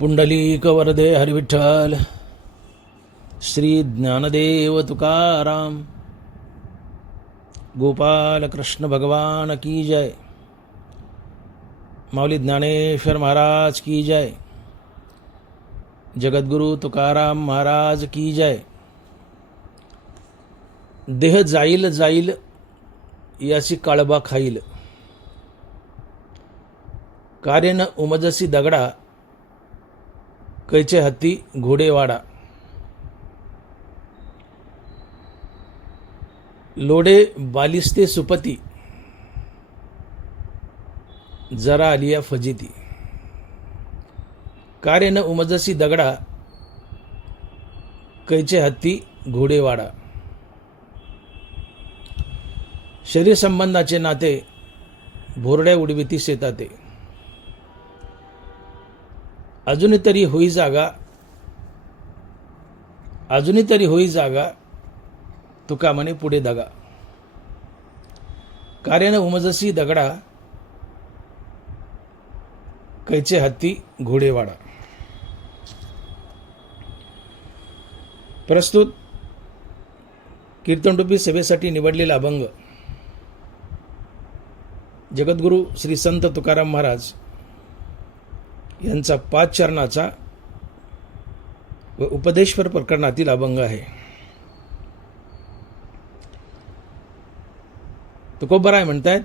पुंडलीक वरदे हरिविठ्ठल श्री ज्ञानदेव तुकाराम गोपाल कृष्ण भगवान की जय। माऊली ज्ञानेश्वर महाराज की जय। जगद्गुरु तुकाराम महाराज की जय। देह जाईल जाईल याची काळबा खाईल, कार्य न उमजसी दगडा कैचे हत्ती घोडेवाडा। लोडे बालिस्ते सुपती जरा आलिया फजिती। कार्य न उमजसी दगडा कैचे हत्ती घोडेवाडा। शरीर संबंधाचे नाते भोरड्या उडविती शेताते। अजून तरी होई जागा तुका म्हणे पुढे दगा। कार्याने उमजसी दगडा कैचे हत्ती घोडेवाडा। प्रस्तुत कीर्तनरूपी सेवेसाठी निवडलेला अभंग जगद्गुरु श्री संत तुकाराम महाराज यांचा 5 चरणाचा व उपदेश्वर प्रकरणातील अभंग आहे। तुकोबराय म्हणतायत,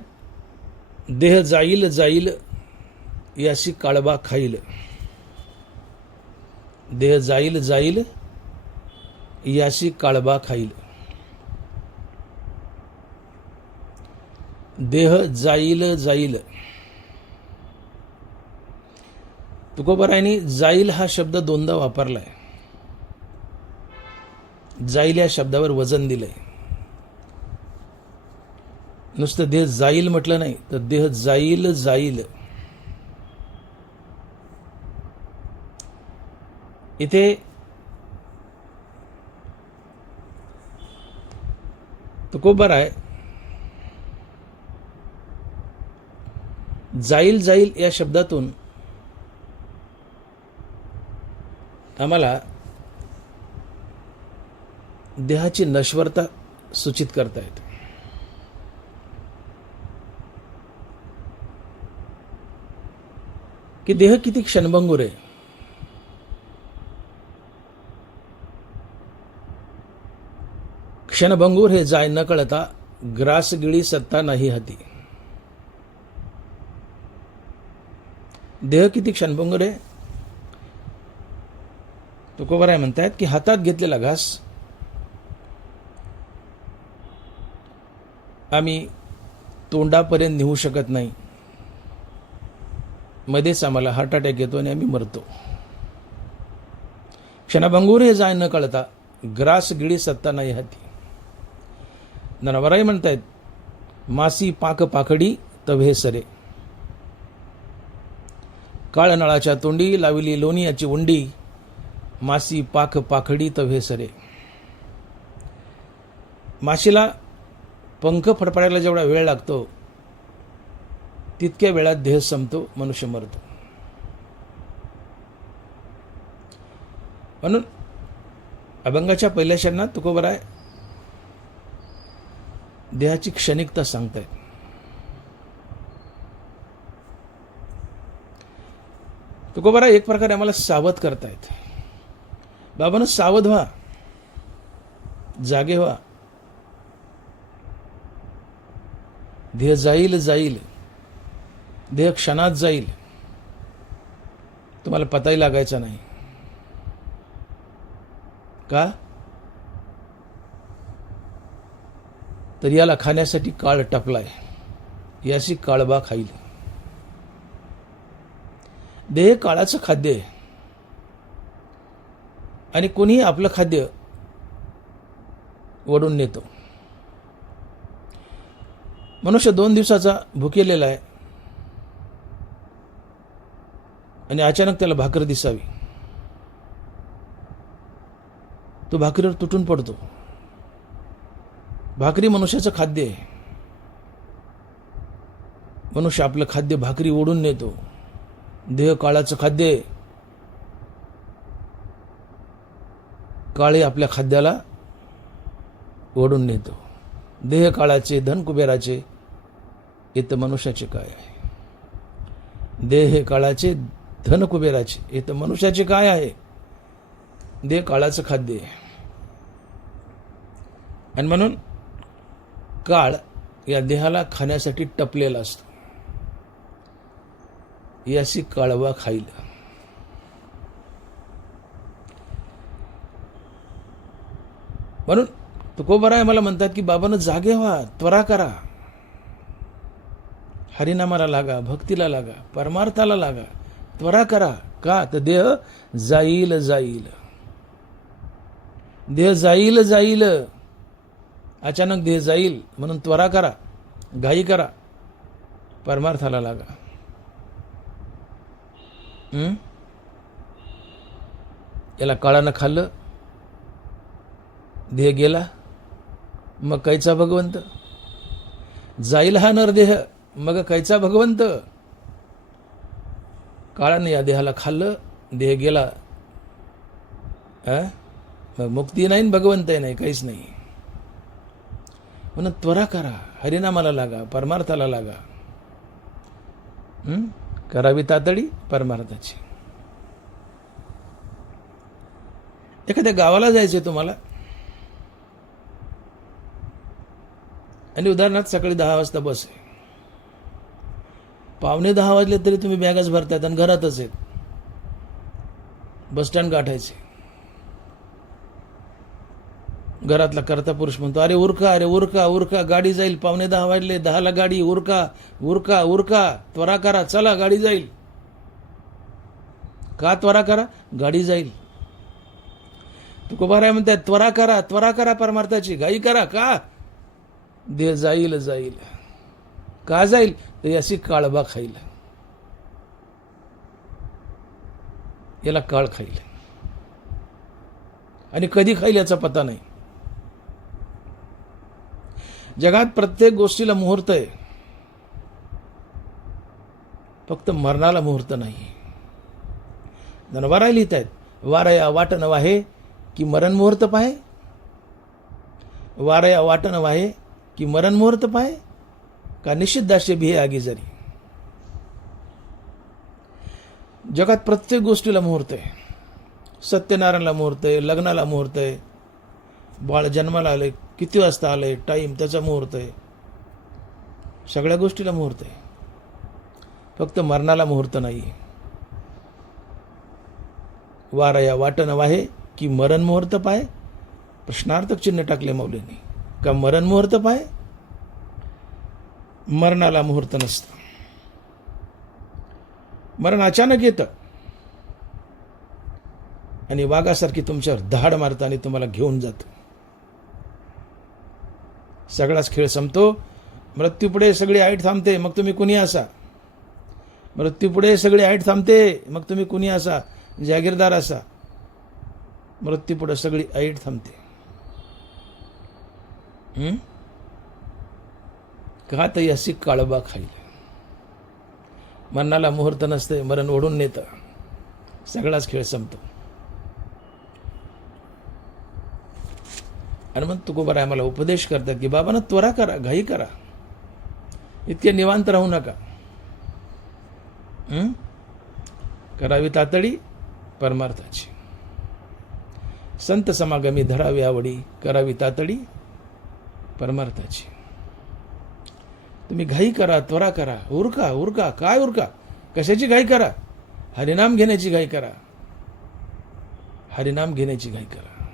देह जाईल जाईल याशी काळबा खाईल। देह जाईल जाईल याशी काळबा खाईल। देह जाईल जाईल। तुकोबरायांनी जाईल हा शब्द 2दा वापरलाय। जाईल या शब्दावर वजन दिलंय। नुसतं देह जाईल म्हटलं नाही तर देह जाईल जाईल। इथे तुकोबराय जाईल जाईल या शब्दातून आम्हाला देहाची नश्वरता सूचित करतायत। की देह किती क्षणभंगुर आहे। क्षणभंगुर हे जाय न कळता ग्रास गिळी सत्ता नाही हाती। देह किती क्षणभंगुर आहे। तुकोबराय म्हणतायत की हातात घेतलेला घास आम्ही तोंडापर्यंत नेऊ शकत नाही। मध्येच आम्हाला हार्ट अटॅक येतो आणि आम्ही मरतो। क्षणभंगुर हे जाय न कळता ग्रास गिळी सत्ता नाही हाती। नरवराय म्हणतायत, मासी पाक पाखडी तव्हे सरे। काळ नळाच्या तोंडी लावली लोणीयाची उंडी। मासी पाक पाखडी तव्हे सरे। माशीला पंख फडफडायला जेवढा वेळ लागतो तितक्या वेळात देह संपतो, मनुष्य मरतो। म्हणून अभंगाच्या पहिल्या चरणात तुकोबराय देहाची क्षणिकता सांगतायत। तुकोबराय एक प्रकारे आम्हाला सावध करतायत। बाबांनो, सावध व्हा, जागे व्हा। देह जाईल जाईल, देह क्षणात जाईल, तुम्हाला पताही लागायचा नाही। का तर याला खाण्यासाठी काळ टपलाय, याची काळबा खाईल। देह काळाचं खाद्य आहे आणि कोणीही आपलं खाद्य ओढून नेतो। मनुष्य 2 दिवसाचा भुकेलेला आहे आणि अचानक त्याला भाकर दिसावी, तो भाकरीवर तुटून पडतो। भाकरी मनुष्याचं खाद्य आहे। मनुष्य आपलं खाद्य भाकरी ओढून नेतो। देह काळाचं खाद्य आहे, काळी आपल्या खाद्याला ओढून नेतो. देह काळाचे धन कुबेराचे इथं मनुष्याचे काय आहे. देह काळाचे धन कुबेराचे इथं मनुष्याचे काय आहे. देह काळाचं खाद्य आहे. आणि म्हणून काळ या देहाला खाण्यासाठी टपलेला असतो. यासी काळवा खाईल. म्हणून तुकोबाराय मला म्हणतात की बाबांनो जागे व्हा, त्वरा करा, हरिनामाला लागा, भक्तीला लागा, परमार्थाला लागा, त्वरा करा. का तर देह जाईल जाईल, देह जाईल जाईल, अचानक देह जाईल. म्हणून त्वरा करा, घाई करा, परमार्थाला लागा. याला काळानं खाल्लं, देह गेला, मग कैचा भगवंत. जाईल हा नरदेह, मग कैचा भगवंत. काळानं या देहाला खाल्लं, देह गेला, मग मुक्ती नाही, भगवंतही नाही, काहीच नाही. म्हणून त्वरा करा, हरिनामाला लागा, परमार्थाला लागा. करावी तातडी परमार्थाची. एखाद्या गावाला जायचंय तुम्हाला, आणि उदाहरणार्थ सकाळी 10 वाजता बस आहे, 9:45 वाजले तरी तुम्ही बॅगच भरतायत आणि घरातच आहेत. बसस्टँड गाठायचे. घरातला करता पुरुष म्हणतो, अरे उरका, अरे उरका उरका, गाडी जाईल, 9:45 वाजले, 10ला गाडी, उरका उरका उरका, त्वरा करा, चला गाडी जाईल. का त्वरा करा? गाडी जाईल. तुकोबाराय म्हणतात त्वरा करा परमार्थाची, घाई करा. का? देह जाईल जाईल. का जाईल? तर याची काळबा खाईल, याला काळ खाईल. आणि कधी खाईल याचा पत्ता नाही. जगात प्रत्येक गोष्टीला मुहूर्त आहे, फक्त मरणाला मुहूर्त नाही. धनवाराय लिहित आहेत, वारया वाटन वाहे की मरण मुहूर्त पाहे. वारया वाटन वाहे की मरण मुहूर्त पाहे, का निषिद्धाशे भिये आगी जरी. जगात प्रत्येक गोष्टीला मुहूर्त आहे. सत्यनारायणला मुहूर्त आहे, लग्नाला मुहूर्त आहे, बाळ जन्माला आले, किती वाजता आले, टाईम, त्याचा मुहूर्त आहे. सगळ्या गोष्टीला मुहूर्त आहे, फक्त मरणाला मुहूर्त नाही. वारया वाटन वाहे की मरण मुहूर्त पाहे. प्रश्नार्थक चिन्ह टाकले मौलींनी. का मरण मुहूर्त पाहे? मरणाला मुहूर्त नसतं. मरण अचानक येतं आणि वाघासारखी तुमच्यावर धाड मारतं आणि तुम्हाला घेऊन जातं. सगळाच खेळ संपतो. मृत्यूपुढे सगळी ऐट थांबते, मग तुम्ही कुणी असा. मृत्यूपुढे सगळी ऐट थांबते, मग तुम्ही कुणी असा, जागीरदार असा. मृत्यूपुढे सगळी ऐट थांबते. का तर याची काळबा खाईल. मरणाला मुहूर्त नसते, मरण ओढून नेतं. सगळाच खेळ संपतो. आणि मग तुकोबाराय आम्हाला उपदेश करतात की बाबांना त्वरा करा, घाई करा, इतके निवांत राहू नका. करावी तातडी परमार्थाची. संत समागमी धरावी आवडी, करावी तातडी परमार्थाची. तुम्ही घाई करा, त्वरा करा, उरका उरका. काय उरका? कशाची घाई करा? हरिनाम घेण्याची घाई करा. हरिनाम घेण्याची घाई करा.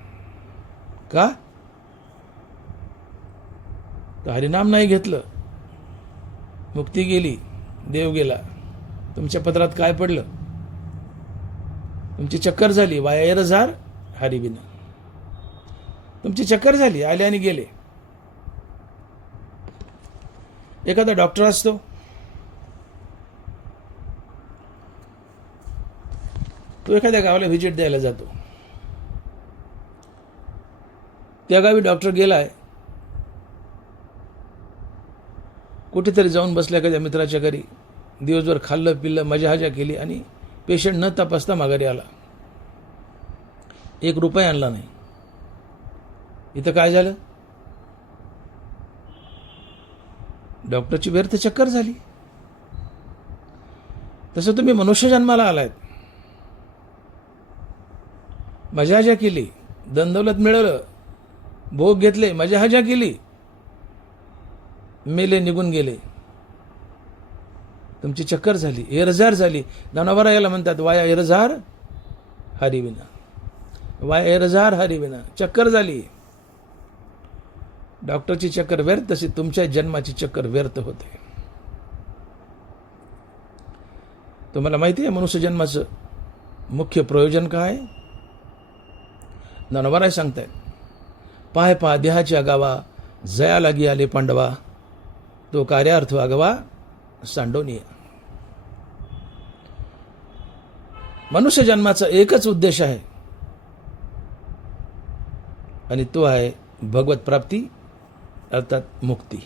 का? तर हरिनाम नाही घेतलं, मुक्ती गेली, देव गेला. तुमच्या पत्रात काय पडलं? तुमची चक्कर झाली, वायर झार हरिबिना. तुमची चक्कर झाली, आले आणि गेले. एखादा डॉक्टर असतो, तो एखाद्या गावाला व्हिजिट द्यायला जातो. त्या गावी डॉक्टर गेलाय, कुठेतरी जाऊन बसल्या एखाद्या मित्राच्या घरी, दिवसभर खाल्लं पिल्लं, मजा हजा केली आणि पेशंट न तपासता माघारी आला. 1 रुपया आणला नाही. इथं काय झालं? डॉक्टरची व्यर्थ चक्कर झाली. तसं तुम्ही मनुष्य जन्माला आलायत, मजा हजा केली, धनदौलत मिळवलं, भोग घेतले, मजा हजा केली, मेले, निघून गेले, तुमची चक्कर झाली, एरझार झाली. नवरा याला म्हणतात वाया एरझार हरिविना, वाया एरझार हरिविना. चक्कर झाली. डॉक्टरची चक्कर व्यर्थ, तशी तुमच्या जन्माची चक्कर व्यर्थ होते. तुम्हाला माहिती आहे मनुष्य जन्माचं मुख्य प्रयोजन काय? नवराय सांगतायत, पाय पा देहाच्या गावा, जया लागी आले पांडवा, तो कार्यार्थ आगवा सांडोनिया. मनुष्य जन्माचा एकच उद्देश आहे, आणि तो आहे भगवत प्राप्ती अर्थात मुक्ती.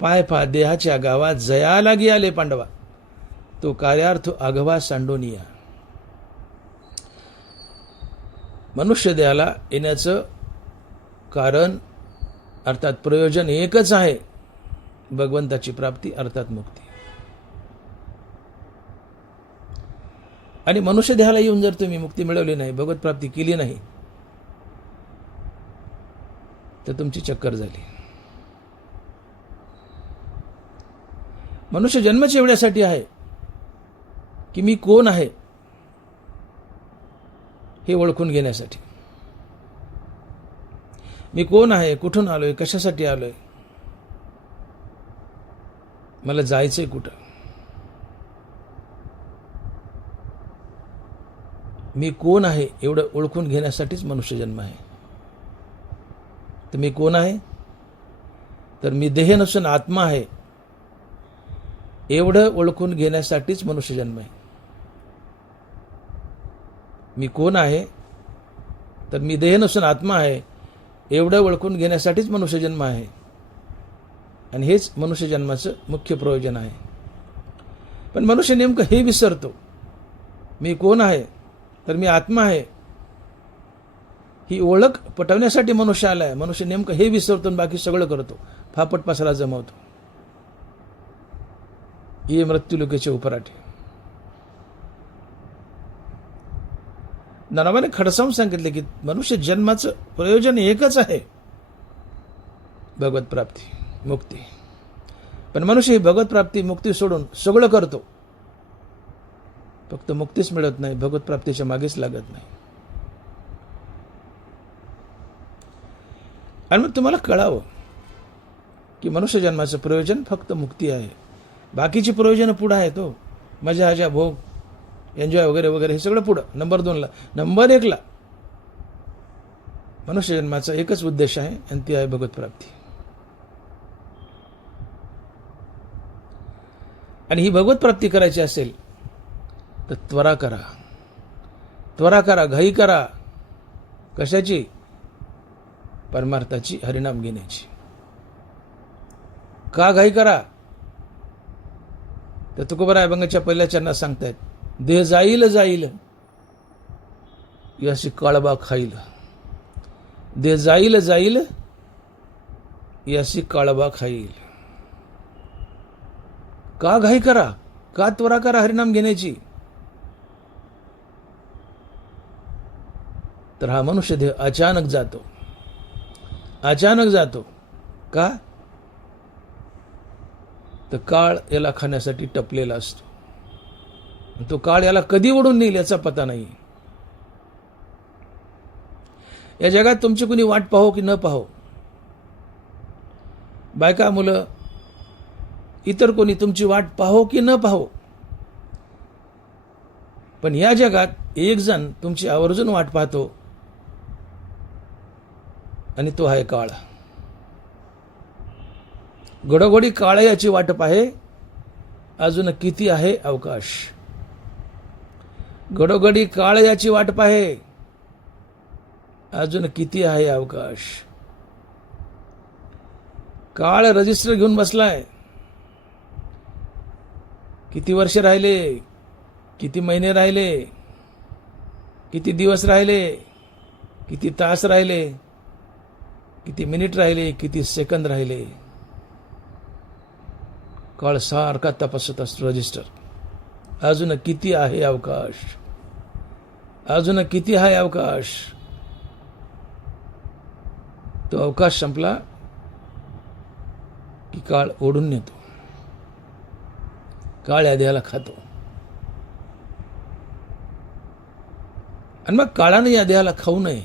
पाय पा देहाच्या गावात जया लागी आले पांडवा, तो कार्यार्थ आगवा सांडोनिया. मनुष्य देहाला येण्याचं कारण अर्थात प्रयोजन एकच आहे, भगवंताची प्राप्ती अर्थात मुक्ती. आणि मनुष्य देहाला येऊन जर तुम्ही मुक्ती मिळवली नाही, भगवत प्राप्ती केली नाही, तर तुमची चक्कर झाली. मनुष्य जन्मच एवढ्यासाठी आहे की मी कोण आहे हे ओळखून घेण्यासाठी. मी कोण आहे, कुठून आलोय, कशासाठी आलोय, मला जायचंय कुठं, मी कोण आहे एवढं ओळखून घेण्यासाठीच मनुष्य जन्म आहे. तर मी कोण आहे? तर मी देह नसून आत्मा आहे एवढं ओळखून घेण्यासाठीच मनुष्य जन्म आहे. मी कोण आहे? तर मी देह नसून आत्मा आहे एवढं ओळखून घेण्यासाठीच मनुष्य जन्म आहे. आणि हेच मनुष्य जन्माचं मुख्य प्रयोजन आहे. पण मनुष्य नेमकं हे विसरतो, मी कोण आहे, तर मी आत्मा आहे ही ओळख पटवण्यासाठी मनुष्य आलाय. मनुष्य नेमकं हे विसरतो आणि बाकी सगळं करतो, फापट पसरा जमवतो. ये मृत्यूलोकेचे उपराटे. नानाबाने खडसावून सांगितले की मनुष्य जन्माचं प्रयोजन एकच आहे, भगवत प्राप्ती मुक्ती. पण मनुष्य ही भगवत प्राप्ती मुक्ती सोडून सगळं करतो, फक्त मुक्तीच मिळत नाही, भगवत प्राप्तीच्या मागेच लागत नाही. आणि मग तुम्हाला कळावं की मनुष्य जन्माचं प्रयोजन फक्त मुक्ती आहे. बाकीची प्रयोजन पुढं आहेत. तो मजा हजा, भोग, एन्जॉय वगैरे वगैरे हे सगळं पुढं, नंबर 2ला. नंबर 1ला मनुष्य जन्माचा एकच उद्देश आहे, आणि ती आहे भगवत प्राप्ती. आणि ही भगवत प्राप्ती करायची असेल तर त्वरा करा, त्वरा करा, घाई करा. कशाची? परमार्थाची, हरिनाम घेण्याची. का घाई करा? तर तुकोबराय अभंगाच्या पहिल्या चरणात सांगतायत, देह जाईल जाईल याशी काळबा खाईल. देह जाईल जाईल याशी काळबा खाईल. का घाई करा, का त्वरा करा हरिनाम घेण्याची? तर हा मनुष्य देह अचानक जातो, अचानक जातो. का? तर काळ याला खाण्यासाठी टपलेला असतो. तो काळ याला कधी ओढून नेईल याचा पता नाही. या जगात तुमची कुणी वाट पाहो की न पाहो, बायका, मुलं, इतर कोणी तुमची वाट पाहो की न पाहो, पण या जगात एक जण तुमची आवर्जून वाट पाहतो, आणि तो आहे काळ. घडोघडी काळ याची वाट पाहे, अजून किती आहे अवकाश. घडोघडी काळ याची वाट पाहे, अजून किती आहे अवकाश. काळ रजिस्टर घेऊन बसलाय. किती वर्ष राहिले, किती महिने राहिले, किती दिवस राहिले, किती तास राहिले, किती मिनिट राहिले, किती सेकंद राहिले, काळ सारखा तपासत असतो रजिस्टर. अजून किती आहे अवकाश, अजून किती आहे अवकाश. तो अवकाश संपला की काळ ओढून नेतो, काळ या देहाला खातो. आणि मग काळाने या देहाला खाऊ नये.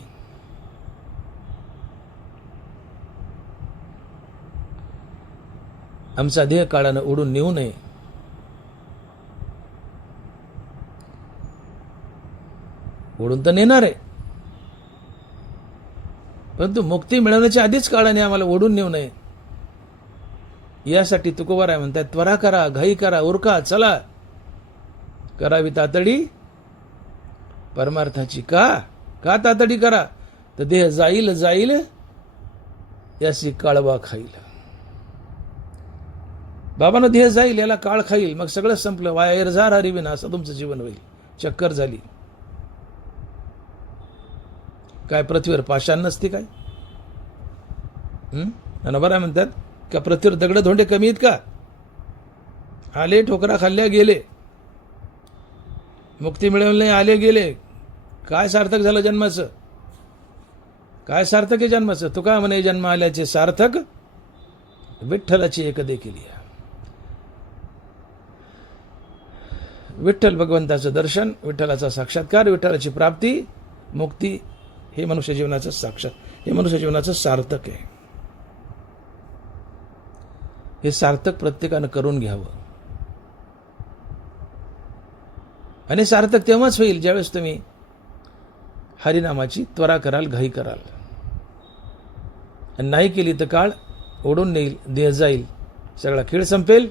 आमचा देह काळानं ओढून नेऊ नये. ओढून तर नेणार आहे, परंतु मुक्ती मिळवण्याच्या आधीच काळाने आम्हाला ओढून नेऊ नये. यासाठी तुकोबाराय म्हणतात, त्वरा करा, घाई करा, उरका, चला, करावी तातडी परमार्थाची. का तातडी करा, तर देह जाईल जाईल याची काळवा खाईल. बाबांनो, देह जाईल, याला काळ खाईल, मग सगळं संपलं. वाया एरझार हरिविना असं तुमचं जीवन होईल. चक्कर झाली. काय पृथ्वीवर पाषाण नसते काय? बरं म्हणतात का पृथ्वीवर दगड धोंडे कमी आहेत का? आले, ठोकरा खाल्ल्या, गेले. मुक्ती मिळवले, आले, गेले. काय सार्थक झालं जन्माचं? काय सार्थक आहे जन्माचं? तुका म्हणे, जन्म आल्याचे सार्थक विठ्ठलाची एक देखील. विठ्ठल भगवंताचं दर्शन, विठ्ठलाचा साक्षात्कार, विठ्ठलाची प्राप्ती, मुक्ती, हे मनुष्य जीवनाचं हे मनुष्य जीवनाचं सार्थक आहे. हे सार्थक प्रत्येकानं करून घ्यावं. आणि सार्थक तेव्हाच होईल ज्यावेळेस तुम्ही हरिनामाची त्वरा कराल, घाई कराल. आणि नाही केली तर काळ ओढून नेईल, देह जाईल, सगळा खेळ संपेल,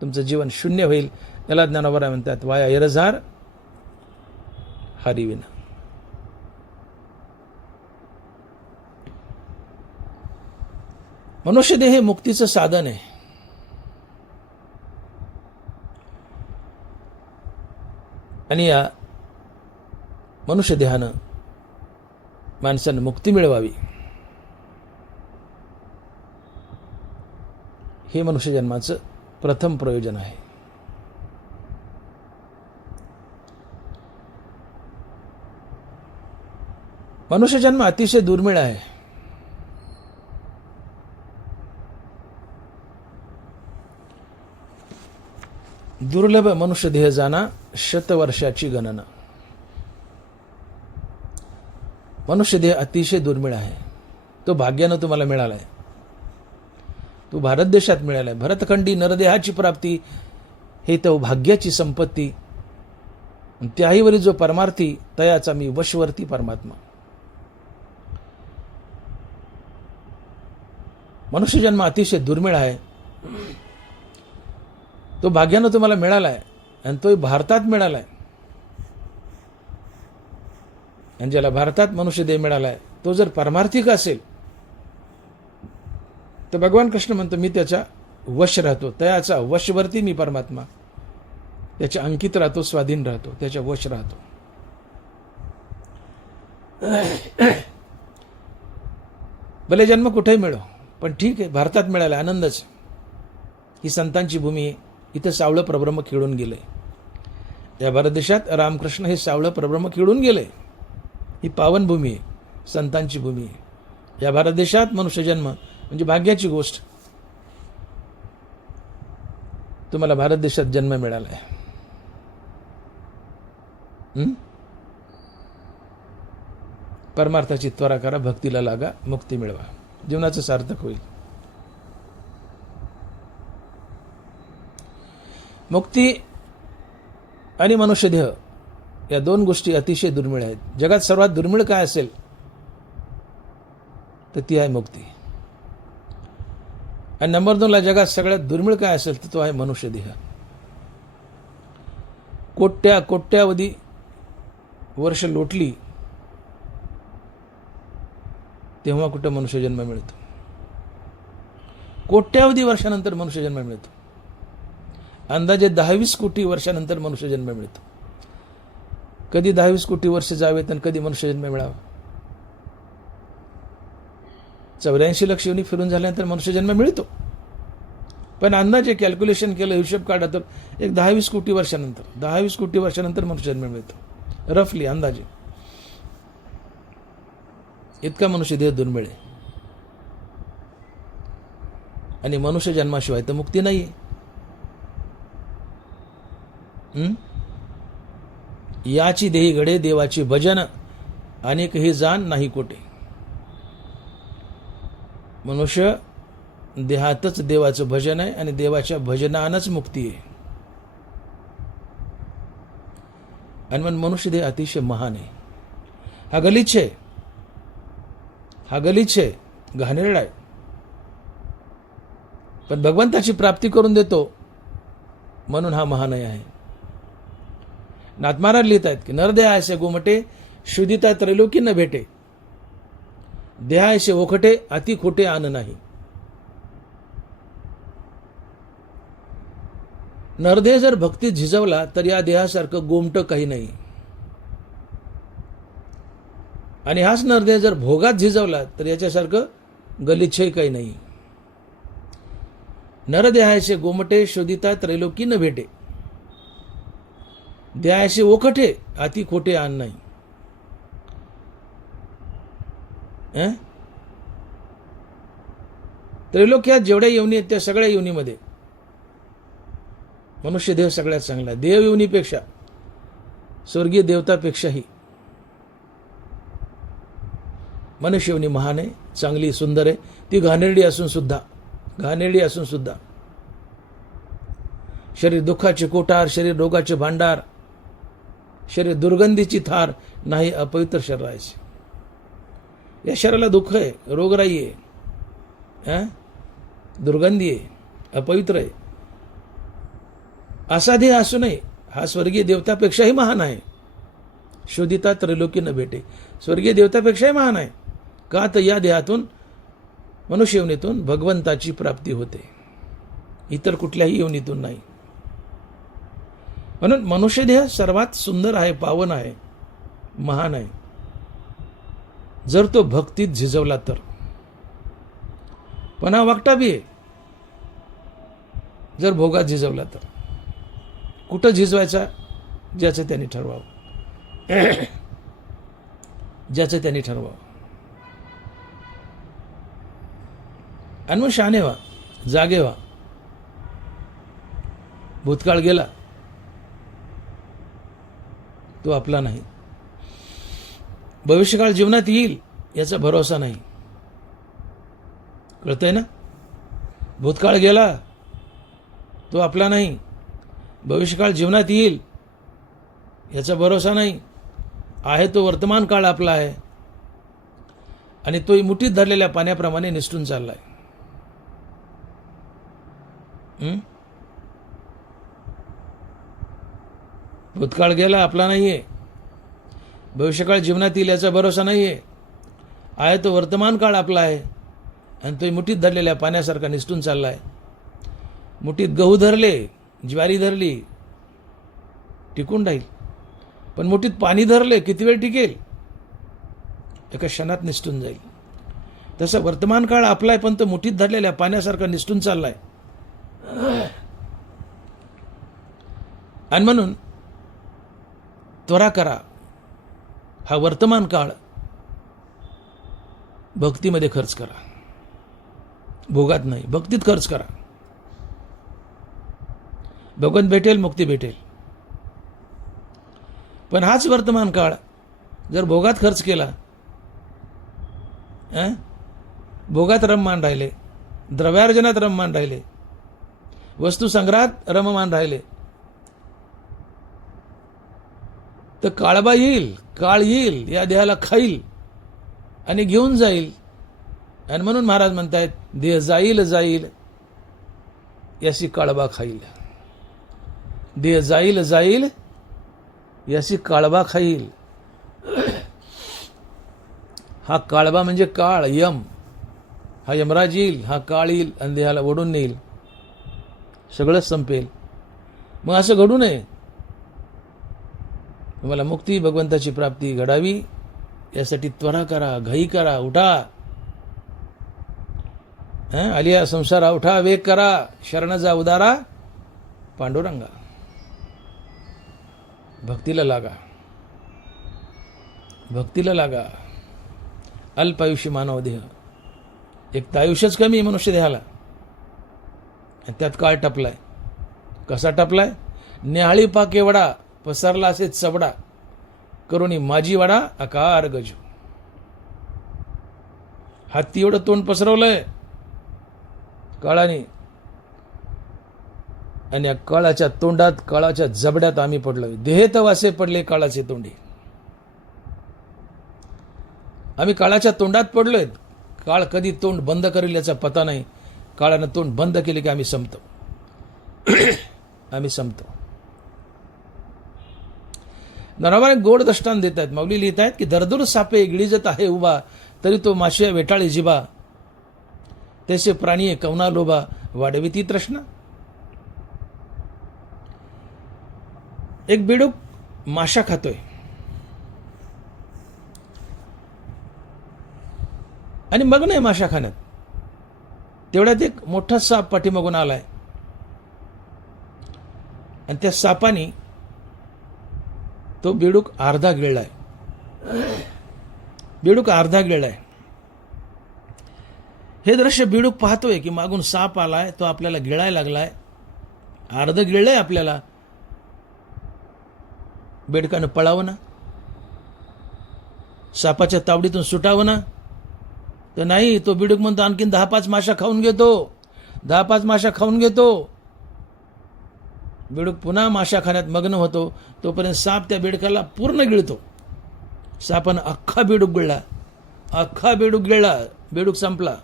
तुमचं जीवन शून्य होईल. याला ज्ञानोबा म्हणतात, वाया एरझार हरिविना. मनुष्यदेह हे मुक्तीचं साधन आहे. आणि या मनुष्यदेहानं माणसानं मुक्ती मिळवावी, हे मनुष्य जन्माचं प्रथम प्रयोजन आहे. मनुष्य जन्म अतिशय दुर्मिळ आहे. दुर्लभ मनुष्य देह जाना, शतवर्षाची गणना. मनुष्य देह अतिशय दुर्मिळ आहे. तो भाग्यानं तुम्हाला मिळाला आहे. तो भारत देशात मिळाला आहे. भरतखंडी नरदेहाची प्राप्ती हे तो भाग्याची संपत्ती. त्याहीवरी जो परमार्थी, तयाचा मी वशवर्ती परमात्मा. मनुष्य जन्म अतिशय दुर्मिळ आहे. तो भाग्यानं तुम्हाला मिळाला आहे आणि तो भारतात मिळाला आहे. आणि ज्याला भारतात मनुष्य देह मिळाला आहे तो जर परमार्थिक असेल तर भगवान कृष्ण म्हणतो, मी त्याच्या वश राहतो. तयाचा वशवर्ती मी परमात्मा. त्याच्या अंकित राहतो, स्वाधीन राहतो, त्याच्या वश राहतो. भले जन्म कुठेही मिळो, पण ठीक आहे, भारतात मिळाला, आनंदच. ही संतांची भूमी आहे. इथं सावळं परब्रह्म खेळून गेले. या भारत देशात रामकृष्ण हे सावळं परब्रह्म खेळून गेले. ही पावन भूमी आहे, संतांची भूमी आहे. या भारत देशात मनुष्य जन्म म्हणजे भाग्याची गोष्ट. तुम्हाला भारत देशात जन्म मिळाला आहे. परमार्थाची त्वरा करा, भक्तीला लागा, मुक्ती मिळवा, जीवनाचं सार्थक होईल. मुक्ती आणि मनुष्यदेह या दोन गोष्टी अतिशय दुर्मिळ आहेत. जगात सर्वात दुर्मिळ काय असेल तर ती आहे मुक्ती. आणि नंबर 2 ला जगात सगळ्यात दुर्मिळ काय असेल तर तो आहे मनुष्यदेह. कोट्यावधी वर्ष लोटली तेव्हा कुठं मनुष्यजन्म मिळतो. कोट्यावधी वर्षानंतर मनुष्यजन्म मिळतो. अंदाजे 10-20 कोटी वर्षानंतर मनुष्यजन्म मिळतो. कधी 10-20 कोटी वर्ष जावेत आणि कधी मनुष्यजन्म मिळावा. 84 लक्ष योनी फिरून झाल्यानंतर मनुष्यजन्म मिळतो. पण अंदाजे कॅल्क्युलेशन केलं, हिशोब काढा तर एक 10-20 कोटी वर्षानंतर मनुष्यजन्म मिळतो. रफली अंदाजे इतका मनुष्य देह दुर्मिळ आहे. आणि मनुष्य जन्माशिवाय तर मुक्ती नाहीये. याची देही घडे देवाची भजन, अनेक हे जाण नाही कोटे. मनुष्य देहातच देवाचं भजन आहे आणि देवाच्या भजनानंच मुक्ती आहे. आणि मग मनुष्य देह अतिशय महान आहे. हा गलिच्छ आहे, घाणेरडा आहे. पण भगवंताची प्राप्ती करून देतो म्हणून हा महानय आहे. नाथ महाराज लिहित आहेत की नरदेहायसे गोमटे, शुद्धिता त्रैलोकी न भेटे. देहायसे ओखटे, अति खोटे आन नाही. नरदेह जर भक्तीत झिजवला तर या देहासारखं गोमटं काही नाही. आणि हाच नरदेह जर भोगात झिजवला तर याच्यासारखं गलिच्छही काही नाही. नरदेहायसे गोमटे, शोधिता त्रैलोकी न भेटे. देहायसे ओखटे, अति खोटे आन नाही. त्रैलोक्यात जेवढ्या योनी आहेत त्या सगळ्या योनीमध्ये मनुष्य देह सगळ्यात चांगला. देव योनीपेक्षा, स्वर्गीय देवतापेक्षाही मनुष्य योनी महान आहे, चांगली, सुंदर आहे. ती घाणेरडी असून सुद्धा शरीर दुःखाचे कोठार, शरीर रोगाचे भांडार, शरीर दुर्गंधीची थार, नाही अपवित्र शरीराचे. या शरीराला दुःख आहे, रोगराई आहे, दुर्गंधी आहे, अपवित्र आहे. असा देह असू नये. हा स्वर्गीय देवतापेक्षाही महान आहे. शोधिता त्रैलोकी न भेटे. स्वर्गीय देवतापेक्षाही महान आहे. का तर या देहातून, मनुष्य योनीतून भगवंताची प्राप्ती होते, इतर कुठल्याही योनीतून नाही. म्हणून मनुष्य देह सर्वात सुंदर आहे, पावन आहे, महान आहे, जर तो भक्तीत झिजवला तर. पण हा वाकटा बी आहे जर भोगात झिजवला तर. कुठं झिजवायचा ज्याचं त्यांनी ठरवावं. आणि मग शहाणे व्हा, जागे व्हा. भूतकाळ गेला तो आपला नाही. भविष्यकाळ जीवनात येईल याचा भरोसा नाही. कळतंय ना? भूतकाळ गेला तो आपला नाही. भविष्यकाळ जीवनात येईल याचा भरोसा नाही. आहे तो वर्तमान काळ आपला आहे आणि तो मुठीत धरलेल्या पाण्याप्रमाणे निसटून चाललाय. भूतकाळ गेला आपला नाहीये. भविष्यकाळ जीवनात येईल याचा भरोसा नाहीये. आहे तो वर्तमान काळ आपला आहे आणि तो मुठीत धरलेल्या पाण्यासारखा निसटून चाललाय. मुठीत गहू धरले, ज्वारी धरली, टिकून राहील. पण मुठीत पाणी धरले, किती वेळ टिकेल? एका क्षणात निसटून जाईल. तसं वर्तमान काळ आपला आहे पण तो मुठीत धरलेल्या पाण्यासारखा निसटून चाललाय. आणि म्हणून त्वरा करा. हा वर्तमान काळ भक्तीमध्ये खर्च करा. भोगात नाही, भक्तीत खर्च करा. भगवंत भेटेल, मुक्ती भेटेल. पण हाच वर्तमान काळ जर भोगात खर्च केला, भोगात रममान राहिले, द्रव्यार्जनात रममान राहिले, वस्तू संग्रहात रममान राहिले, तर काळबा येईल, काळ येईल, या देहाला खाईल आणि घेऊन जाईल. आणि म्हणून महाराज म्हणतायत, देह जाईल जाईल याशी काळबा खाईल. देह जाईल जाईल याशी काळबा खाईल. हा काळबा म्हणजे काळ, यम. हा यमराज येईल, हा काळ येईल आणि देहाला ओढून नेईल. सगळंच संपेल. मग असं घडू नये. तुम्हाला मुक्ती भगवंताची प्राप्ती घडावी यासाठी त्वरा करा, घाई करा, उठा. आलिया संसारा उठा, वेग करा, शरणजा उदारा पांडुरंगा. भक्तीला लागा, भक्तीला लागा. अल्पायुष्य मानव देह, एक तर आयुष्यच कमी मनुष्य देहाला, आणि त्यात काळ टपलाय. कसा टपलाय? न्याहाळी पा केवडा, पसरला असे चबडा, करुणी माझी वाडा आकार गजू. हाती एवढं तोंड पसरवलंय काळाने, आणि या काळाच्या तोंडात, काळाच्या जबड्यात आम्ही पडलोय. देहेत वासे पडले काळाचे तोंडी. आम्ही काळाच्या तोंडात पडलोय. काळ कधी तोंड बंद करेल याचा पता नाही. काळानं तोंड बंद केले की आम्ही संपतो. आम्ही संपतो. नरावाने गोड दृष्टांत देत आहेत. माऊली लिहित आहेत की दरदूर सापे गिळीजत आहे उभा, तरी तो माशिया वेटाळी जिबा, तैसे प्राणी कवना लोभा, वाढवी ती तृष्णा. एक बेडूक माशा खातोय, आणि मग नाही माशा खाण्यात. तेवढ्यात एक मोठा साप पाठीमागून आलाय, आणि त्या सापाने तो बेडूक अर्धा गिळलाय. बेडूक अर्धा गिळलाय. हे दृश्य बेडूक पाहतोय की मागून साप आलाय, तो आपल्याला गिळायला लागलाय, अर्ध गिळलंय आपल्याला. बेडकानं पळावं ना, सापाच्या तावडीतून सुटावं ना, तर नाही. तो बेडूक म्हणतो आणखीन 10-5 माशा खाऊन घेतो, 10-5 माशा खाऊन घेतो. बेडूक पुन्हा माशा खाण्यात मग्न होतो. तोपर्यंत साप त्या बेडकाला पूर्ण गिळतो. सापानं अख्खा बेडूक गिळला, अख्खा बेडूक गिळला, बेडूक संपला.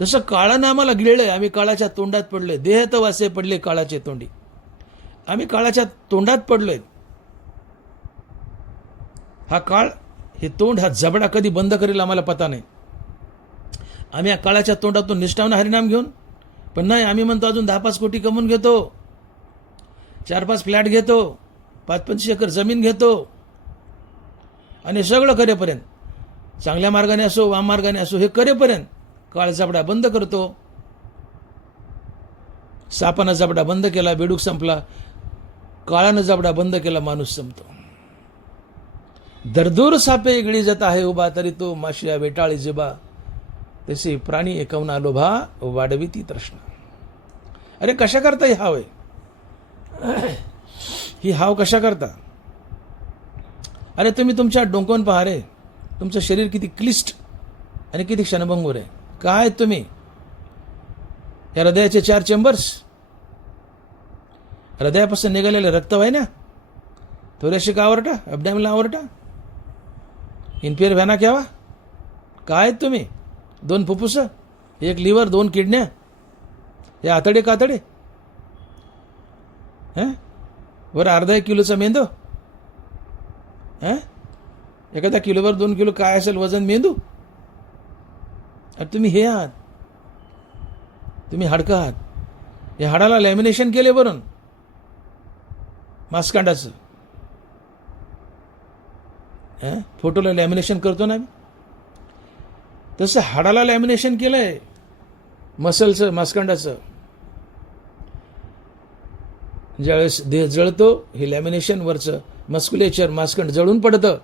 तसं काळानं आम्हाला गिळलंय. आम्ही काळाच्या तोंडात पडलोय. देहत वासे पडले काळाचे तोंडी. आम्ही काळाच्या तोंडात पडलोय. हा काळ, हे तोंड, हा जबडा कधी बंद करेल आम्हाला पता नाही. आम्ही या काळाच्या तोंडातून निष्ठावून हरिनाम घेऊन, पण नाही. आम्ही म्हणतो अजून 10-5 कोटी कमवून घेतो, 4-5 फ्लॅट घेतो, 5-25 एकर जमीन घेतो, आणि सगळं करेपर्यंत, चांगल्या मार्गाने असो वाम मार्गाने असो, हे करेपर्यंत काळ जबडा बंद करतो. सापानं जबडा बंद केला, बेडूक संपला. काळानं जबडा बंद केला, माणूस संपतो. दरदूर सापे गिळी जात आहे उभा, तरी तो माशिया वेटाळी जिबा, तसे प्राणी एकवना लोभा, वाढवी ती तृष्णा. अरे कशा करता ही हाव आहे? ही हाव कशा करता? अरे तुम्ही तुमच्या डोंकवून पहा रे. तुमचं शरीर किती क्लिष्ट आणि किती क्षणभंगूर आहे. काय तुम्ही, या हृदयाचे 4 चेंबर्स, हृदयापासून निघालेले रक्तवाहिन्या, थोरेशिक आवरटा, अबडॅमिनल आवरटा, इन्फिअर व्हॅना घ्यावा. काय तुम्ही, 2 फुफ्फुस, 1 लिव्हर, 2 किडन्या, हे आतडे कातडे, वर अर्धा 1 किलोचा मेंदू, एखाद्या किलोवर 2 किलो काय असेल वजन मेंदू. अरे तुम्ही हे आहात, तुम्ही हाडकं आहात. या हाडाला लॅमिनेशन केले वरून मांसकांडाचं. फोटोला लॅमिनेशन करतो ना, तसं हाडाला लॅमिनेशन केलंय मसलचं, मांसकांडाचं. ज्यावेळेस देह जळतो, हे लॅमिनेशन वरचं मस्क्युलेचर, मांसखंड जळून पडतं.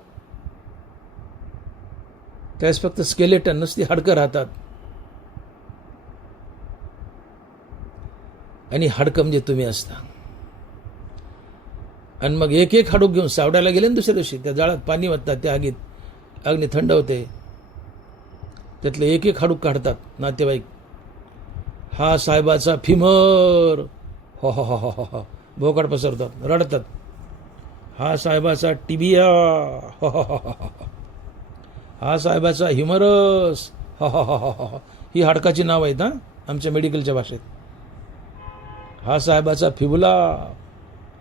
त्यावेळेस फक्त स्केलेटन, नुसती हाडकं राहतात. आणि हाडकं म्हणजे तुम्ही असता. आणि मग एक एक हाडूक घेऊन सावडायला गेले ना दुसऱ्या दिवशी, त्या जाळात पाणी वाटतात, त्या आगीत अग्नी थंड होते, त्यातले एक एक हाडूक काढतात नातेवाईक. हा साहेबाचा फिमर, हो हो हो हो हो, भोकाड पसरतात, रडतात. हा साहेबाचा टिबिया, हो हो हो हो, हा साहेबाचा ह्युमरस, हो हो हो हो हो. ही हाडकाची नाव आहेत हा आमच्या मेडिकलच्या भाषेत. हा साहेबाचा फिबुला,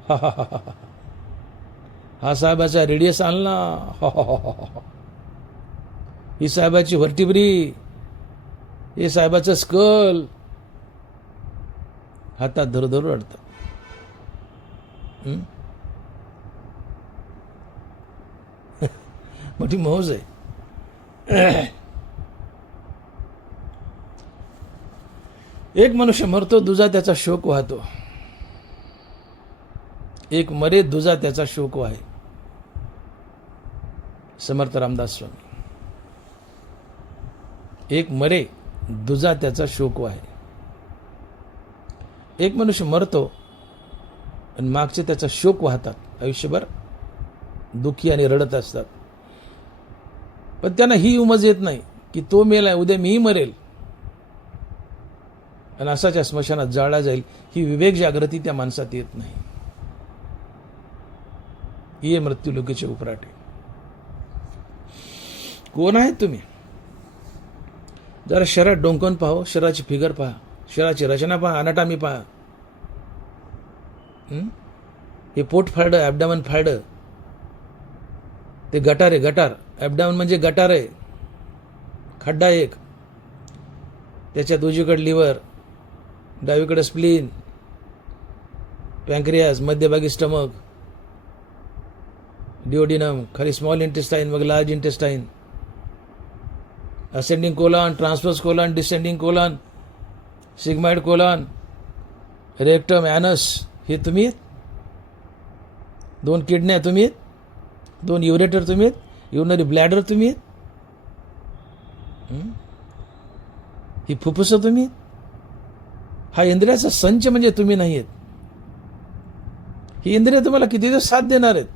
हा हा हा हा, हा साहेबाचा रेडियस आलना, हो हो हो हो हो. ही साहेबाची व्हर्टिब्री, हे साहेबाचं स्कल. हातात धरू धरू रडतात. हं? मोठी मौज आहे. एक मनुष्य मरतो, दुजा त्याचा शोक वाहतो. एक मरे, दुजा त्याचा शोक वाहे. समर्थ रामदास स्वामी. एक मरे, दुजा त्याचा शोक वाहे. एक मनुष्य मरतो आणि मागचे त्याचा शोक वाहतात, आयुष्यभर दुःखी आणि रडत असतात. पण त्यांना ही उमज येत नाही की तो मेलाय, उद्या मीही मरेल आणि असाच्या स्मशानात जाळला जाईल. ही विवेक जागृती त्या माणसात येत नाही. ये मृत्यूलोकीचे उपराटे. कोण आहेत तुम्ही? जरा शरीरात डोंकून पाहो, शरीराची फिगर पहा, शरीराची रचना पहा, अनाटॉमी पहा. हे पोट फाडं, ॲबडामन फाडं, ते गटार आहे, गटार. ॲबडामन म्हणजे गटार आहे, खड्डा एक. त्याच्यात उजवीकडे लिव्हर, डावीकडे स्प्लीन, पॅन्क्रियास, मध्यभागी स्टमक, डिओडिनम, खाली स्मॉल इंटेस्टाईन, मग large intestine, ascending colon, transverse colon, descending colon, sigmoid colon, rectum, anus. हे तुम्ही आहेत. 2 किडन्या तुम्ही आहेत. 2 युरेटर तुम्ही आहेत. युरिनरी ब्लॅडर तुम्ही आहेत. ही फुफ्फुसं तुम्ही आहेत. हा इंद्रियाचा संच म्हणजे तुम्ही नाही आहेत. ही इंद्रिय तुम्हाला किती दिवस साथ देणार आहेत?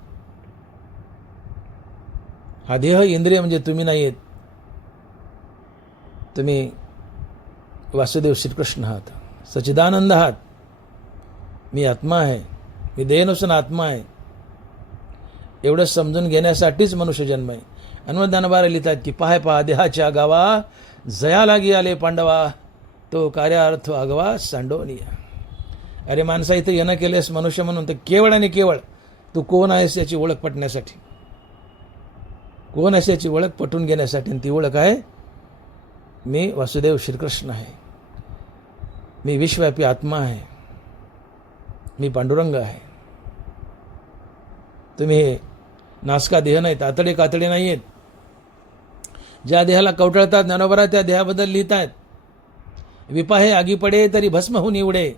हा देह इंद्रिय म्हणजे तुम्ही नाही आहेत. तुम्ही वासुदेव श्रीकृष्ण आहात, सच्चिदानंद आहात. मी आत्मा आहे, मी देह नसून आत्मा आहे. एवढं समजून घेण्यासाठीच मनुष्य जन्म आहे. हनुमंतानं लिहितात की पाय पहा देहाच्या गावा, जया लागी आले पांडवा, तो कार्यार्थ आगवा सांडोनिया. अरे माणसा, इथं येणं केलेस मनुष्य म्हणून तर केवळ आणि केवळ तू कोण आहेस याची ओळख पटण्यासाठी, कोण आहेस याची ओळख पटवून घेण्यासाठी. आणि ती ओळख आहे, मी वासुदेव श्रीकृष्ण आहे, मी विश्वव्यापी आत्मा आहे, मी पांडुरंग आहे. तुम्ही नासका देह नाहीत, आतडे कातडे नाही आहेत. ज्या देहाला कवटाळतात ज्ञानोबरा त्या देहाबद्दल लिहित आहेत. विपाहे आगी पडे तरी भस्म होऊन निवडे,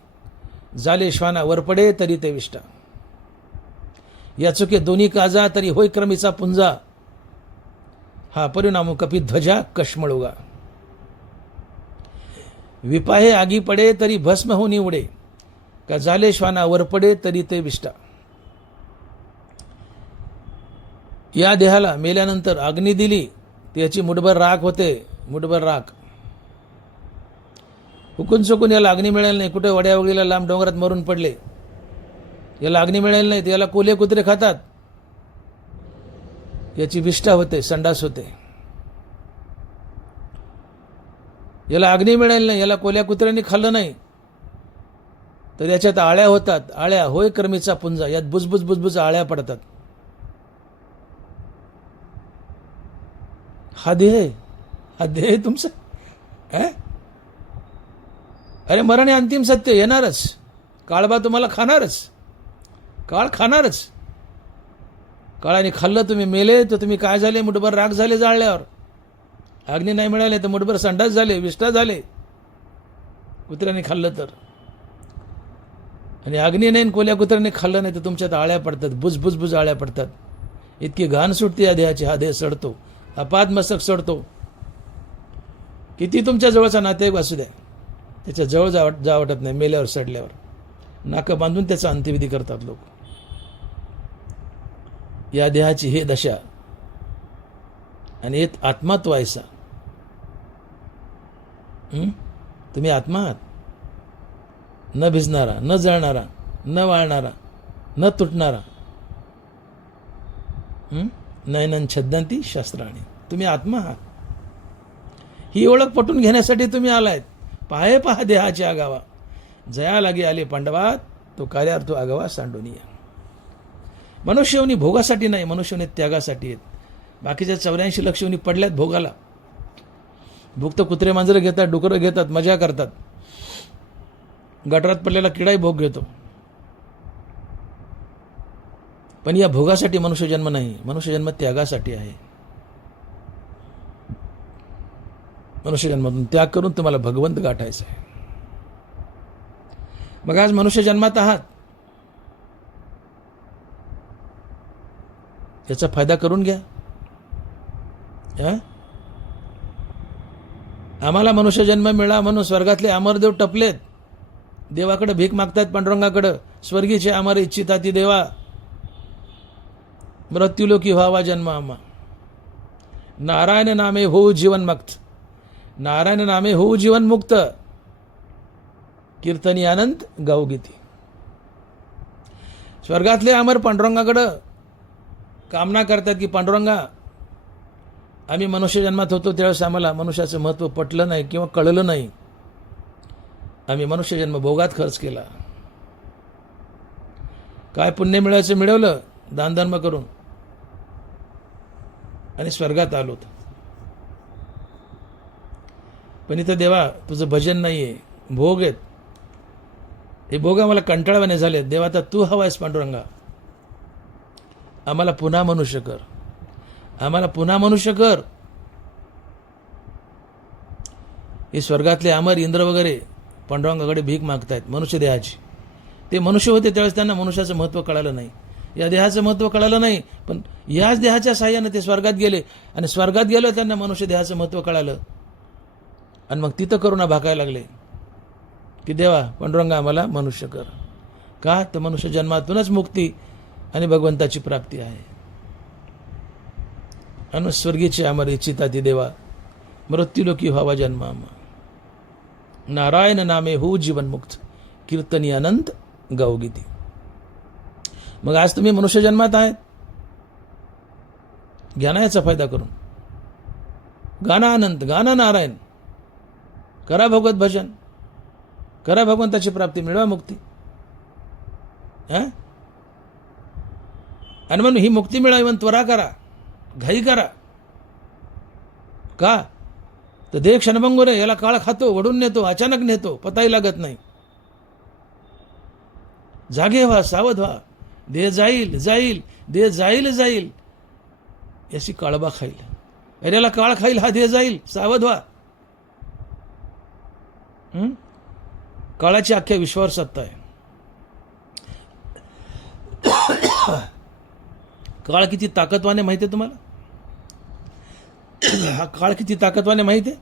झाले श्वाना वर पडे तरी ते विष्टा. या चुके दोन्ही काजा तरी होय क्रमीचा पुंजा, हा परिणाम कपी ध्वजा कश्मळुगा. विपाहे आगी पडे तरी भस्म होऊन निवडे, का झाले श्वाना वर पडे तरी ते विष्टा. या देहाला मेल्यानंतर अग्नी दिली, त्याची मुठभर राख होते, मुठभर राख. हुकून चुकून याला अग्नी मिळाली नाही, कुठे वड्या वगैरे लांब डोंगरात मरून पडले, याला अग्नी मिळाली नाही, याला कोल्हे कुत्रे खातात, याची विष्ठा होते, संडास होते. याला अग्नी मिळाली नाही, याला कोल्या कुत्र्यांनी खाल्लं नाही, तर याच्यात आळ्या होतात. आळ्या होय क्रमीचा पुंजा, यात बुजबुज बुजबुज आळ्या पडतात. हा देह तुमचं. अरे मरण हे अंतिम सत्य, येणारच. काळबा तुम्हाला खाणारच, काळ खाणारच. काळाने खाल्लं, तुम्ही मेले तर तुम्ही काय झाले? मुठभर राग झाले जाळल्यावर. अग्नी नाही मिळाले तर मुठभर संडास झाले, विष्ठा झाले, कुत्र्याने खाल्लं तर. आणि अग्नी नाही, कोल्या कुत्र्याने खाल्लं नाही तर तुमच्यात आळ्या पडतात, बुजबुजबुज आळ्या पडतात. इतकी घाण सुटते या देहाची. हा देह सडतो, अपाद मस्तक सडतो. किती तुमच्या जवळचा नातेवाईक असू द्या, त्याच्या जवळ जा वाटत नाही. मेल्यावर सडल्यावर नाकं बांधून त्याचा अंत्यविधी करतात लोक. या देहाची हे दशा. आणि एक आत्मात्व ऐसा. तुम्ही आत्मा आहात, न भिजणारा, न जळणारा, न वाळणारा, न तुटणारा. नयनन छद्दंती शस्त्राणी. तुम्ही आत्मा आहात. ही ओळख पटून घेण्यासाठी तुम्ही आलायत. पाहे पहा देहाच्या आगावा, जया लागे आले पांडवा, तो कार्यार्थ आगावा सांडोनिया. मनुष्यवनी भोगासाठी नाही, मनुष्यवनी त्यागासाठी आहेत. बाकीच्या 84 लक्ष योनी पडल्यात भोगाला. भोग तर कुत्रे मांजरं घेतात, डुकरं घेतात, मजा करतात. गटारात पडलेला किडाही भोग घेतो. पण या भोगासाठी मनुष्य जन्म नाही, मनुष्य जन्म त्यागासाठी आहे. मनुष्य जन्मातून त्याग करून तुम्हाला भगवंत गाठायचं आहे. मग आज मनुष्य जन्मात आहात, याचा फायदा करून घ्या. आम्हाला मनुष्य जन्म मिळा म्हणून स्वर्गातले अमरदेव टपलेत, देवाकडे भीक मागतात, पांडुरंगाकडं. स्वर्गीचे अमर इच्छिता ती देवा, मृत्युलोकी व्हावा जन्म आम्हा. नारायण नामे होऊ जीवनमुक्त, नारायण नामे होऊ जीवनमुक्त, कीर्तनी आनंद गाऊ गीती. स्वर्गातले अमर पांडुरंगाकडं कामना करतात की पांडुरंगा, आम्ही मनुष्य जन्मात होतो त्यावेळेस आम्हाला मनुष्याचं महत्त्व पटलं नाही किंवा कळलं नाही. आम्ही मनुष्य जन्म भोगात खर्च केला. काय पुण्य मिळायचं मिळवलं दानधर्म करून, आणि स्वर्गात आलो. पण इथं देवा तुझं भजन नाहीये, भोग आहेत. हे भोग आम्हाला कंटाळवाने झाले. देवा आता तू हवायस पांडुरंगा, आम्हाला पुन्हा मनुष्य कर, आम्हाला पुन्हा मनुष्य कर. हे स्वर्गातले अमर इंद्र वगैरे पांडुरंगाकडे भीक मागतायत मनुष्य देहाची. ते मनुष्य होते त्यावेळेस त्यांना मनुष्याचं महत्त्व कळालं नाही, या देहाचं महत्त्व कळालं नाही. पण याच देहाच्या साह्यानं ते स्वर्गात गेले, आणि स्वर्गात गेलो त्यांना मनुष्य देहाचं महत्त्व कळालं. आणि मग तिथं करुणा भाकायला लागले की देवा पांडुरंगा आम्हाला मनुष्य कर. का तर मनुष्य जन्मातूनच मुक्ती आणि भगवंताची प्राप्ती आहे. आणि स्वर्गीचे अमर इच्छिता ती देवा, मृत्युलोकी व्हावा जन्म आम्हा. नारायण नामे होऊ जीवनमुक्त, कीर्तनी आनंद गाऊ गीती. मग आज तुम्ही मनुष्य जन्मात आहेत, घ्या ना याचा फायदा करून. गाना आनंद, गाना नारायण, करा भगवत भजन, करा भगवंताची प्राप्ती, मिळवा मुक्ती. आणि म्हणून ही मुक्ती मिळावी म्हणून त्वरा करा, घाई करा. का तर देह क्षणभंगुर आहे, याला काळ खातो, वडून नेतो, अचानक नेतो, पताही लागत नाही. जागे व्हा, सावध व्हा. देह जाईल जाईल, देह जाईल जाईल, याची काळबा खाईल. अरे याला काळ खाईल, हा देह जाईल, सावध व्हा. काळाची अख्ख्या विश्वावर सत्ता आहे. काळ किती ताकदवान आहे माहिती आहे तुम्हाला? हा काळ किती ताकदवान आहे माहिती आहे?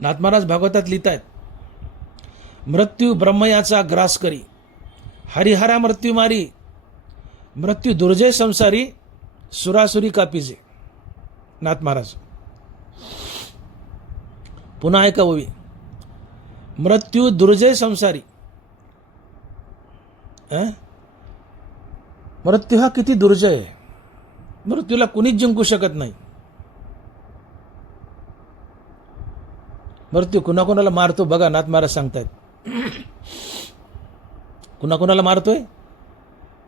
नाथ महाराज भागवतात लिहितायत, मृत्यू ब्रह्मयाचा ग्रास करी, हरिहरा मृत्यू मारी, मृत्यू दुर्जय संसारी, सुरासुरी कापिजे. नाथ महाराज पुन्हा ऐका ओवी, मृत्यू दुर्जय संसारी. मृत्यू हा किती दुर्जय आहे, मृत्यूला कुणीच जिंकू शकत नाही. मृत्यू कुणाकुणाला मारतो बघा, नाथ महाराज सांगतायत. कुणाकुणाला मारतोय?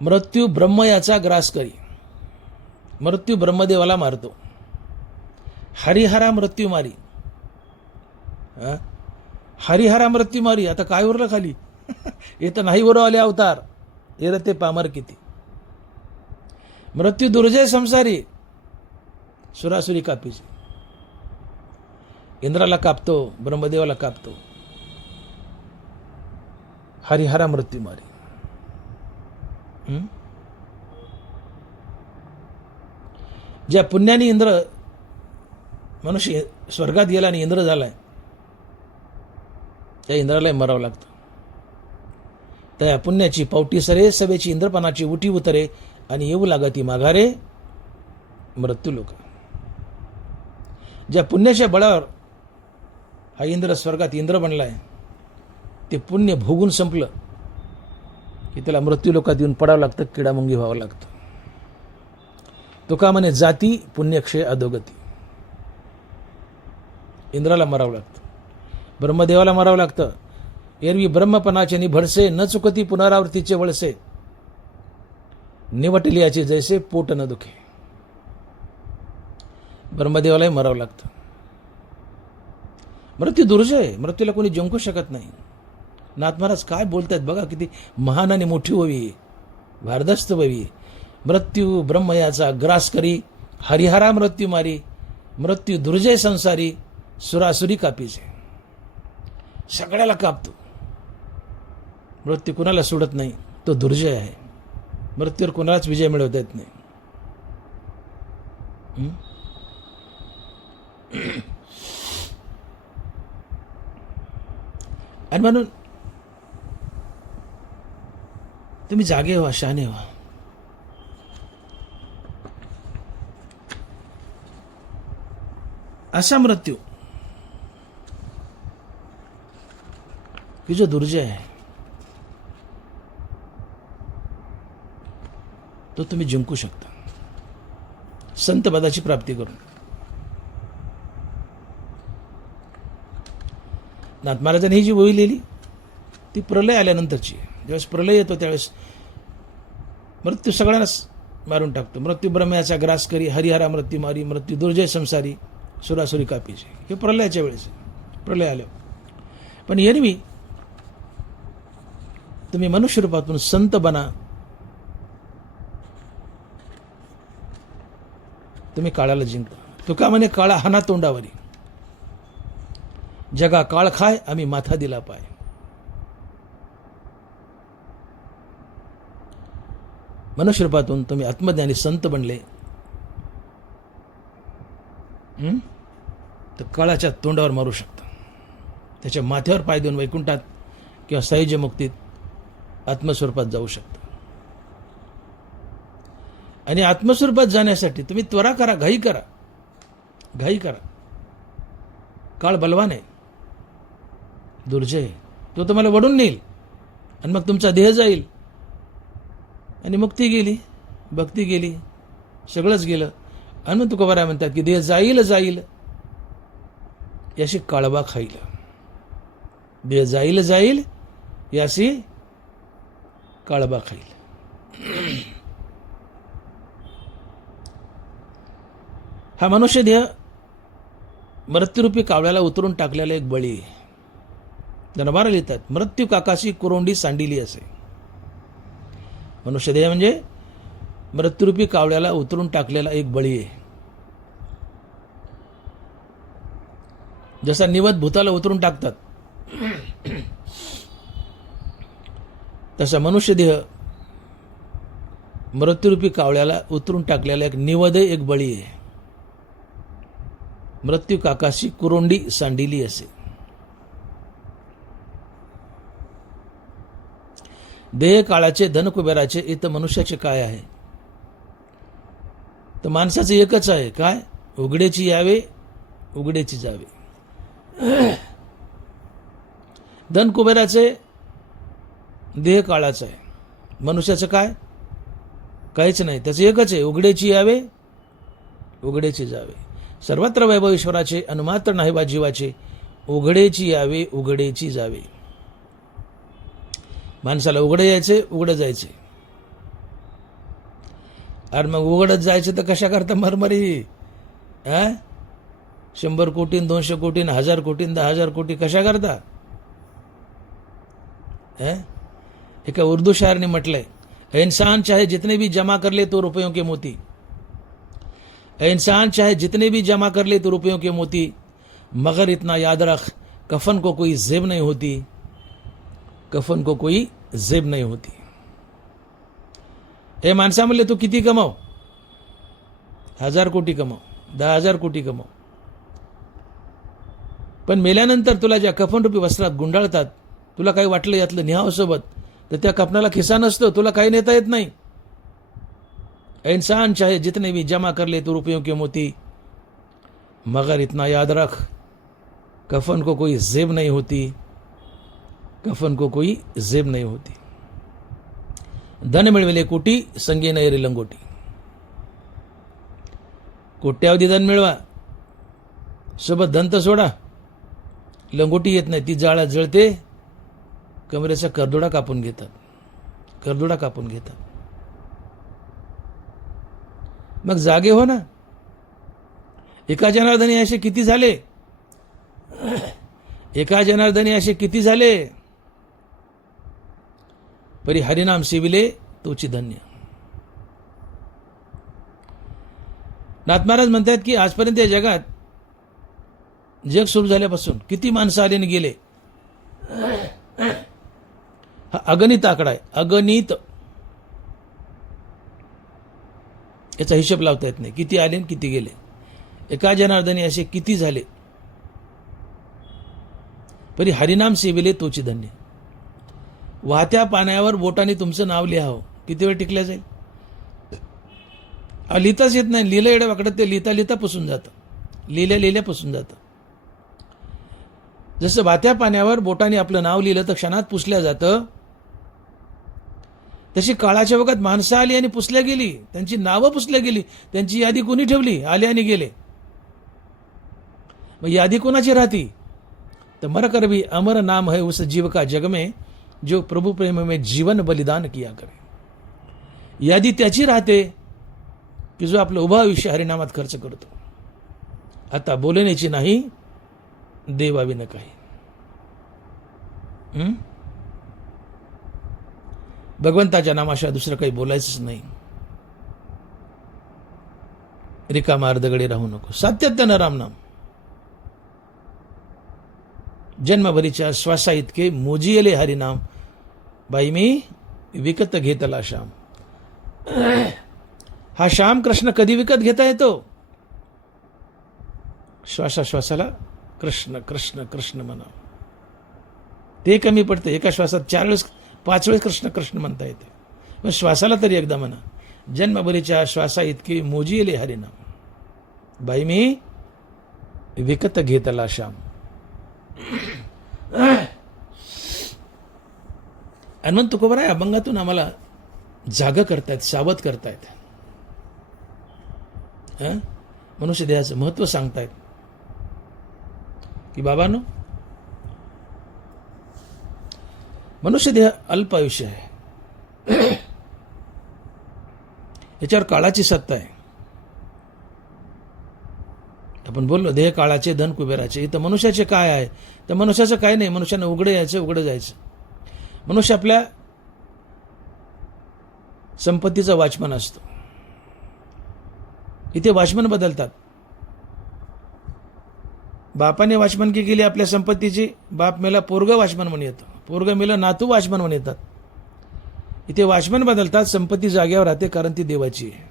मृत्यू ब्रह्म याचा ग्रास करी, मृत्यू ब्रह्मदेवाला मारतो. हरिहरा मृत्यू मारी, हरिहरा मृत्यू मारी. आता काय उरलं खाली? हे तर नाही बरोबर आले अवतार, हे रते पामर किती. मृत्यू दुर्जय संसारी, सुरासुरी कापीचे. इंद्राला कापतो, ब्रह्मदेवाला कापतो. हरिहरा मृत्यू मारी. ज्या पुण्याने इंद्र, मनुष्य स्वर्गात गेला आणि इंद्र झालाय, त्या इंद्राला मरावं लागतं. त्या पुण्याची पावटी सरे, सभेची इंद्रपणाची उठी उतरे, आणि येऊ लागती माघारे मृत्यू लोक. ज्या पुण्याच्या बळावर हा इंद्र स्वर्गात इंद्र बनलाय, ते पुण्य भोगून संपलं की त्याला मृत्यू लोकात येऊन पडावं लागतं, किडामुंगी व्हावं लागतं. तुका म्हणे जाती पुण्यक्षय अधोगती. इंद्राला मरावं लागतं, ब्रह्मदेवाला मरावं लागतं. एरवी ब्रह्मपणाचे निभडसे, न चुकती पुनरावृत्तीचे वळसे, निवटलियाचे जैसे पोट न दुखे. ब्रह्मदेवालाही मरावं लागतं. मृत्यू दुर्जय, मृत्यूला कोणी जिंकू शकत नाही. नाथ महाराज काय बोलतायत बघा, किती महान आणि मोठी ओवी. भारदस्त भवी मृत्यू ब्रह्मयाचा ग्रास करी, हरिहरा मृत्यू मारी, मृत्यू दुर्जय संसारी, सुरासुरी कापीचे. सगळ्याला कापतो. मृत्यू कुणाला सोडत नाही, तो दुर्जय आहे. मृत्यूवर कुणालाच विजय मिळवता येत नाही. आणि म्हणून तुम्ही जागे व्हा, शहाणे व्हा. असा मृत्यू की जो दुर्जय आहे, तो तुम्ही जिंकू शकता संत पदाची प्राप्ती करून. नाथ महाराजांनी ही जी ओवी लिहिली ती प्रलय आल्यानंतरची. ज्यावेळेस प्रलय येतो त्यावेळेस मृत्यू सगळ्यांनाच मारून टाकतो. मृत्यू ब्रह्म्याचा ग्रास करी, हरिहरा मृत्यू मारी, मृत्यू दुर्जय संसारी, सुरासुरी कापीचे. हे प्रलयाच्या वेळेस, प्रलय आलं. पण एरवी तुम्ही मनुष्य रूपातून संत बना. तुम्ही काळाला जिंका. तुका म्हणे काळा हाना तोंडावरी, जगा काळ खाय आम्ही माथा दिला पाय. मनुष्य रूपातून तुम्ही आत्मज्ञानी संत बनले तर काळाच्या तोंडावर मारू शकता. त्याच्या माथ्यावर पाय देऊन वैकुंठात किंवा सायुज्य मुक्तीत आत्मस्वरूपात जाऊ शकता. आणि आत्मस्वरूपात जाण्यासाठी तुम्ही त्वरा करा, घाई करा, घाई करा. काळ बलवान आहे, दुर्जय. तो तुम्हाला वडून नेईल आणि मग तुमचा देह जाईल आणि मुक्ती गेली, भक्ती गेली, सगळंच गेलं. आणि मग तुकोबाराय म्हणतात की देह जाईल जाईल याशी काळबा खाईल. देह जाईल जाईल याशी काळबा खाईल. हा मनुष्य देह मृत्यूरूपी कावळ्याला उतरून टाकलेला एक बळी. जनबारा लिहितात मृत्यू काकाशी कुरोंडी सांडिली असे. मनुष्य देह म्हणजे मृत्यूरूपी कावळ्याला उतरून टाकलेला एक बळी आहे. जसा निवद भूताला उतरून टाकतात तसा मनुष्य देह मृत्यूरूपी कावळ्याला उतरून टाकलेला एक निवद, एक बळी आहे. मृत्यू काकाशी कुरोंडी सांडिली असे. देह काळाचे धन कुबेराचे इथं मनुष्याचे काय आहे तर माणसाचं एकच आहे. काय? उघडेची यावे उघडेची जावे. धन कुबेराचे, देह काळाचं आहे. मनुष्याचं काय? काहीच नाही. त्याचं एकच आहे, उघडेची यावे उघडेची जावे. सर्वत्र वैभव ईश्वराचे अनुमात्र नाही बा जीवाचे, उघडेची यावे उघडेची जावे. माणसाला उघडे यायचे, उघडं जायचे. अरे मग उघडत जायचे तर कशा करता मरमरी? 100 कोटी 200 कोटी 1000 कोटी 10,000 कोटी कशा करता? एका उर्दू शायर ने म्हटलंय, इंसान चाहे जितने भी जमा कर ले तो रुपयों के मोती, इंसान चाहे जितने भी जमा कर ले तो रुपयों के मोती, मगर इतना याद रख कफन को कोई जेब नहीं होती, कफन को कोई जेब नहीं होती. हे माणसा म्हणले तू किती कमाव, 1000 कोटी कमाव, 10,000 कोटी कमाव, पण मेल्यानंतर तुला ज्या कफनरूपी वस्त्रात गुंडाळतात, तुला काही वाटलं यातलं न्याव सोबत तर त्या कफनाला खिसा नसतो, तुला काही नेता येत नाही. इंसान चाहे जितने भी जमा कर ले तो रुपयों के मोती, मगर इतना याद रख कफन को कोई जेब नहीं होती, कफन को कोई जेब नहीं होती. धन मिळविले कोटी संगे नाही रे लंगोटी. कोट्यावधी धन मिळवा, सोबत धन तर सोडा, लंगोटी येत नाही. ती जाळा जळते, कमरेचा करदोडा कापून घेतात, करदोडा कापून घेतात. मग जागे हो ना. एका जनार्दनी असे किती झाले, एका जनार्दनी असे किती झाले, परी हरिनाम सेविले तोची धन्य. नाथ महाराज म्हणतात की आजपर्यंत या जगात जग सुरू झाल्यापासून किती माणसं आले आणि गेले, हा अगणित आकडा आहे, अगणित. याचा हिशोब लावता येत नाही, किती आले आणि किती गेले. एका जनार्दनी असे किती झाले, परी हरिनाम सेविले तोची धन्य. वाहत्या पाण्यावर बोटाने तुमचं नाव लिहावं, किती वेळ टिकल्या जाईल. लिहिताच येत नाही, लिहिलं एवढ्या वाकडं ते लिहिता लिहिता पुसून जातं, लिहिल्या पुसून जातं. जसं वाहत्या पाण्यावर बोटाने आपलं नाव लिहिलं तर क्षणात पुसल्या जातं, तशी काळाच्या वगत माणसं आली आणि पुसल्या गेली, त्यांची नावं पुसल्या गेली. त्यांची यादी कोणी ठेवली, आले आणि गेले. मग यादी कोणाची राहती, तर मर कर भी अमर नाम है उस जीव का जग में जो प्रभु प्रेम में जीवन बलिदान किया करे. यादी त्याची राहते की जो आपलं उभं आयुष्य हरिनामात खर्च करतो. आता बोलण्याची नाही, देवाविन काही. भगवंताच्या नामाशिवाय दुसरं काही बोलायचंच नाही. रिकामा अर्धगडी राहू नको. सातत्यानं रामनाम. जन्मभरीच्या श्वासा इतके मोजियले हरिनाम, बाई मी विकत घेतला श्याम. हा श्याम कृष्ण कधी विकत घेता येतो, श्वासाश्वासाला कृष्ण कृष्ण कृष्ण म्हणा. ते कमी पडते, एका श्वासात 4 वेळेस 5 वेळेस कृष्ण कृष्ण म्हणता येते. मग श्वासाला तरी एकदा म्हणा. जन्मभरीच्या श्वासा इतके मोजियले हरिनाम, बाई मी विकत घेतला श्याम. हनुमंत तुकोबाराय अभंगातून आम्हाला जागा करतायत, सावध करतायत. मनुष्य देहाचं महत्व सांगतायत की बाबांनो, मनुष्य देह अल्प आयुष्य आहे, याच्यावर काळाची सत्ता आहे. आपण बोललो देह काळाचे धन कुबेराचे. इथं मनुष्याचे काय आहे, तर मनुष्याचं काय नाही. मनुष्यानं उघडं यायचं, उघडं जायचं. मनुष्य आपल्या संपत्तीचा वॉचमन असतो. इथे वॉचमन बदलतात. बापाने वॉचमनकी केली आपल्या संपत्तीची, बाप मेला पोरग वॉचमन म्हणून येतं, पोरग मेलं नातू वॉचमन म्हणून येतात. इथे वॉचमन बदलतात, संपत्ती जाग्यावर राहते, कारण ती देवाची आहे.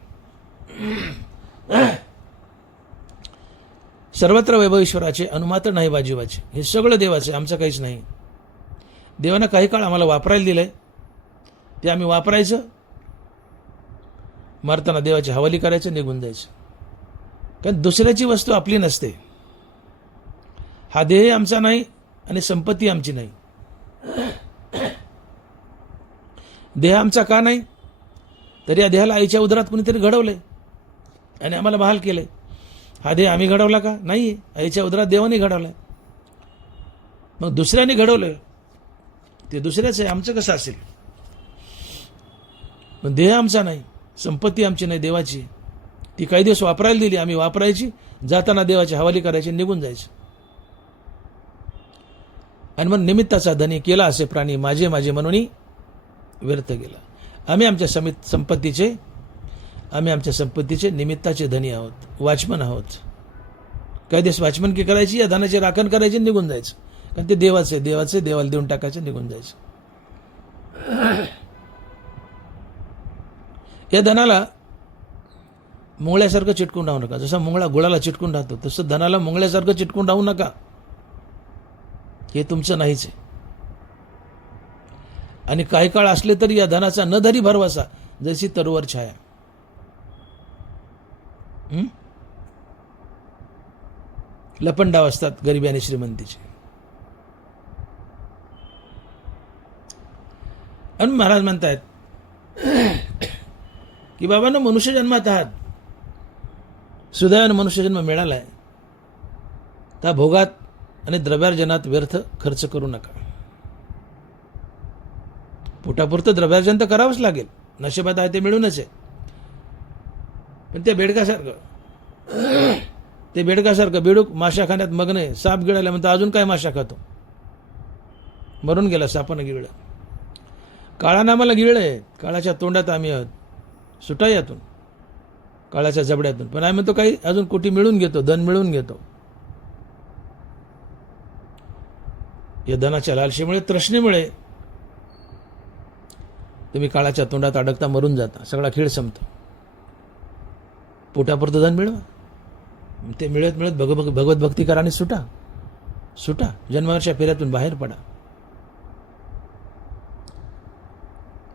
सर्वत्र वैभव ईश्वराचे, अनुमात्र नाही वाजीवाचे. हे सगळं देवाचे, आमचं काहीच नाही. देवानं काही काळ आम्हाला वापरायला दिलंय, ते आम्ही वापरायचं, मरताना देवाची हवाली करायचं, निघून जायचं. कारण दुसऱ्याची वस्तू आपली नसते. हा देह आमचा नाही आणि संपत्ती आमची नाही. देह आमचा का नाही, तर या देहाला आईच्या उदरात कुणीतरी घडवलंय आणि आम्हाला बहाल केलंय. हा देह आम्ही घडवला का, नाही. आईच्या उदरात देवाने घडवलाय. मग दुसऱ्याने घडवलं, ते दुसऱ्याच आहे, आमचं कसं असेल. पण देह आमचा नाही, संपत्ती आमची नाही, देवाची. ती काही दिवस वापरायला दिली, आम्ही वापरायची, जाताना देवाची हवाली करायची, निघून जायचं. आणि मग निमित्ताचा धनी केला असे प्राणी माझे माझे म्हणून व्यर्थ गेला. आम्ही आमच्या संपत्तीचे निमित्ताचे धनी आहोत, वॉचमन आहोत. काही दिवस वॉचमन की करायची, या धनाची राखण करायची, निघून जायचं. कारण ते देवाचे देवाला देऊन टाकायचं, निघून जायचं. या धनाला मुंगळ्यासारखं चिटकून राहू नका. जसा मुंगळा गुळाला चिटकून राहतो, तसं धनाला मुंगळ्यासारखं चिटकून राहू नका. हे तुमचं नाहीच आहे. आणि काही काळ असले तरी या धनाचा न धरी भरवसा, जशी तरुवर छाया. लपंडाव असतात गरिबी आणि श्रीमंतीचे. आणि महाराज म्हणतायत की बाबांनो, मनुष्य जन्मात आहात, सुदैवाने मनुष्य जन्म मिळालाय, त्या भोगात आणि द्रव्यार्जनात व्यर्थ खर्च करू नका. पोटापुरतं द्रव्यार्जन तर करावंच लागेल, नशिबात आहे ते मिळूनच आहे. पण ते बेडकासारखं बेडूक माशा खाण्यात मग्न आहे. साप गिळायला म्हणतो अजून काय माशा खातो, मरून गेला सापानं गिळलं. काळा नामाला गिळ आहे, काळाच्या तोंडात आम्ही आहोत, सुटा यातून, काळाच्या जबड्यातून. पण आम्ही म्हणतो काही अजून कोटी मिळून घेतो, धन मिळून घेतो. या धनाच्या लालसेमुळे, तृष्णेमुळे तुम्ही काळाच्या तोंडात अडकता, मरून जाता, सगळा खेळ संपतो. पोटापुरतं धन मिळवा, ते मिळत मिळत भगवत भक्ती करा आणि सुटा जन्मावरच्या फेऱ्यातून बाहेर पडा.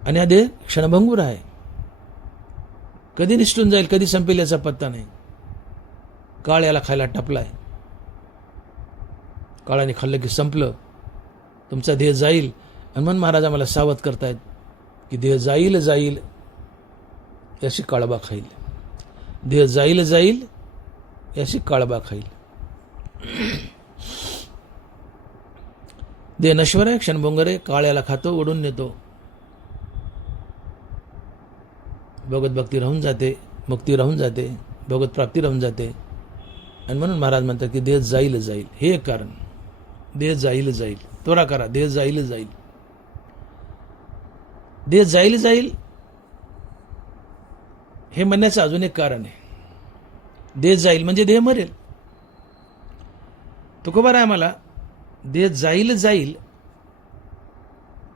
आणि हा देह क्षणभंगूर आहे, कधी निसटून जाईल, कधी संपेल याचा पत्ता नाही. काळ याला खायला टपलाय, काळाने खाल्लं की संपलं, तुमचा देह जाईल. हनुमान महाराज आम्हाला सावध करतायत की देह जाईल याची काळबा खाईल, देह जाईल याची काळबा खाईल. देह नश्वर आहे, क्षणभंगूर आहे, काळ याला खातो, ओढून नेतो. भगवत भक्ती राहून जाते, मुक्ती राहून जाते, भगवत प्राप्ती राहून जाते. आणि म्हणून महाराज म्हणतात की देह जाईल. हे एक कारण, देह जाईल. त्वरा करा, देह जाईल. देह जाईल हे म्हणण्याचं अजून एक कारण आहे. देह जाईल म्हणजे देह मरेल. तुकोबा राय आम्हाला देह जाईल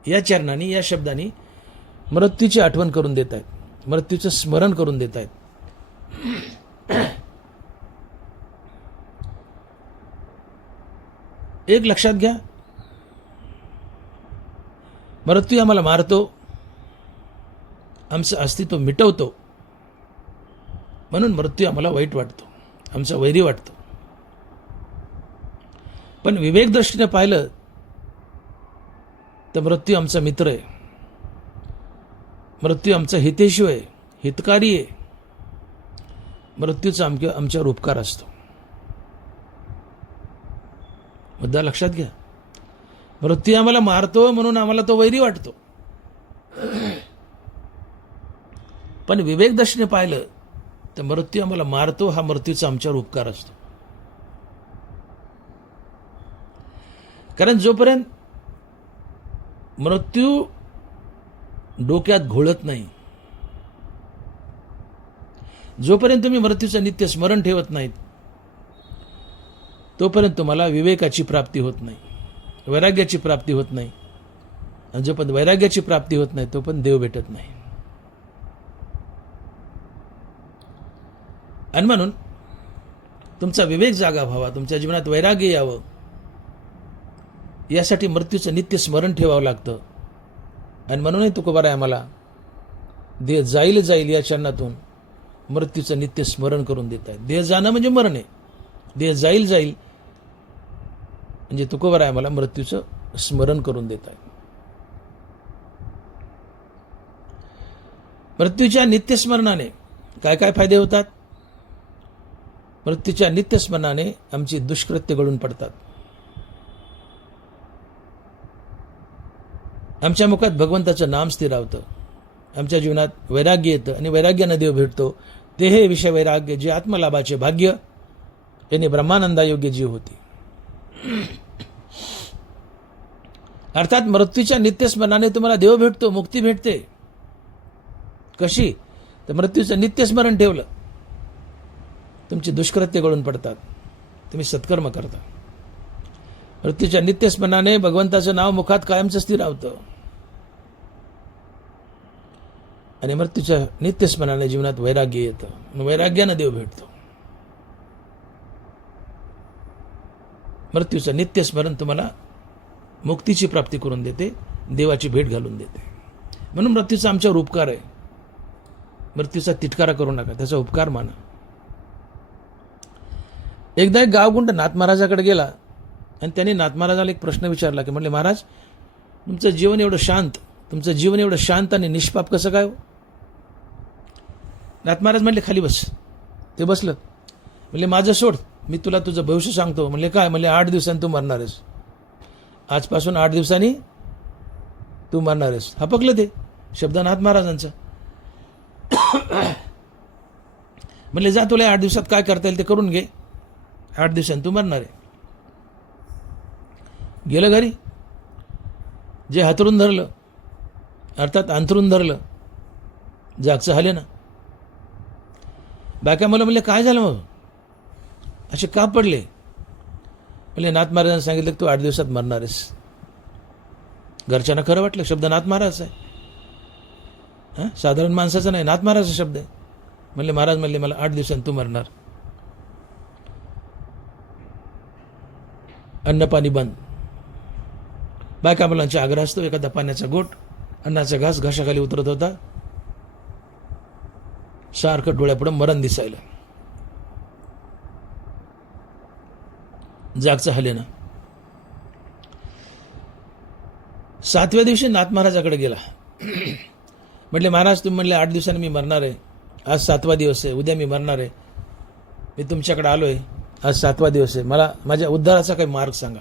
या चरणाने, या शब्दाने मृत्यूची आठवण करून देत आहेत, मृत्यूचं स्मरण करून देत आहेत. एक लक्षात घ्या, मृत्यू आम्हाला मारतो, आमचं अस्तित्व मिटवतो, म्हणून मृत्यू आम्हाला वाईट वाटतो, आमचा वैरी वाटतो. पण विवेक दृष्टीने पाहिलं तर मृत्यू आमचा मित्र आहे, मृत्यू आमचा हितेशू आहे, हितकारी आहे. मृत्यूचा आमच्यावर उपकार असतो. मुद्दा लक्षात घ्या, मृत्यू आम्हाला मारतो म्हणून आम्हाला तो वैरी वाटतो. पण विवेक दृष्टीने पाहिलं तर मृत्यू आम्हाला मारतो, हा मृत्यूचा आमच्यावर उपकार असतो. कारण जोपर्यंत मृत्यू डोक्यात घोळत नाही, जोपर्यंत तुम्ही मृत्यूचं नित्य स्मरण ठेवत नाहीत, तोपर्यंत तुम्हाला विवेकाची प्राप्ती होत नाही, वैराग्याची प्राप्ती होत नाही. आणि जोपर्यंत वैराग्याची प्राप्ती होत नाही तोपर्यंत देव भेटत नाही. आणि म्हणून तुमचा विवेक जागा व्हावा, तुमच्या जीवनात वैराग्य यावं, यासाठी मृत्यूचं नित्य स्मरण ठेवावं लागतं. आणि म्हणूनही तुकोबाराय आम्हाला देह जाईल या चरणातून मृत्यूचं नित्य स्मरण करून देत आहेत. देह जाणं म्हणजे मरण आहे, देह जाईल म्हणजे तुकोबाराय आम्हाला मृत्यूचं स्मरण करून देत आहेत. मृत्यूच्या नित्यस्मरणाने काय काय फायदे होतात? मृत्यूच्या नित्यस्मरणाने आमची दुष्कृत्य गळून पडतात, आमच्या मुखात भगवंताचं नाम स्थिरावतं, आमच्या जीवनात वैराग्य येतं आणि वैराग्यानं देव भेटतो. ते हे विषय वैराग्य जे आत्मलाभाचे भाग्य यांनी ब्रह्मानंदायोग्य जीव होती. अर्थात मृत्यूच्या नित्यस्मरणाने तुम्हाला देव भेटतो, मुक्ती भेटते. कशी? तर मृत्यूचं नित्यस्मरण ठेवलं, तुमची दुष्कृत्य गळून पडतात, तुम्ही सत्कर्म करता. मृत्यूच्या नित्यस्मरणाने भगवंताचं नाव मुखात कायमचं स्थिरावतं आणि मृत्यूच्या नित्यस्मरणाने जीवनात वैराग्य येतं, वैराग्यानं देव भेटतो. मृत्यूचं नित्यस्मरण तुम्हाला मुक्तीची प्राप्ती करून देते, देवाची भेट घालून देते. म्हणून मृत्यूचा आमच्यावर उपकार आहे. मृत्यूचा तिटकारा करू नका, त्याचा उपकार माना. एकदा एक गावगुंड नाथ महाराजाकडे गेला आणि त्यांनी नाथ महाराजाला एक प्रश्न विचारला की म्हणले, महाराज तुमचं जीवन एवढं शांत आणि निष्पाप कसं काय हो? नाथ महाराज म्हणले, खाली बस. ते बसलं. म्हणले, माझं सोड, मी तुला तुझं भविष्य सांगतो. म्हणले, काय? म्हणले, 8 दिवसांनी तू मरणार आहेस. आजपासून 8 दिवसांनी तू मरणार आहेस. हपकलं ते शब्द नाथ महाराजांचा. म्हणले, जा, तुला 8 दिवसात काय करता येईल ते करून घे, 8 दिवसांनी तू मरणार आहे. गेलं घरी, जे हातरून धरलं अर्थात अंथरून धरलं, जागचं झाले ना. बायका मला म्हणले काय झालं मग, असे का पडले. म्हणजे नाथ महाराजांनी सांगितलं की तू 8 दिवसात मरणार आहेस. घरच्यांना खरं वाटलं, शब्द नाथ महाराज आहे, साधारण माणसाचा नाही, नाथ महाराजचा शब्द आहे. म्हणले महाराज म्हणले मला 8 दिवसांत तू मरणार. अन्न पाणी बंद. बायका मुलांच्या आग्रह असतो, एखादा पाण्याचा गोट, अन्नाचा घास घशाखाली उतरत होता. सारखं डोळ्यापुढं मरण दिसायला. जागचं हले ना. 7व्या दिवशी नाथ महाराजाकडे गेला. म्हटले महाराज तुम्ही म्हणले 8 दिवसांनी मी मरणार आहे, आज 7वा दिवस आहे, उद्या मी मरणार आहे, मी तुमच्याकडे आलोय, आज 7वा दिवस आहे, मला माझ्या उद्धाराचा काही मार्ग सांगा.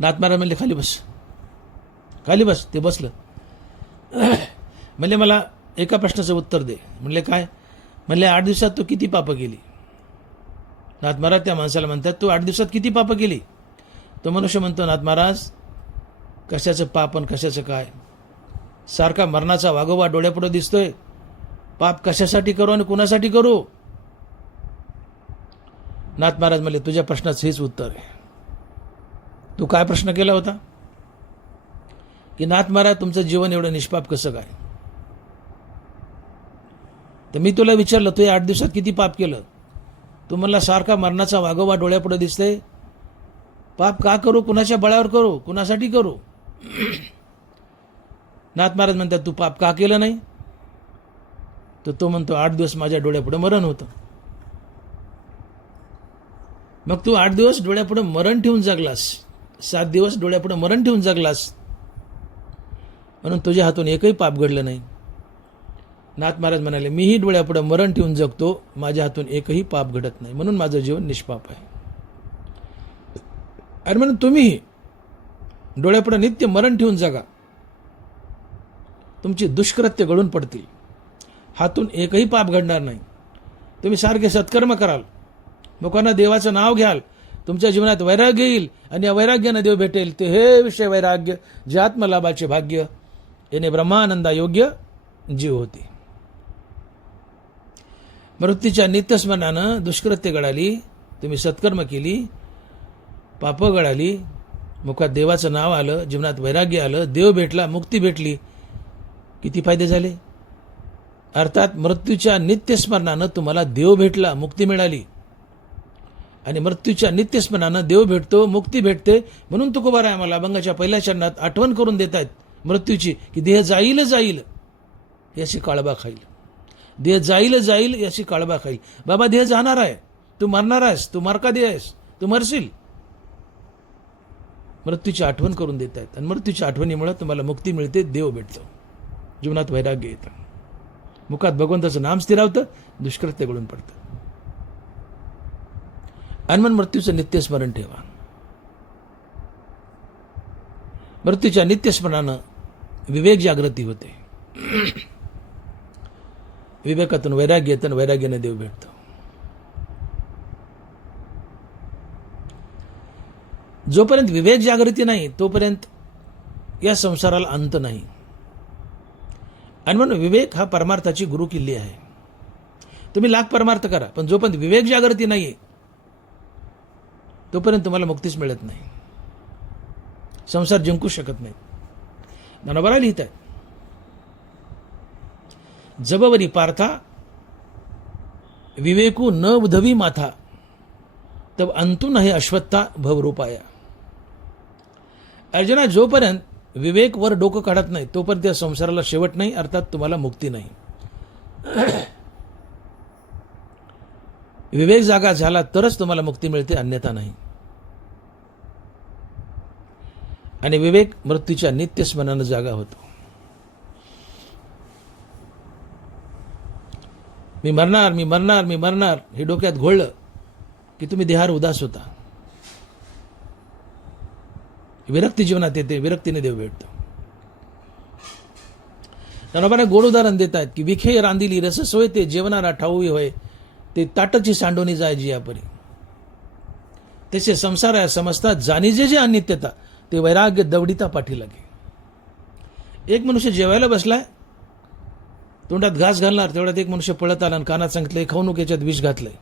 नाथ महाराज म्हणले खाली बस, खाली बस. ते बसलं. म्हणले मला एका प्रश्नाचं उत्तर दे. म्हणले काय. म्हणले 8 दिवसात तू किती पापं केली. नाथ महाराज त्या माणसाला म्हणतात तू 8 दिवसात किती पापं केली. तो मनुष्य म्हणतो नाथ महाराज कशाचं पाप आणि कशाचं काय, सारखा मरणाचा वागोबा डोळ्यापुढे दिसतोय, पाप कशासाठी करू आणि कुणासाठी करू. नाथ महाराज म्हणले तुझ्या प्रश्नाचं हेच उत्तर आहे. तू काय प्रश्न केला होता की नाथ महाराज तुमचं जीवन एवढं निष्पाप कसं काय. तर मी तुला विचारलं तू 8 दिवसात किती पाप केलं. तू म्हणला सारखा मरणाचा वागोबा डोळ्यापुढे दिसतंय, पाप का करू, कुणाच्या बळावर करू, कुणासाठी करू. नाथ महाराज म्हणतात तू पाप का केलं नाही. तर तो म्हणतो 8 दिवस माझ्या डोळ्यापुढे मरण होतं. मग तू 8 दिवस डोळ्यापुढे मरण ठेवून जगलास, 7 दिवस डोळ्यापुढे मरण ठेवून जगलास, म्हणून तुझ्या हातून एकही पाप घडलं नाही. नाथ महाराज म्हणाले मीही डोळ्यापुढे मरण ठेवून जगतो, माझ्या हातून एकही पाप घडत नाही, म्हणून माझं जीवन निष्पाप आहे. आणि म्हणून तुम्हीही डोळ्यापुढे नित्य मरण ठेवून जगा, तुमची दुष्कृत्य गळून पडतील, हातून एकही पाप घडणार नाही. तुम्ही सारखे सत्कर्म कराल, लोकांना देवाचं नाव घ्याल, तुमच्या जीवनात वैराग्य येईल आणि या वैराग्यानं देव भेटेल. ते हे विषय वैराग्य जे आत्मलाभाचे भाग्य, याने ब्रह्मानंदा योग्य जीव होते. मृत्यूच्या नित्यस्मरणानं दुष्कृत्य गळाली, तुम्ही सत्कर्म केली, पाप गळाली, मुखात देवाचं नाव आलं, जीवनात वैराग्य आलं, देव भेटला, मुक्ती भेटली. किती फायदे झाले. अर्थात मृत्यूच्या नित्यस्मरणानं तुम्हाला देव भेटला, मुक्ती मिळाली. आणि मृत्यूच्या नित्यस्मरणानं देव भेटतो, मुक्ती भेटते. म्हणून तुकोबाराय आम्हाला अभंगाच्या पहिल्या चरणात आठवण करून देत आहेत मृत्यूची, की देह जाईल जाईल याची काळबा खाईल. देह जाईल जाईल याची काळबा खाईल. बाबा देह जाणार आहे, तू मरणार आहेस, तू मरकादी आहेस, तू मरशील. मृत्यूची आठवण करून देत आहेत आणि मृत्यूच्या आठवणीमुळे तुम्हाला मुक्ती मिळते, देव भेटतो, जीवनात वैराग्य येतं, मुखात भगवंताचं नाम स्थिरावतं, दुष्कृत्य गळून पडतं. आणि मग मृत्यूचं नित्यस्मरण ठेवा. मृत्यूच्या नित्यस्मरणानं विवेक जागृती होते, विवेकातून वैराग्य येतं, वैराग्याने देव भेटतो. जोपर्यंत विवेक जागृती नाही तोपर्यंत या संसाराला अंत नाही. आणि म्हणून विवेक हा परमार्थाची गुरु किल्ली आहे. तुम्ही लाख परमार्थ करा, पण जोपर्यंत विवेक जागृती नाही तोपर्यंत तुम्हाला मुक्तीच मिळत नाही, संसार जिंकू शकत नाही. ज्ञानोबा लिहित आहे जबवरी पार्था विवेकू न उधवी माथा तब अंतू नाही अश्वत्था भवरूपाया. अर्जुना जोपर्यंत विवेक वर डोकं काढत नाही तोपर्यंत त्या संसाराला शेवट नाही, अर्थात तुम्हाला मुक्ती नाही. विवेक जागा झाला तरच तुम्हाला मुक्ती मिळते, अन्यथा नाही. आणि विवेक मृत्यूच्या नित्यस्मरणानं जागा होतो. मी मरणार, मी मरणार, मी मरणार हे डोक्यात घोळलं की तुम्ही देहार उदास होता. विरक्ती जीवनात येते, विरक्तीने देव भेटतो. ज्ञानोबाने गोड उदाहरण देत आहेत की विखे रांदिली रस सोय ते जेवणारा ठाऊही होय, ते ताटची सांडोनी जाय जियापरी. त्याचे संसार समजतात जाणीजे जे अनित्यता ते वैराग्य दवडिता पाठी लागे. एक मनुष्य जेवायला बसलाय, तोंडात घास घालणार, तेवढ्यात एक मनुष्य पळत आला आणि कानात सांगितलं, खाऊ नको, याच्यात विष घातलंय,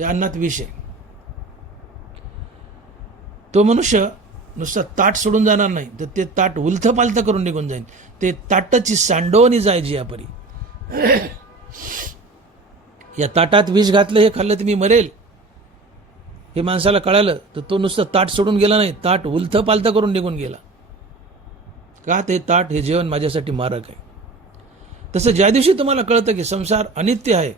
या अन्नात विष आहे. तो मनुष्य नुसतं ताट सोडून जाणार नाही, तर ते ताट उलथं पालथं करून निघून जाईल. ते ताटाची सांडवणी जायची यापरी. या ताटात विष घातलं, हे खाल्लं तर मी मरेल, हे माणसाला कळालं, तर तो नुसतं ताट सोडून गेला नाही, ताट उलथं पालथं करून निघून गेला. का? ते ताट, हे जेवण माझ्यासाठी मारक आहे. तसं ज्या दिवशी तुम्हाला कळतं की संसार अनित्य आहे,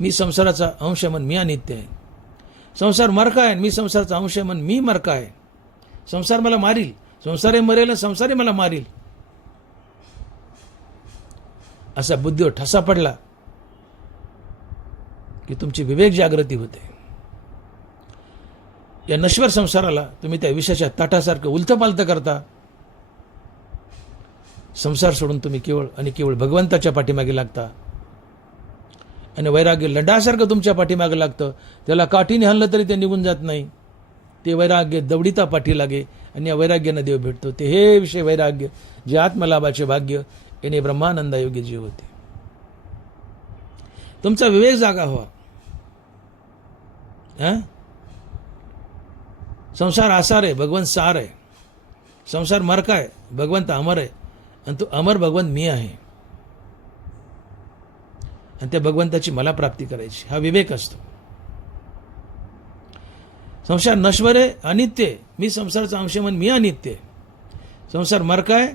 मी संसाराचा अंश म्हण मी अनित्य आहे, संसार मरका आहे, मी संसाराचा अंश म्हण मी मरका आहे, संसार मला मारील, संसारही मरेल, संसारही मला मारील, असा बुद्धीवर ठसा पडला की तुमची विवेक जागृती होते. या नश्वर संसाराला तुम्ही त्या विषयाच्या ताटासारखं उलथं पालथं करता. संसार सोडून तुम्ही केवळ आणि केवळ भगवंताच्या पाठीमागे लागता. आणि वैराग्य लंडासारखं तुमच्या पाठीमागे लागतं. त्याला काठीने हल्लं तरी ते निघून जात नाही. ते वैराग्य दवडीता पाठी लागे आणि या वैराग्यानं देव भेटतो. ते हे विषय वैराग्य, जे आत्मलाभाचे भाग्य, याने ब्रह्मानंदायोगी जीव होते. तुमचा विवेक जागा व्हावा. संसार आसार आहे, भगवंत सार आहे. संसार मरका आहे, भगवंत अमर आहे. आणि तो अमर भगवंत मी आहे. आणि त्या भगवंताची मला प्राप्ती करायची, हा विवेक असतो. संसार नश्वर आहे, अनित्य आहे, मी संसाराचा अंश म्हण मी अनित्य आहे. संसार मरका आहे,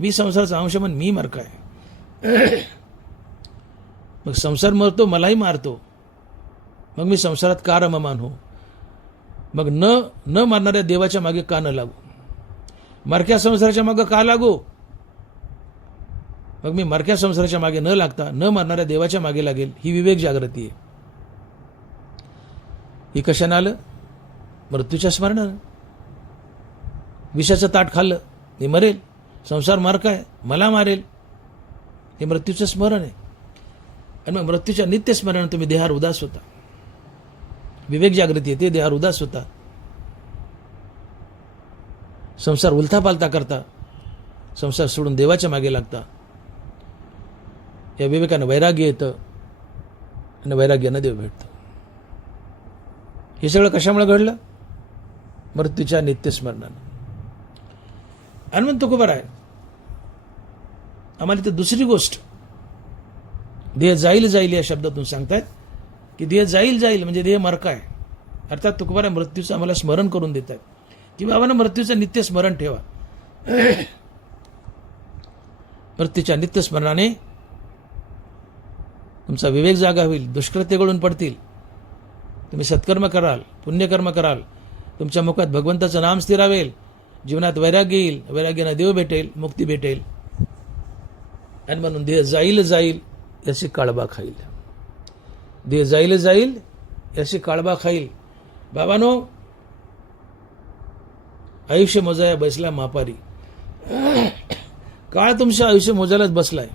मी संसाराचा अंश म्हण मी मरका आहे. मग संसार मरतो, मलाही मारतो, मग मी संसारात का रममान हो? मग न मारणाऱ्या देवाच्या मागे का न लागू? मरक्या संसाराच्या मागे का लागू? मग मी मरक्या संसाराच्या मागे न लागता न मारणाऱ्या देवाच्या मागे लागेल. ही विवेक जागृती आहे. ही कशानं आलं? मृत्यूच्या स्मरणानं. विषाचं ताट खाल्लं, मी मरेल, संसार मरका आहे, मला मारेल, हे मृत्यूचं स्मरण आहे. आणि मग मृत्यूच्या नित्य स्मरणानं तुम्ही देहार उदास होता. विवेक जागृती आहे, ते देहार उदास होता. संसार उलथा पालथा करता, संसार सोडून देवाच्या मागे लागता. या विवेकानं वैराग्य येतं आणि वैराग्यानं देव भेटतो. हे सगळं कशामुळे घडलं? मृत्यूच्या नित्यस्मरणानं. आणि म्हणतो खूप बरं आहे, आम्हाला इथं दुसरी गोष्ट, देह जाईल जाईल या शब्दातून सांगतायत की देह जाईल जाईल म्हणजे देह मरका आहे. अर्थात तुकोबारा मृत्यूचं आम्हाला स्मरण करून देत आहेत की बाबांना मृत्यूचं नित्य स्मरण ठेवा. मृत्यूच्या नित्य स्मरणाने तुमचा विवेक जागा होईल, दुष्कृत्य गळून पडतील, तुम्ही सत्कर्म कराल, पुण्यकर्म कराल, तुमच्या मुखात भगवंताचं नाम स्थिरावेल, जीवनात वैराग्य येईल, वैराग्यानं देव भेटेल, मुक्ती भेटेल. आणि म्हणून देह जाईल जाईल याची काळबा खाईल. देह जाईल जाईल याची काळबा खाईल. बाबानो, आयुष्य मोजाया बसला मापारी. काळ तुमचं आयुष्य मोजायलाच बसलाय.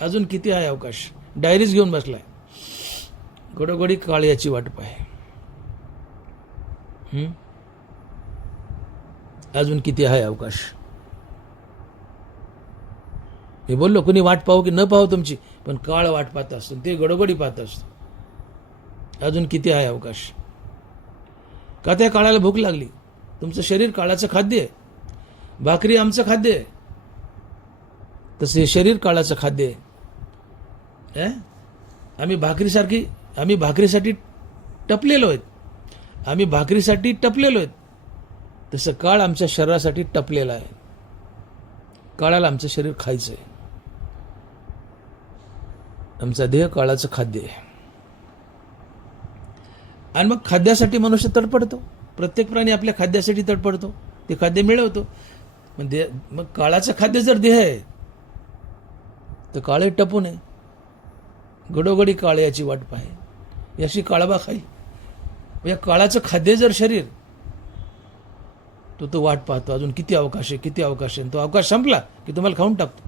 अजून किती आहे अवकाश? डायरीज घेऊन बसलाय. घडोघडी काळ याची वाट पाहे. अजून किती आहे अवकाश? मी बोललो, कुणी वाट पाहू की न पाहू तुमची, पण काळ वाट पाहत असतो, ते घडोघडी पाहत असतो. अजून किती आहे अवकाश? का त्या काळाला भूक लागली? तुमचं शरीर काळाचं खाद्य आहे. भाकरी आमचं खाद्य आहे, तसे शरीर काळाचं खाद्य आहे. आम्ही भाकरीसाठी टपलेलो आहेत. आम्ही भाकरीसाठी टपलेलो आहेत, तसं काळ आमच्या शरीरासाठी टपलेला आहे. काळाला आमचं शरीर खायचं आहे. आमचा देह काळाचं खाद्य आहे. आणि मग खाद्यासाठी मनुष्य तडपडतो. प्रत्येक प्राणी आपल्या खाद्यासाठी तडपडतो, ते खाद्य मिळवतो. मग काळाचं खाद्य जर देह आहे तर काळे टपू नये. घडोघडी काळ याची वाट पाहे, याची काळबा खाईल. या काळाचं खाद्य जर शरीर, तो वाट पाहतो, अजून किती अवकाश आहे, किती अवकाश आहे. तो अवकाश संपला की तुम्हाला खाऊन टाकतो.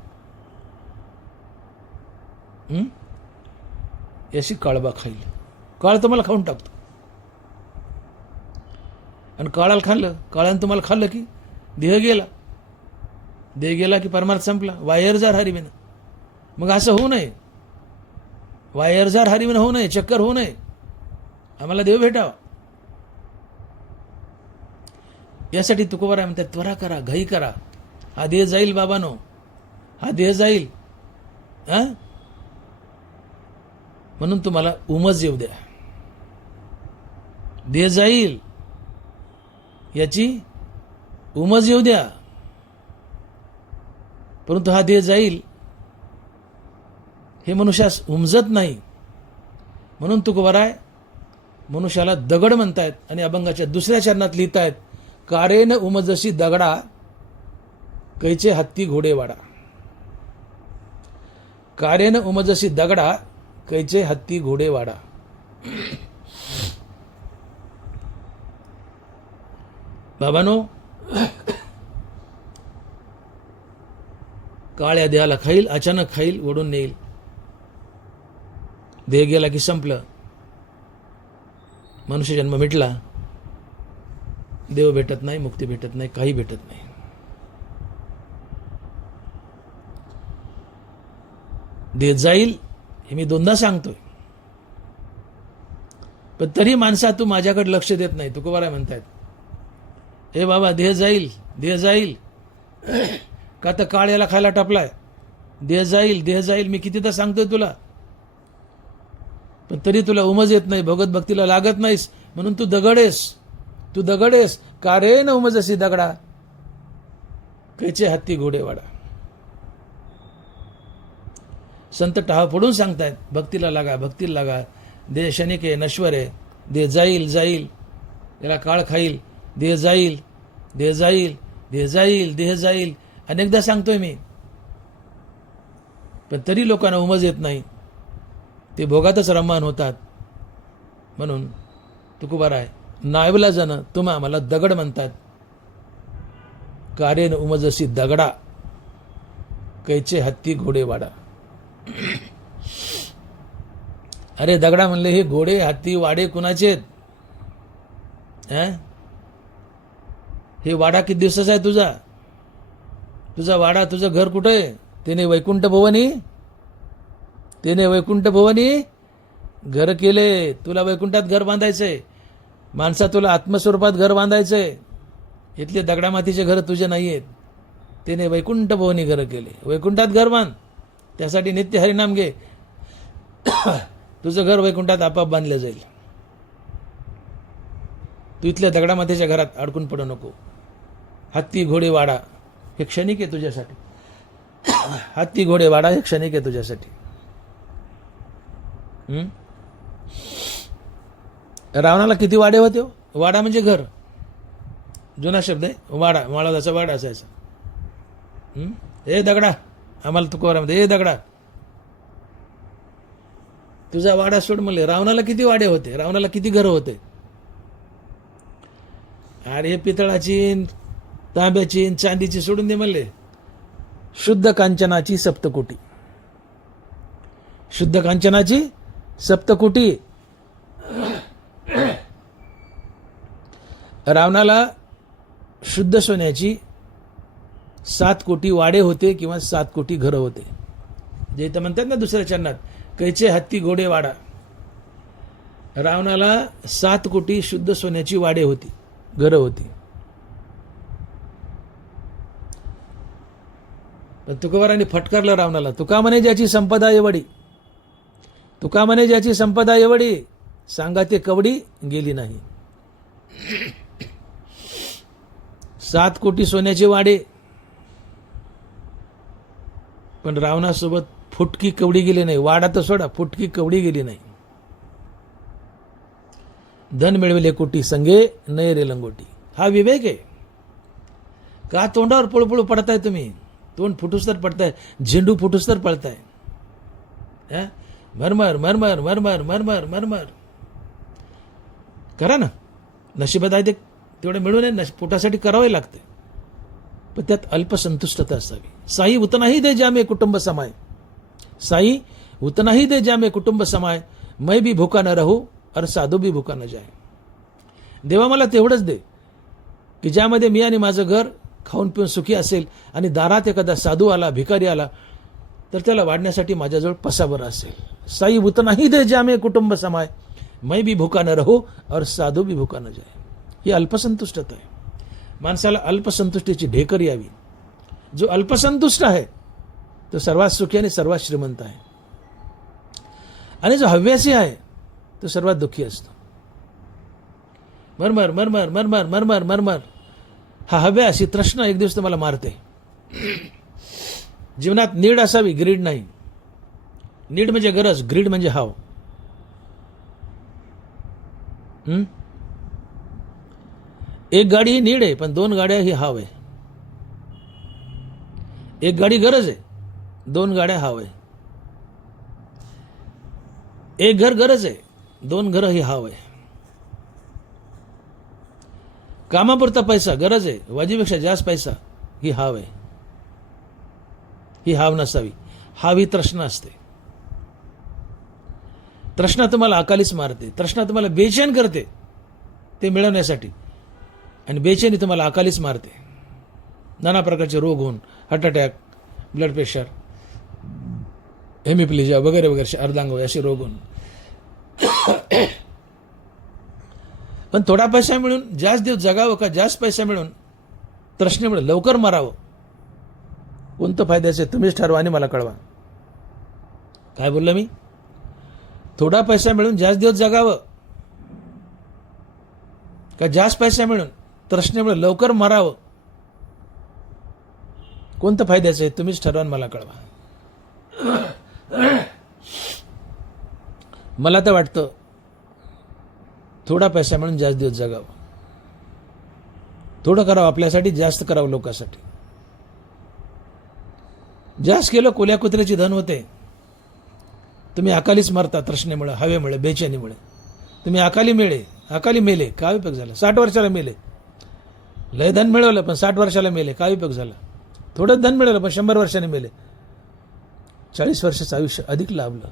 याची काळबा खाईल. काळ तुम्हाला खाऊन टाकतो. आणि काळाला खाल्लं, काळानं तुम्हाला खाल्लं की देह गेला. देह गेला की परमार्थ संपला. वायर जार हरिविन. मग असं होऊ नये, वायर जार हरिविन होऊ नये, चक्कर होऊ नये. आम्हाला देव भेटावा यासाठी तुकोबाराय म्हणतात त्वरा करा, घाई करा. हा देह जाईल बाबानो, हा देह जाईल. म्हणून तुम्हाला उमज येऊ द्या. देह जाईल याची उमज येऊ द्या. परंतु हा देह जाईल हे मनुष्यास उमजत नाही. म्हणून तुकोबाराय मनुष्याला दगड म्हणतायत आणि अभंगाच्या दुसऱ्या चरणात लिहितायत कारेन उमजशी दगडा कैचे हत्ती घोडे वाडा. कारेन उमजशी दगडा कैचे हत्ती घोडे वाडा. बाबानो, काळ्या देहाला खाईल, अचानक खाईल, ओढून नेईल. देह गेला की संपलं. मनुष्य जन्म मिटला. देव भेटत नाही, मुक्ती भेटत नाही, काही भेटत नाही. देह जाईल हे मी दोनदा सांगतोय, पण तरी माणसा तू माझ्याकडे लक्ष देत नाही. तुकोबाराय म्हणतायत हे बाबा देह जाईल, देह जाईल. का तर काळ याला खायला टपलाय. देह जाईल, देह जाईल. मी कितीदा सांगतोय तुला, पण तरी तुला उमज येत नाही, भगवत भक्तीला लागत नाहीस. म्हणून तू दगडेस, तू दगडेस. कारे न उमजशी दगडा कैचे हत्ती घोडेवाडा. संत टाहा फोडून सांगतायत भक्तीला लागा, भक्तीला लागा. देह क्षणिक आहे, नश्वर आहे. देह जाईल, जाईल. याला काळ खाईल. देह जाईल, देह जाईल, देह जाईल, देह जाईल. अनेकदा सांगतोय मी, पण तरी लोकांना उमज येत नाही. ते भोगातच रममान होतात. म्हणून तुकोबाराय नायवलाजन तुम्हा आम्हाला दगड म्हणतात. कारेन उमजशी दगडा कैचे हत्ती घोडे वाडा. अरे दगडा म्हणले हे घोडे, हत्ती, वाडे कुणाचे आहेत? हे वाडा किती दिवसाचा आहे तुझा? तुझा वाडा, तुझं घर कुठं आहे? त्याने वैकुंठ भवनी, त्याने वैकुंठ भवनी घर केले. तुला वैकुंठात घर बांधायचंय. माणसा तुला आत्मस्वरूपात घर बांधायचंय. इथले दगडामातीचे घर तुझे नाही आहेत. त्याने वैकुंठ भवनी घर केले. वैकुंठात घर बांध. त्यासाठी नित्य हरिनाम घे. तुझं घर वैकुंठात आपाप बांधलं जाईल. तू इथल्या दगडामातीच्या घरात अडकून पडू नको. हत्ती घोडे वाडा हे क्षणिक आहे तुझ्यासाठी. हत्ती घोडे वाडा हे क्षणिक आहे तुझ्यासाठी. रावणाला किती वाडे होते? वाडा म्हणजे घर, जुना शब्द आहे. वाडा, माळाचा वाडा असायचा. ए दगडा, आम्हाला तुकोबारामध्ये ए दगडा तुझा वाडा सोड म्हणले. रावणाला किती वाडे होते? रावणाला किती घर होते? अरे पितळाची, तांब्याची, चांदीची सोडून दे म्हणले. शुद्ध कांचनाची सप्तकोटी, शुद्ध कांचनाची सप्तकोटी. रावणाला शुद्ध सोन्याची 7 कोटी वाडे होते किंवा 7 कोटी घरं होते. जे इथं म्हणतात ना दुसऱ्या चरणात कैचे हत्ती घोडे वाडा. रावणाला 7 कोटी शुद्ध सोन्याची वाडे होती, घरं होती. पण तुकोबारांनी फटकारलं रावणाला. तुका म्हणे ज्याची संपदा एवढी, तुका म्हणे ज्याची संपदा एवढी, सांगा ते कवडी गेली नाही. 7 कोटी सोन्याचे वाडे, पण रावणासोबत फुटकी कवडी गेली नाही. वाडा तर सोडा, फुटकी कवडी गेली नाही. धन मिळविले कोटी संगे नय रे लंगोटी. हा विवेक आहे का? तोंडावर पळपळ पडताय तुम्ही. तोंड फुटूस तर पडताय, झेंडू फुटूस तर पडताय. मरमर मरमर मरमर मरमर मरमर करा ना. नशिबात आहे ते तेवढं मिळू नये. पोटासाठी करावे लागते, पण त्यात अल्पसंतुष्टता असावी. साई उतनाही दे जामे कुटुंब समाय, साई उतनाही दे जामे कुटुंब समाय, मैं भी भूका न रहू और साधू भी भूका न जाए. देवा मला तेवढंच दे की ज्यामध्ये मी आणि माझं घर खाऊन पिऊन सुखी असेल आणि दारात एखादा साधू आला, भिकारी आला, तर त्याला वाढण्यासाठी माझ्याजवळ पसाभर असेल. साई उतना ही दे जामे कुटुंब समाय, मैं भी भूखा न रहो और साधू भी भूखा न जाए. ही अल्पसंतुष्टता आहे. माणसाला अल्पसंतुष्टीची ढेकर यावी. जो अल्पसंतुष्ट आहे तो सर्वात सुखी आणि सर्वात श्रीमंत आहे, आणि जो हव्यासी आहे तो सर्वात दुःखी असतो. मरमर मरमर मरमर मरमर मरमर हा हव्यास, ही तृष्णा एक दिवस तुम्हाला मारते. जीवनात नीड असावी, ग्रीड नाही. नीड म्हणजे गरज, ग्रीड म्हणजे हाव. एक गाडी ही नीड आहे, पण 2 गाड्या ही हाव आहे. एक गाडी गरज आहे, 2 गाड्या हाव आहे. एक घर गरज आहे, 2 घरं ही हाव आहे. कामापुरता पैसा गरज आहे, वाजीपेक्षा जास्त पैसा ही हाव आहे. ही हाव नसावी. हाव ही तृष्णा असते. तृष्णा तुम्हाला अकालीच मारते. तृष्णा तुम्हाला बेचैन करते ते मिळवण्यासाठी, आणि बेचैनी तुम्हाला अकालीच मारते. नाना प्रकारचे रोग होऊन, heart attack, blood pressure, hemiplegia वगैरे वगैरे, अर्धांगवायू असे रोग होऊन. पण थोडा पैसा मिळून जास्त दिवस जगावं का जास्त पैसा मिळून तृष्णेमुळे लवकर मरावं, कोणतं फायद्याचं आहे तुम्हीच ठरवा आणि मला कळवा. काय बोललो मी? थोडा पैसा मिळून जास्त दिवस जगावं का जास्त पैसा मिळून तृष्णेमुळे लवकर मरावं, कोणतं फायद्याचं आहे तुम्हीच ठरवा आणि मला कळवा. मला तर वाटतं थोडा पैसा मिळून जास्त दिवस जगावं. थोडं करावं आपल्यासाठी, जास्त करावं लोकांसाठी. जास्त केलं कोल्या कुत्र्याची धन होते. तुम्ही अकालीच मरता तृष्णेमुळे, हवेमुळे, बेचैनीमुळे. तुम्ही अकाली मेले, काय उपयोग झाला? 60 वर्षाला मेले. लय धन मिळवलं पण 60 वर्षाला मेले, काय उपयोग झाला? थोडं धन मिळवलं पण 100 वर्षाने मेले. 40 वर्षाचं आयुष्य अधिक लाभलं.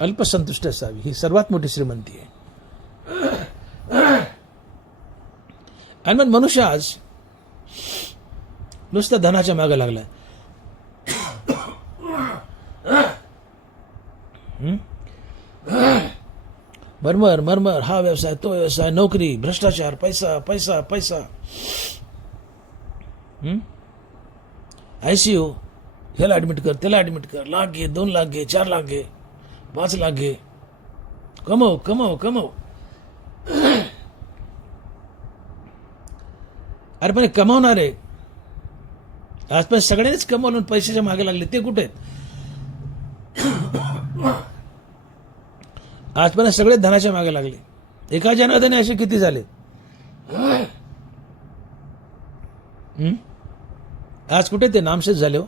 अल्पसंतुष्ट असावी ही सर्वात मोठी श्रीमंती आहे. आणि मग मनुष्य आज नुसतं धनाच्या मागे लागलाय. मरमर मरमर, हा व्यवसाय, तो व्यवसाय, नोकरी, भ्रष्टाचार, पैसा पैसा पैसा. ICU, ह्याला ऍडमिट कर, त्याला ऍडमिट कर, लाख घे, 2 लाख घे, 4 लाख घे, 5 लाख घे. कमव कमव कमव. अरे पण कमावणारे आजपर्यंत सगळ्यांनीच कमावून पैशाच्या मागे लागले, ते कुठे आहेत? आजपर्यंत सगळे धनाच्या मागे लागले. एका जनार्दने असे किती झाले? आज कुठे ते नामशेष झाले हो.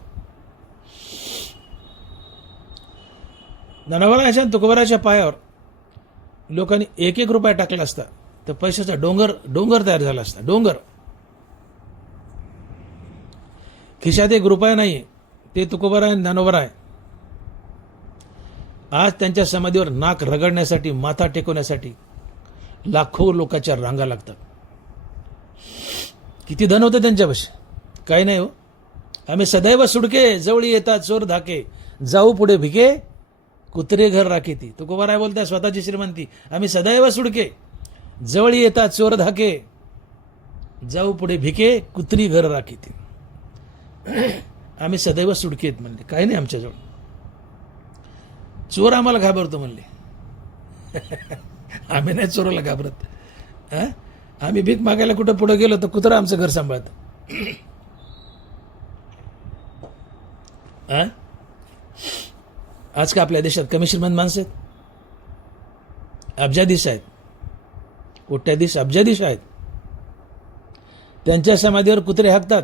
धनवराच्या तुकोबराच्या पायावर लोकांनी 1-1 रुपया टाकला असता तर पैशाचा डोंगर तयार झाला असता. डोंगर. खिशात 1 रुपया नाही, ते तुकोबरा आहे, ज्ञानोबरा आहे. आज त्यांच्या समाधीवर नाक रगडण्यासाठी, माथा टेकवण्यासाठी लाखो लोकांच्या रांगा लागतात. किती धन होतं त्यांच्यापाशी? काही नाही हो. आम्ही सदैव सुडके, जवळी येतात चोर धाके, जाऊ पुढे भिके, कुत्रे घर राखीती. तुकोबराय बोलताय स्वतःची श्रीमंती. आम्ही सदैव सुडके, जवळी येतात चोर धाके, जाऊ पुढे भिके, कुत्री घर राखीती. आम्ही सदैव सुडके आहेत म्हणले. काही नाही आमच्याजवळ. चोर आम्हाला घाबरतो म्हणले. आम्ही नाही चोराला घाबरत. आम्ही भीक मागायला कुठं पुढे गेलो तर कुत्रा आमचं घर सांभाळतं. आज का आपल्या देशात कमी श्रीमंत माणसं आहेत? अब्जाधीश आहेत, कोट्याधीश, अब्जाधीश आहेत. त्यांच्या समाधीवर कुत्रे हाकतात,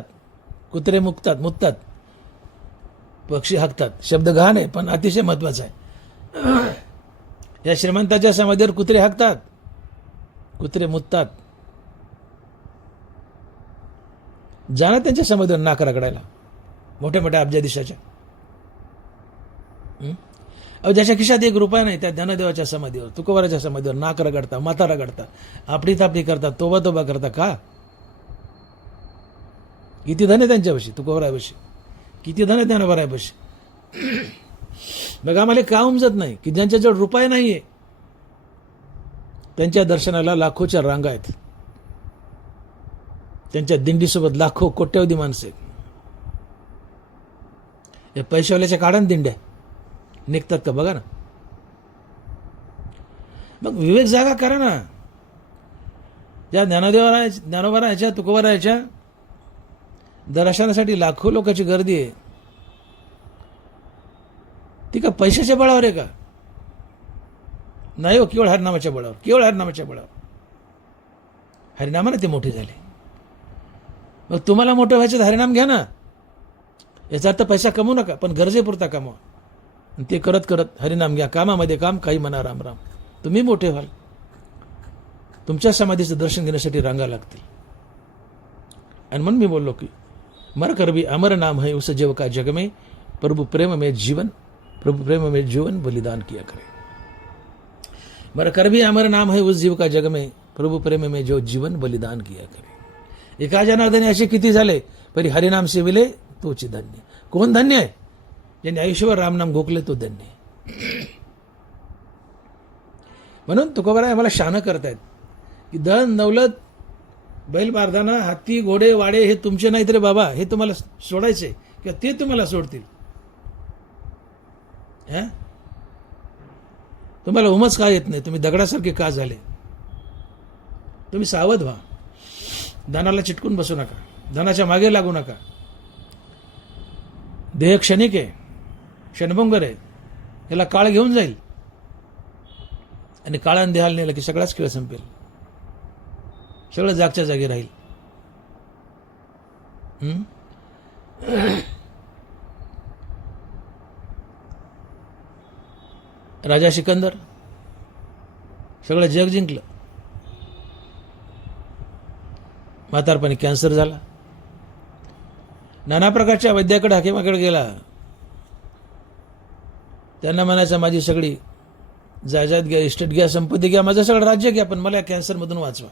कुत्रे मुततात, पक्षी हाकतात. शब्द घाण आहे पण अतिशय महत्वाचा आहे. या श्रीमंताच्या समाधीवर कुत्रे हाकतात, कुत्रे मुततात. जाणं त्यांच्या समाधीवर नाक रगडायला, मोठ्या मोठ्या अब्जाधीशाच्या. ज्याच्या खिशात 1 रुपया नाही त्या ज्ञानदेवाच्या समाधीवर, तुकोबाराच्या समाधीवर नाक रगडता, माथा रगडता, आपडी तापडी करता, तोबा करता. का? किती धन आहे त्यांच्यापाशी, तुकोबरायापाशी किती धन आहे ज्ञानोबरायापाशी. मग आम्हाला का उमजत नाही की ज्यांच्याजवळ रुपये नाहीये त्यांच्या दर्शनाला लाखोच्या रांगा आहेत, त्यांच्या दिंडीसोबत लाखो कोट्यवधी माणसं आहेत. या पैशावाल्याच्या काढा दिंड्या निघतात का बघा ना. मग विवेक जागा करा ना. ज्या ज्ञानोबरायाच्या तुकोबरायाच्या दर्शनासाठी लाखो लोकांची गर्दी आहे, ती का पैशाच्या बळावर आहे का? नाही हो, केवळ हरिनामाच्या बळावर, केवळ हरिनामाच्या बळावर. हरिनामाने ते मोठे झाले. मग तुम्हाला मोठं व्हायचं तर हरिनाम घ्या ना. याचा अर्थ पैसा कमवू नका, पण गरजेपुरता कमवा. आणि ते करत करत हरिनाम घ्या, कामामध्ये काम, काही म्हणा राम राम. तुम्ही मोठे व्हाल. तुमच्या समाधीचं दर्शन घेण्यासाठी रांगा लागतील. आणि म्हणून मी बोललो की मर कर भी अमर नाम है उस जीव का जग में, प्रभु प्रेम में जीवन बलिदान किया करे. मर कर भी अमर नाम है उस जीव का जग में, प्रभु प्रेम में जो जीवन बलिदान किया करे. एका जनार्दने असे किती झाले, परी हरिनाम सेविले तोची धन्य. कोण धन्य आहे? ज्यांनी आयुष्यभर रामनाम घोकले तो धन्य. म्हणून तुकोबराय आम्हाला शान करतायत की धन दौलत बैल बारदाना हत्ती घोडे वाडे हे तुमचे नाहीत रे बाबा, हे तुम्हाला सोडायचे किंवा ते तुम्हाला सोडतील. तुम्हाला उमच का येत नाही? तुम्ही दगडासारखे का झाले? तुम्ही सावध व्हा. धनाला चिटकून बसू नका, धनाच्या मागे लागू नका. देह क्षणिक आहे, क्षणभंगर आहे, याला काळ घेऊन जाईल. आणि काळाने देहाला नेलं की सगळाच खेळ संपेल, सगळं जागच्या जागी राहील. राजा सिकंदर सगळं जग जिंकलं. म्हातारपणी कॅन्सर झाला. नाना प्रकारच्या वैद्याकडे हाकिमाकडे गेला. त्यांना म्हणायचं माझी सगळी जायदाद घ्या, इस्टेट घ्या, संपत्ती घ्या, माझं सगळं राज्य घ्या, पण मला या कॅन्सरमधून वाचवा.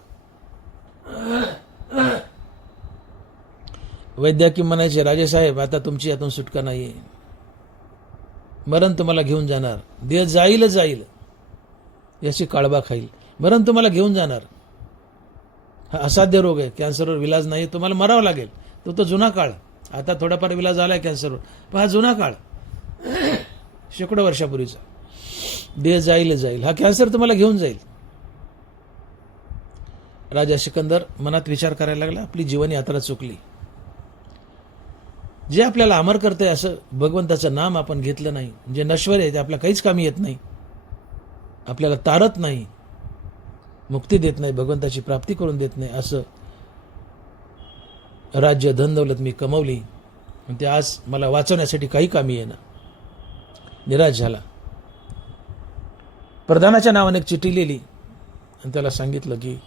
वैद्यकीय म्हणायचे राजेसाहेब आता तुमची यातून सुटका नाहीये, मरण तुम्हाला घेऊन जाणार. देह जाईल याची काळबा खाईल, मरण तुम्हाला घेऊन जाणार. हा असाध्य रोग आहे, कॅन्सरवर विलाज नाही, तुम्हाला मरावं लागेल. तो जुना काळ. आता थोडाफार विलाज आलाय कॅन्सरवर, पण हा जुना काळ शेकडो वर्षापूर्वीचा. देह जाईल, हा कॅन्सर तुम्हाला घेऊन जाईल. राजा सिकंदर मनात विचार करायला लागला, आपली जीवन यात्रा चुकली. जे आपल्याला अमर करतंय असं भगवंताचं नाम आपण घेतलं नाही, जे नश्वर आहे ते आपल्याला काहीच कामी येत नाही, आपल्याला तारत नाही, मुक्ती देत नाही, भगवंताची प्राप्ती करून देत नाही. असं राज्य धन दौलत मी कमवली, ते आज मला वाचवण्यासाठी काही कामी येईना. निराश झाला. प्रधानाच्या नावाने एक चिठ्ठी लिहिली आणि त्याला सांगितलं की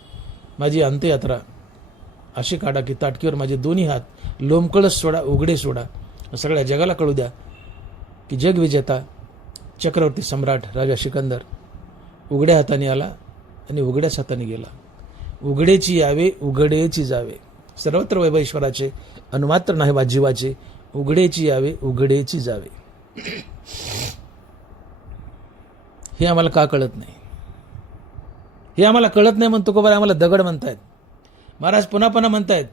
माझी अंत्ययात्रा अशी काढा की ताटकीवर माझे दोन्ही हात लोंबकळच सोडा, उघडे सोडा. सगळ्या जगाला कळू द्या की जगविजेता चक्रवर्ती सम्राट राजा सिकंदर उघड्या हाताने आला आणि उघड्याच हाताने गेला. उघडेची यावे, उघडेची जावे. सर्वत्र वैभवेश्वराचे अनुमात्र नाही वा जीवाचे. उघडेची यावे, उघडेची जावे. हे आम्हाला का कळत नाही? हे आम्हाला कळत नाही म्हणतो का? आम्हाला दगड म्हणतायत. महाराज पुन्हा पुन्हा म्हणतायत,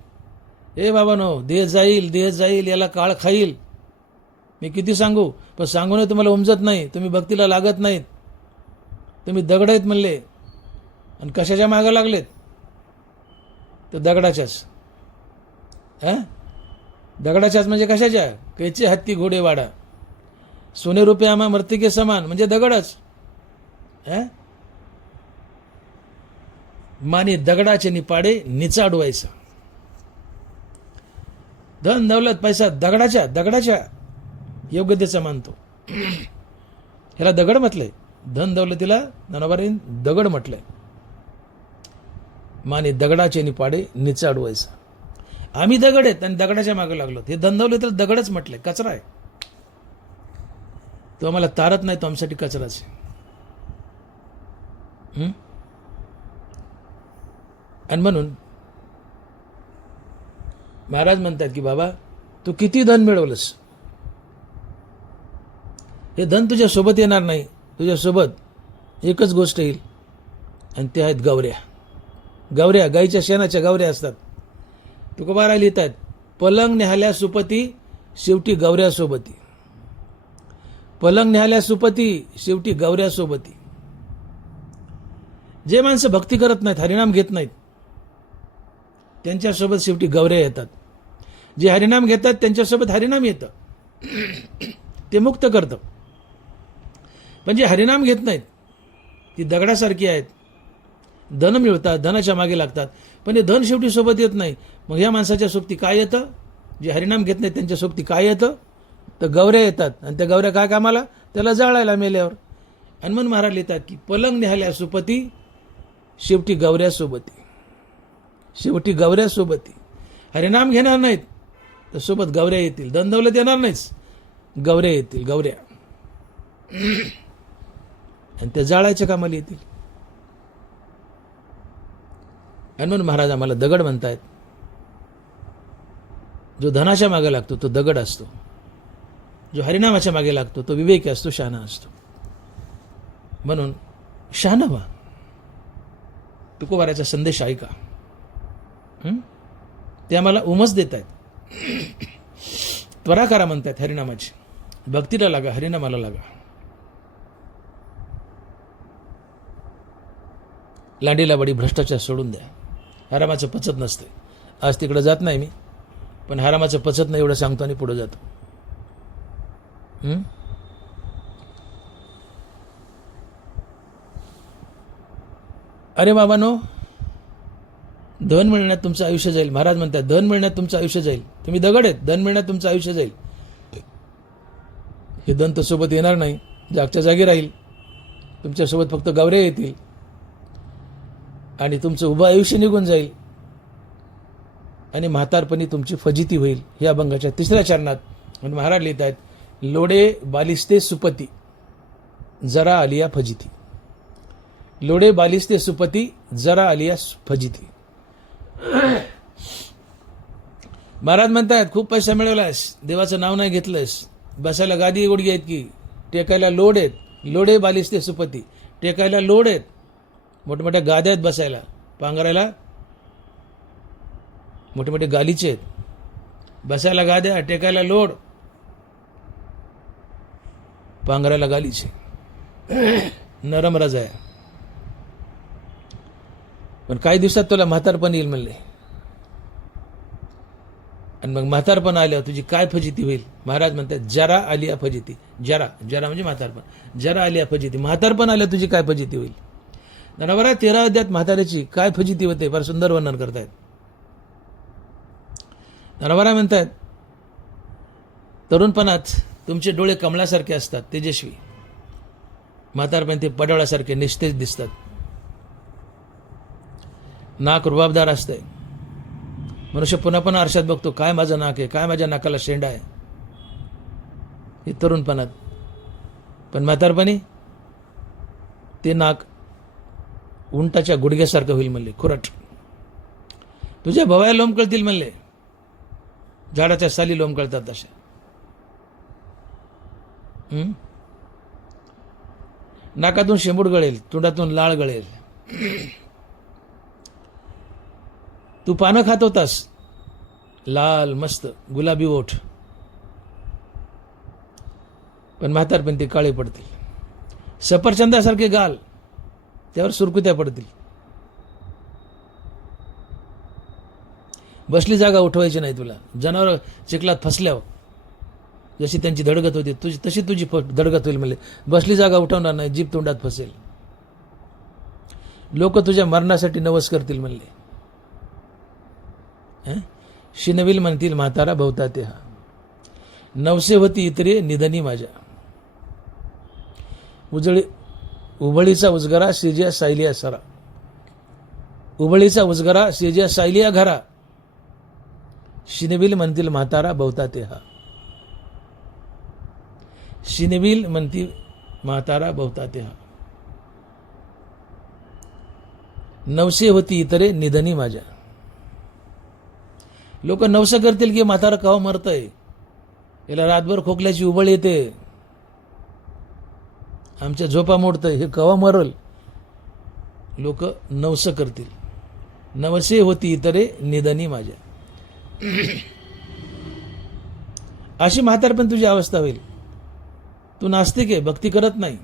हे बाबांनो, देह जाईल, याला काळ खाईल. मी किती सांगू, पण सांगून तुम्हाला उमजत नाही. तुम्ही भक्तीला लागत नाहीत. तुम्ही दगड आहेत म्हणले आणि कशाच्या मागे लागलेत? तर दगडाच्याच. दगडाच्याच म्हणजे कशाच्या? कैचे हत्ती घोडे वाडा, सोने रुपये आम्हा मर्तिके समान, म्हणजे दगडच. मानी दगडाचे निपाडे निचाडवायचा. धन दौलत पैसा दगडाच्या योग्यतेचा मानतो. ह्याला दगड म्हटलंय. धन दौलतीला ज्ञानोबांनी दगड म्हटलंय. मानी दगडाचे निपाडे निचाडवायचा. आम्ही दगड आहेत आणि दगडाच्या मागे लागलो. हे धन दौलतीला दगडच म्हटलंय, कचरा आहे तो. आम्हाला तारत नाही, तो आमच्यासाठी कचराच आहे. आणि म्हणून महाराज म्हणतात की बाबा तू किती धन मिळवलंस, हे धन तुझ्या सोबत येणार नाही. तुझ्या सोबत एकच गोष्ट येईल आणि ते आहेत गवऱ्या. गवऱ्या गाईच्या शेणाच्या गवऱ्या असतात. तुकोबारा लिहित आहेत, पलंग न्याहाल्या सुपती शेवटी गवऱ्या सोबती. पलंग न्याहाल्या सुपती शेवटी गवऱ्या सोबती. जे माणसं भक्ती करत नाहीत, हरिनाम घेत नाहीत, त्यांच्यासोबत शेवटी गवऱ्या येतात. जे हरिनाम घेतात त्यांच्यासोबत हरिनाम येतं, ते मुक्त करतं. पण जे हरिनाम घेत नाहीत ती दगडासारखी आहेत. धन मिळतात, धनाच्या मागे लागतात, पण हे धन शेवटी सोबत येत नाही. मग या माणसाच्या सोबती काय येतं? जे हरिनाम घेत नाहीत त्यांच्या सोबती काय येतं? तर गवऱ्या येतात. आणि त्या गवऱ्या काय कामाला? त्याला जाळायला मेल्यावर. हनुमान महाराज लिहितात की पलंग न्याहाल्या सुपती शेवटी गवऱ्या सोबती. शेवटी गवऱ्या सोबती. हरिनाम घेणार नाहीत तर सोबत गवऱ्या येतील. धनदौलत येणार नाहीच, गवऱ्या येतील. गवऱ्या आणि त्या जाळायच्या कामाला येतील. हनुमान महाराज आम्हाला दगड म्हणतायत. जो धनाच्या मागे लागतो तो दगड असतो, जो हरिनामाच्या मागे लागतो तो विवेकी असतो, शहाणा असतो. म्हणून शहाणा व्हा. तुकोबाराचा संदेश ऐका. ते आम्हाला उमस देत आहेत. त्वरा करा म्हणतात हरिनामाची. भक्तीला लागा, हरिनामाला लागा. लांडीला बडी भ्रष्टाचार सोडून द्या. हरामाचं पचत नसते. आज तिकडे जात नाही मी, पण हरामाचं पचत नाही एवढं सांगतो आणि पुढे जातो. अरे बाबांनो, धन मिळण्यात तुमचं आयुष्य जाईल. महाराज म्हणतात धन मिळण्यात तुमचं आयुष्य जाईल. तुम्ही दगड आहेत, धन मिळण्यात तुमचं आयुष्य जाईल. हे धन तर सोबत येणार नाही, जागच्या जागी राहील. तुमच्यासोबत फक्त गवऱ्या येतील आणि तुमचं उभं आयुष्य निघून जाईल आणि म्हातारपणी तुमची फजिती होईल. हे अभंगाच्या 3ऱ्या चरणात आणि महाराज लिहित आहेत, लोडे बालिस्ते सुपती जरा आलिया फजिती. लोडे बालिस्ते सुपती जरा आलिया फजिती. महाराज म्हणतात खूप पैसा मिळवलास, देवाचं नाव नाही घेतलंस, बसायला गादी गुडघे आहेत की, टेकायला लोड आहेत. लोडे बालिस्ते सुपती, टेकायला लोड आहेत. मोठमोठ्या गाद्या आहेत बसायला, पांघरायला मोठे मोठे गालीचे आहेत. बसायला गाद्या, टेकायला लोड, पांघरायला गालीचे. नरम रजाया. पण काही दिवसात तुला म्हातारपण येईल म्हणले. आणि मग म्हातारपण आल्यावर तुझी काय फजिती होईल? महाराज म्हणतात जरा आलिया फजिती. जरा जरा म्हणजे म्हातारपण. जरा आलिया फजिती. म्हातारपण आल्यावर तुझी काय फजिती होईल? नवरा 13 अध्यायात म्हाताऱ्याची काय फजिती होते फार सुंदर वर्णन करतायत. नवरा म्हणतात तरुणपणात तुमचे डोळे कमळासारखे असतात, तेजस्वी. म्हातारपण ते पडवळासारखे निस्तेज दिसतात. नाक रुबाबदार असतंय. मनुष्य पुन्हा पुन्हा आरशात बघतो, काय माझं नाक आहे, काय माझ्या नाकाला शेंडा आहे. हे तरुणपणात. पण म्हातारपणी ते नाक उंटाच्या गुडघ्यासारखं होईल म्हणले, खुरट. तुझ्या भवाया लोंब कळतील म्हणले, झाडाच्या साली लोंब कळतात तशा. नाकातून शेंबूड गळेल, तोंडातून लाळ गळेल. तू पानं खात होतास, लाल मस्त गुलाबी ओठ, पण म्हातारपण ते काळे पडतील. सफरचंदासारखे गाल, त्यावर सुरकुत्या पडतील. बसली जागा उठवायची नाही तुला. जनावर चिखलात फसल्यावर जशी त्यांची धडगत होती तशी तुझी धडगत होईल म्हणले. बसली जागा उठवणार नाही, जीभ तोंडात फसेल. लोक तुझ्या मरणासाठी नवस करतील म्हणले. शिनविल म्हणतील म्हातारा भवता ते हा. नवसे होती इतरे निधनी माझ्या. उबळीचा उजगरा शेजिया सायलिया सरा. उबळीचा उजगरा शेजिया सायलिया घरा. शिनविल म्हणतील म्हातारा भवता ते हा. शिनविल म्हणतील म्हातारा भवता ते हा. नवसे होती इतरे निधनी माझ्या. लोक नवसं करतील की म्हातारं केव्हा मरतंय, याला रातभर खोकल्याची उबळ येते, आमच्या झोपा मोडतंय, हे केव्हा मरल. लोक नवसं करतील. नवसे होती इतरे निधनी माझ्या. अशी म्हातारपण तुझी अवस्था होईल. तू नास्तिक आहे, भक्ती करत नाही,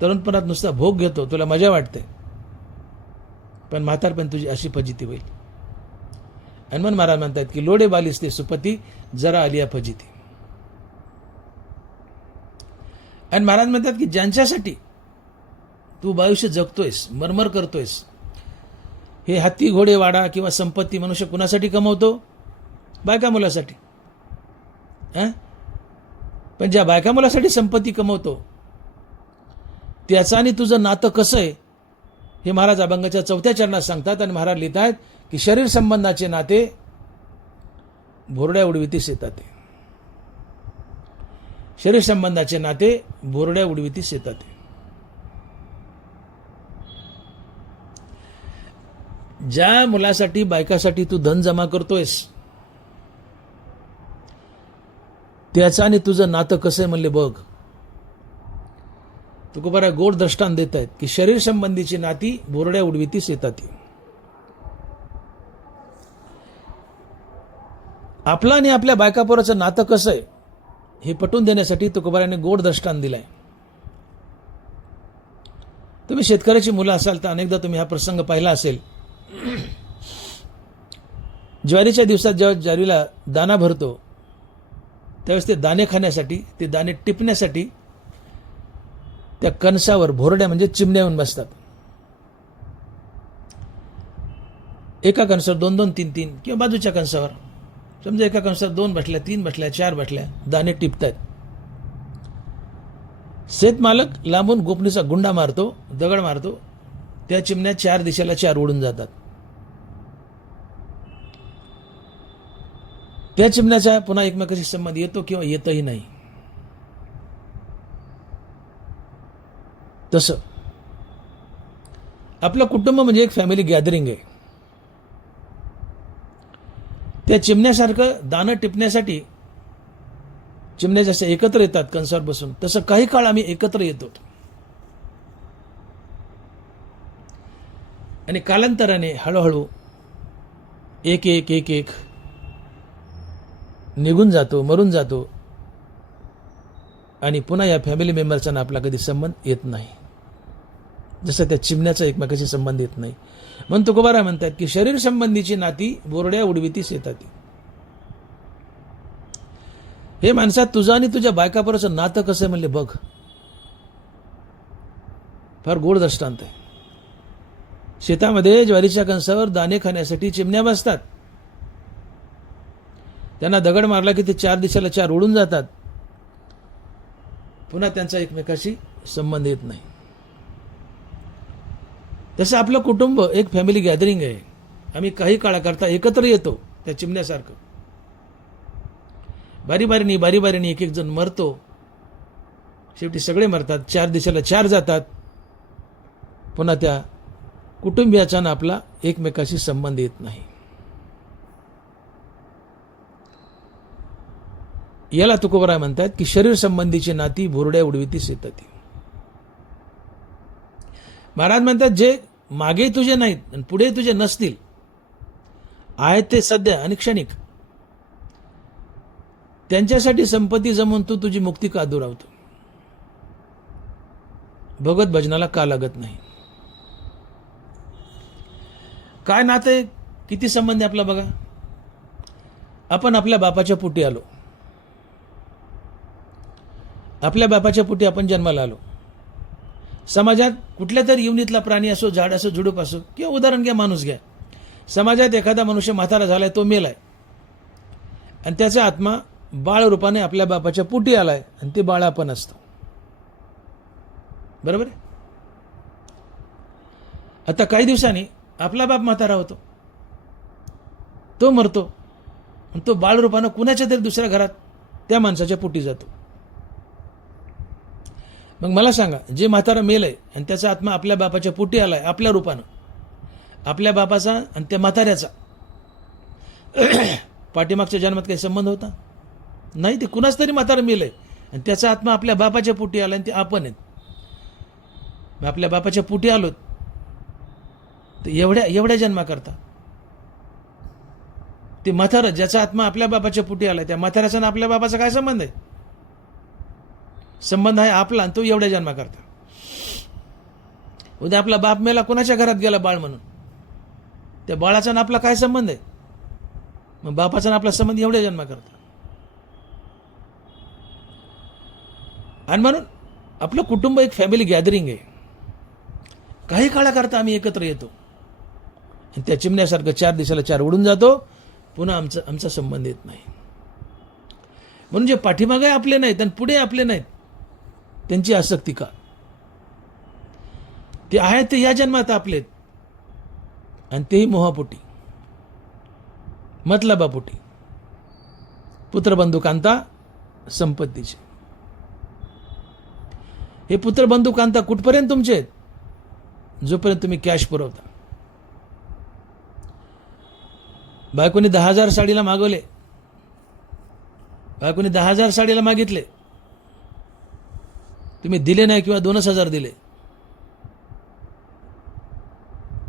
तरुणपणात नुसता भोग घेतो, तुला मजा वाटते, पण म्हातारपण तुझी अशी फजिती होईल. हनुमान महाराज म्हणतात की लोडे बालिस्ते सुपती जरा आलिया फजिती. आणि महाराज म्हणतात की ज्यांच्यासाठी तू आयुष्य जगतोयस, मरमर करतोयस, हे हत्ती घोडे वाडा किंवा संपत्ती मनुष्य कुणासाठी कमवतो? बायका मुलासाठी. पण ज्या बायका मुलासाठी संपत्ती कमवतो त्याचं आणि तुझं नातं कसं आहे हे महाराज अभंगाच्या 4थ्या चरणात सांगतात. आणि महाराज लिहितात की शरीर संबंधाचे नाते भोरड्या उडवितीस येतात. शरीर संबंधाचे नाते भोरड्या उडवितीस येतात. ज्या मुलासाठी बायकासाठी तू धन जमा करतोयस त्याचं आणि तुझं नातं कसं आहे म्हणले बघ. तुकोबारा गोड दृष्टांत देत आहेत की शरीर संबंधीची नाती भोरड्या उडवितीस येतात. आपलं आणि आपल्या बायकापोराचं नातं कसं आहे हे पटवून देण्यासाठी तुकोबाराने गोड दृष्टांत दिलाय. तुम्ही शेतकऱ्याची मुलं असाल तर अनेकदा तुम्ही हा प्रसंग पाहिला असेल. ज्वारीच्या दिवसात जेव्हा ज्वारीला दाना भरतो त्यावेळेस ते दाणे खाण्यासाठी, ते दाणे टिपण्यासाठी त्या कणसावर भोरड्या म्हणजे चिमण्या येऊन बसतात. एका कणसावर 2-2, 3-3 किंवा बाजूच्या कणसावर समजा एका कणसावर 2 बसल्या, 3 बसल्या, 4 बसल्या, दाणे टिपतायत. शेतमालक लांबून गोपणीचा गुंडा मारतो, दगड मारतो, त्या चिमण्या 4 दिशेला 4 उडून जातात. त्या चिमण्याचा पुन्हा एकमेकाशी संबंध येतो किंवा येतही नाही. तसं आपलं कुटुंब म्हणजे एक फॅमिली गॅदरिंग आहे. त्या चिमण्यासारखं दाणं टिपण्यासाठी चिमण्या जसं एकत्र येतात कणसावर बसून, तसं काही काळ आम्ही एकत्र येतो. आणि कालांतराने हळूहळू एक एक एक एक निघून जातो, मरून जातो. आणि पुन्हा या फॅमिली मेंबरचा आपला कधी संबंध येत नाही, जसं त्या चिमण्याचा एकमेकाशी संबंध येत नाही. म्हणून तुकोबारा म्हणतात की शरीर संबंधीची नाती बोरड्या उडवितीस येतात. हे माणसात तुझं आणि तुझ्या बायकापोराचं नातं कसं आहे म्हणले बघ. फार गोड दृष्टांत आहे. शेतामध्ये ज्वारीच्या कणसावर दाणे खाण्यासाठी चिमण्या बसतात. त्यांना दगड मारला की ते 4 दिशेला 4 उडून जातात. पुन्हा त्यांचा एकमेकाशी संबंध येत नाही. तसं आपलं कुटुंब एक फॅमिली गॅदरिंग आहे. आम्ही काही काळाकरता एकत्र येतो त्या चिमण्यासारखं. बारी-बारीने एक एक जण मरतो. शेवटी सगळे मरतात, 4 दिशेला 4 जातात. पुन्हा त्या कुटुंबियाचा ना आपला एकमेकाशी संबंध येत नाही. याला तुकोबारा म्हणतात की शरीर संबंधीची नाती भोरड्या उडवितीस येतात. महाराज म्हणतात जे मागे तुझे नाहीत आणि पुढे तुझे नसतील, आहेत ते सध्या आणि क्षणिक, त्यांच्यासाठी संपत्ती जमवून तू तुझी मुक्ती का दुरावतो? भगवत भजनाला का लागत नाही? काय नाते, किती संबंध आपला बघा. आपण आपल्या बापाच्या पोटी आलो, आपल्या बापाच्या पोटी आपण जन्माला आलो. समाजात कुठल्या तरी युनितला प्राणी असो, झाड असो, झुडूप असो, किंवा उदाहरण घ्या, माणूस घ्या. समाजात एखादा मनुष्य म्हातारा झालाय, तो मेलाय, आणि त्याचा आत्मा बाळ रूपाने आपल्या बापाच्या पोटी आलाय, आणि ते बाळ आपण असतो. बरोबर आहे? आता काही दिवसांनी आपला बाप म्हातारा होतो, तो मरतो, आणि तो बाळ रूपानं कुणाच्या तरी दुसऱ्या घरात त्या माणसाच्या पोटी जातो. मग मला सांगा, जे म्हातारा मेलय आणि त्याचा आत्मा आपल्या बापाच्या पोटी आलाय आपल्या रूपानं, आपल्या बापाचा आणि त्या म्हाताऱ्याचा, पाठीमागच्या जन्मात काही संबंध होता नाही. ते कुणाच तरी म्हातारं मेलंय आणि त्याचा आत्मा आपल्या बापाच्या पोटी आला आणि ते आपण आहेत. मग आपल्या बापाच्या पोटी आलोत तर एवढ्या जन्मा करता ते म्हातारं ज्याचा आत्मा आपल्या बापाच्या पोटी आला, त्या म्हाताऱ्याचा आणि आपल्या बापाचा काय संबंध आहे? संबंध आहे आपला आणि तो एवढ्या जन्मा करता. उद्या आपला बाप मेला, कोणाच्या घरात गेला बाळ म्हणून, त्या बाळाचा आणि आपला काय संबंध आहे? मग बापाचा आणि आपला संबंध एवढ्या जन्मा करता. आणि म्हणून आपलं कुटुंब एक फॅमिली गॅदरिंग आहे. काही काळाकरता आम्ही एकत्र येतो आणि त्या चिमण्यासारखं 4 दिवसाला 4 उडून जातो, पुन्हा आमचा संबंध येत नाही. म्हणून जे पाठीमागे आपले नाहीत आणि पुढे आपले नाहीत त्यांची आसक्ती का? ते आहेत ते या जन्मात आपलेत आणि तेही मोहापोटी, मतलबापोटी, पुत्रबंधुकांता संपत्तीचे. हे पुत्रबंधुकांता कुठपर्यंत तुमचे आहेत? जोपर्यंत तुम्ही कॅश पुरवता. बायकोनी 10,000 साडीला मागवले, बायकोनी 10,000 साडीला मागितले, तुम्ही दिले नाही किंवा 2,000 दिले,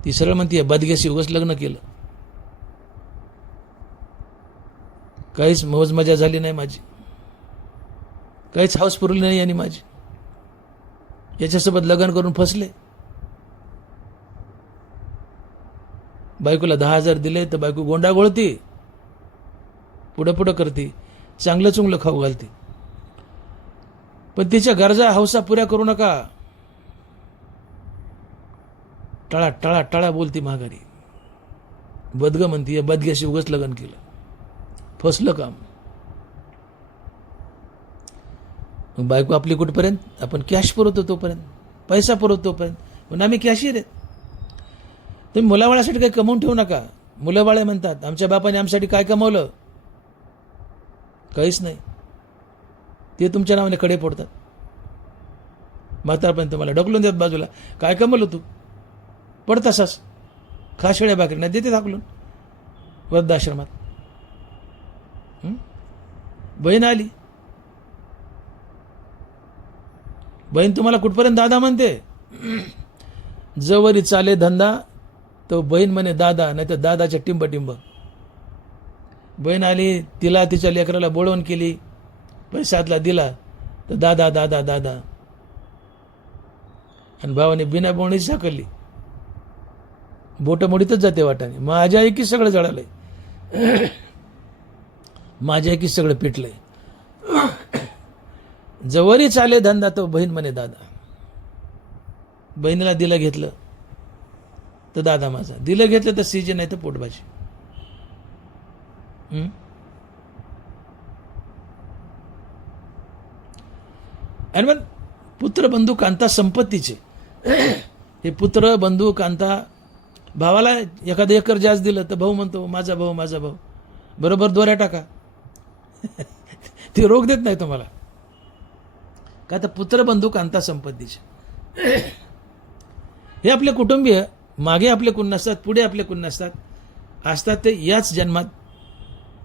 ती सरळ म्हणतीये बदगेशी उगाच लग्न केलं, काहीच मौज मजा झाली नाही माझी, काहीच हाऊस पुरवली नाही आणि माझी, याच्यासोबत लग्न करून फसले. बायकोला 10,000 दिले तर बायको गोंडा गोळती, पुढं पुढं करते, चांगलं चुंगलं खाऊ घालते, पण तिच्या गरजा हौसा पुऱ्या करू नका. टळा टळा टळा बोलती माघारी, बदग म्हणतीये बदग्याशी उगाच लग्न केलं, फसलं काम. मग बायको आपली कुठपर्यंत? आपण कॅश पुरवतो तोपर्यंत, पैसा पुरवतो तोपर्यंत. पण आम्ही कॅशियर आहेत. तुम्ही मुलाबाळासाठी काही कमवून ठेवू नका. मुलं बाळे म्हणतात आमच्या बापाने आमच्यासाठी काय कमवलं? काहीच नाही. ते तुमच्या नावाने कडे फोडतात. म्हातारपर्यंत तुम्हाला ढकलून देत बाजूला, काय कमवलं तू? पडतासास खा शेळ्या भाकरी, नाही देते हाकलून वृद्धाश्रमात. बहीण आली, बहीण तुम्हाला कुठपर्यंत दादा म्हणते? जवरी चाले धंदा तो बहीण म्हणे दादा, नाही तर दादाच्या टिंब टिंब. बहीण आली, तिला तिच्या लेकराला बोलवून केली, पैशातला दिला तर दादा दादा दादा, आणि भावाने बिना बोलणीच झाकली, बोट मोडीतच जाते वाटाने. माझ्या एकीच सगळं जळालंय, माझ्या एकीच सगळं पिटलंय. जवरी चाले धंदा तो बहीण म्हणे दादा. बहिणीला दिलं घेतलं तर दादा माझा, दिलं घेतलं तर सीजन नाही तर पोटभाजी. आणि मग पुत्र बंधू कांता संपत्तीचे. हे पुत्र बंधू कांता, भावाला एखादं एकर जास्त दिलं तर भाऊ म्हणतो माझा भाऊ माझा भाऊ, बरोबर दोऱ्या टाका. ते रोग देत नाही तुम्हाला का? तर पुत्र बंधू कांता संपत्तीचे. हे आपले कुटुंबीय मागे आपले कोण नसतात, पुढे आपले कोण नसतात, असतात ते याच जन्मात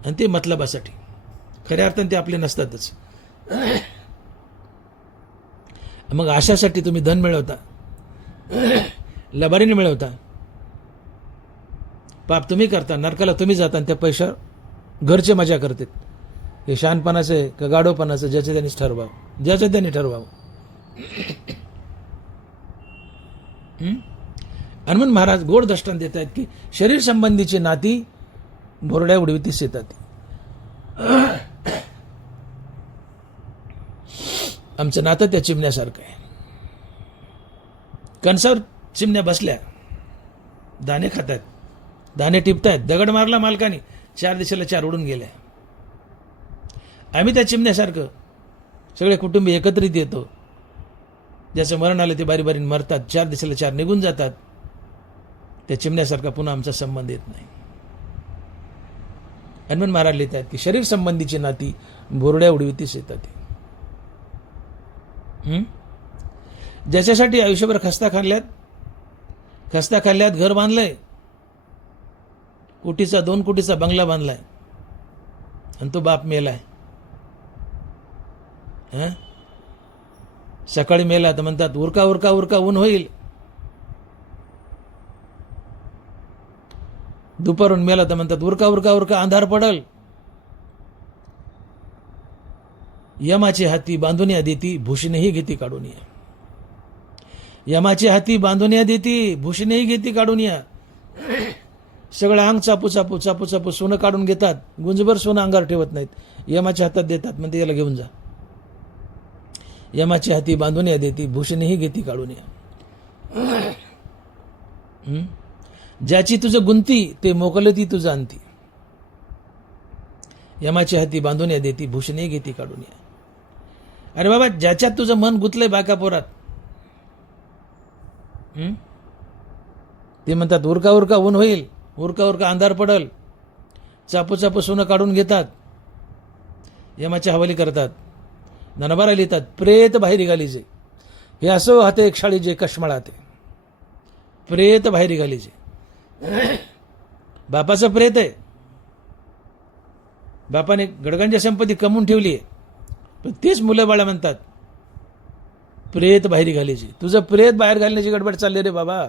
आणि ते मतलबासाठी. खऱ्या अर्थाने ते आपले नसतातच. मग आशासाठी तुम्ही धन मिळवता, लबारीने मिळवता, पाप तुम्ही करता, नरकाला तुम्ही जाता, आणि त्या पैशावर घरचे मजा करतात. हे शहाणपणाचे का गाडोपणाचं ज्याचे त्यांनीच ठरवावं, ज्याचं त्यांनी ठरवावं. हनुमान महाराज गोड दृष्टांत देत आहेत की शरीर संबंधीची नाती भोरड्या उडवीतीस येतात. आमचं नातं त्या चिमण्यासारखं आहे. कणसावर चिमण्या बसल्या, दाणे खातात, दाणे टिपतायत, दगड मारला मालकाने, 4 दिवसाला 4 उडून गेल्या. आम्ही त्या चिमण्यासारखं सगळे कुटुंबी एकत्रित येतो. ज्याचं मरण आलं ते बारी बारीने मरतात, 4 दिवसाला 4 निघून जातात. त्या चिमण्यासारखा पुन्हा आमचा संबंध येत नाही. हनुमान महाराज लिहितात की शरीर संबंधीची नाती भोरड्या उडवीतीस येतात. ज्याच्यासाठी आयुष्यभर खस्ता खाल्ल्यात, घर बांधलंय, कोटीचा 2 कोटीचा बंगला बांधलाय आणि तो बाप मेलाय. हं? सकाळी मेला तर म्हणतात उरका उरका उरका ऊन होईल. दुपारून मेला तर म्हणतात उरका उरका उरका अंधार पडल. यमाचे हाती बांधून या देती भूषणही घेती काढून या. यमाचे हाती बांधून या देती भूषणही घेती काढून या. सगळं अंग चापू चापू चापू चापू सोनं काढून घेतात. गुंजभर सोनं अंगावर ठेवत नाहीत. यमाच्या हातात देतात म्हणते याला घेऊन जा. यमाची हाती बांधून या देती भूषणही घेती काढून या. ज्याची तुझं गुंती ते मोकलती तुझं अंती. यमाची हाती बांधून या देती भूषणही घेती काढून या. अरे बाबा ज्याच्यात तुझं मन गुंतलंय बायका पोरात ते म्हणतात उरका उरका ऊन होईल उरका उरका अंधार पडल. चापू चापू सोनं काढून घेतात. यमाच्या हवाली करतात. ननबारा लिहितात प्रेत बाहेर घालीचे हे असो हाते एक शाळी जे कश्मळाते. प्रेत बाहेर घालीचे. बापाचं प्रेत आहे. बापाने गडगंज संपत्ती कमवून ठेवली आहे पण तेच मुलं बाळा म्हणतात प्रेत बाहेर घालीचे. तुझं प्रेत बाहेर घालण्याची गडबड चालली रे बाबा.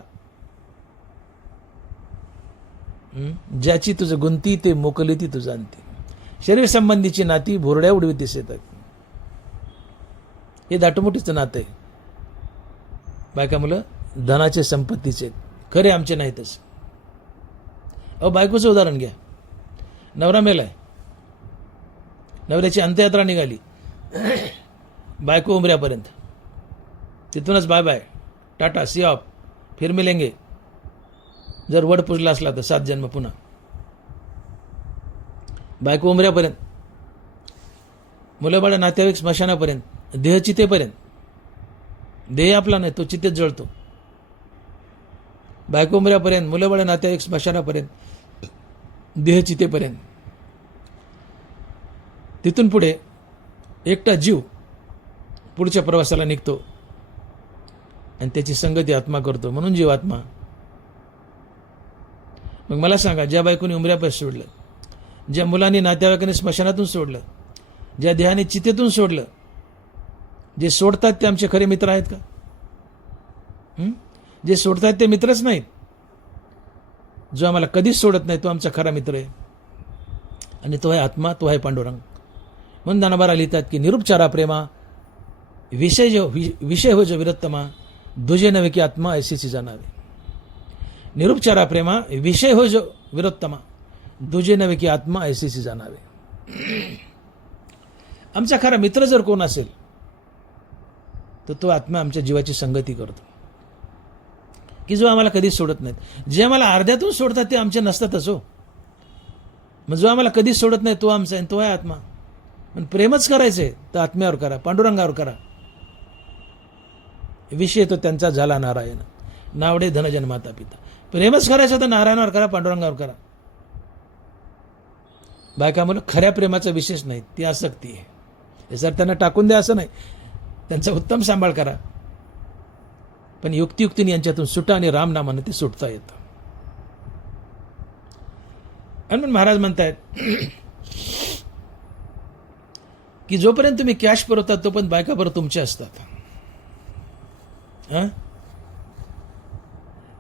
ज्याची तुझं गुंती ते मोकलीती तुझं अंती. शरीर संबंधीची नाती भोरड्या उडवी दिसत आहेत. हे दाटमोठीचं नातं आहे. बायका मुलं धनाचे संपत्तीचे खरे आमचे नाहीतच. बायकोचं उदाहरण घ्या. नवरा मेलाय. नवऱ्याची अंत्ययात्रा निघाली. बायको उमऱ्यापर्यंत. तिथूनच bye bye tata see off फिर मिलेंगे. जर वड पुजला असला तर 7 जन्म पुन्हा. बायको उमऱ्यापर्यंत. मुलं बाळ नातेवाईक स्मशानापर्यंत. देह चितेपर्यंत. देह आपला नाही तो चितेत जळतो. बायको उमऱ्यापर्यंत. मुलं बाळ नातेवाईक स्मशानापर्यंत. देह चितेपर्यंत. तिथून पुढे एकटा जीव पुढच्या प्रवासाला निघतो आणि त्याची संगती आत्मा करतो म्हणून जीवात्मा. मग मला सांगा ज्या बायकोने उमऱ्यापास सोडलं, ज्या मुलांनी नातेवाईकांनी स्मशानातून सोडलं, ज्या देहाने चितेतून सोडलं, जे सोडतात ते आमचे खरे मित्र आहेत का? जे सोडतात ते मित्रच नाहीत. जो आम्हाला कधीच सोडत नाही तो आमचा खरा मित्र आहे आणि तो आहे आत्मा, तो आहे पांडुरंग. म्हणून दानबारा लिहितात की निरुपचारा प्रेमा विषय हो जो विरत्तमा दुजे नवे की आत्मा ऐसीची जाणावे. निरुपचारा प्रेमा विषय हो जो विरोत्तमा दुजे नवे की आत्मा ऐसीची जाणावे. आमचा खरा मित्र जर कोण असेल तर तो आत्मा आमच्या जीवाची संगती करतो की जो आम्हाला कधीच सोडत नाहीत. जे आम्हाला अर्ध्यातून सोडतात ते आमचे नसतातच हो. मग जो आम्हाला कधीच सोडत नाही तो आमचा आहे, तो आहे आत्मा. पण प्रेमच करायचंय तर आत्म्यावर करा, पांडुरंगावर करा. विषय तो त्यांचा झाला नारायण नावडे धनजन माता पिता. प्रेमच करायचं तर नारायणावर करा, पांडुरंगावर करा. बायका मुलं खऱ्या प्रेमाचा विशेष नाही, ती आसक्ती आहे. हे जर त्यांना टाकून द्या असं नाही, त्यांचा उत्तम सांभाळ करा. पण युक्तियुक्तीने यांच्यातून सुटा आणि रामनामानं ते सुटता येतं. आणि मग महाराज म्हणतायत की जोपर्यंत तुम्ही कॅश पुरवतात तोपर्यंत बायका बरं तुमच्या असतात.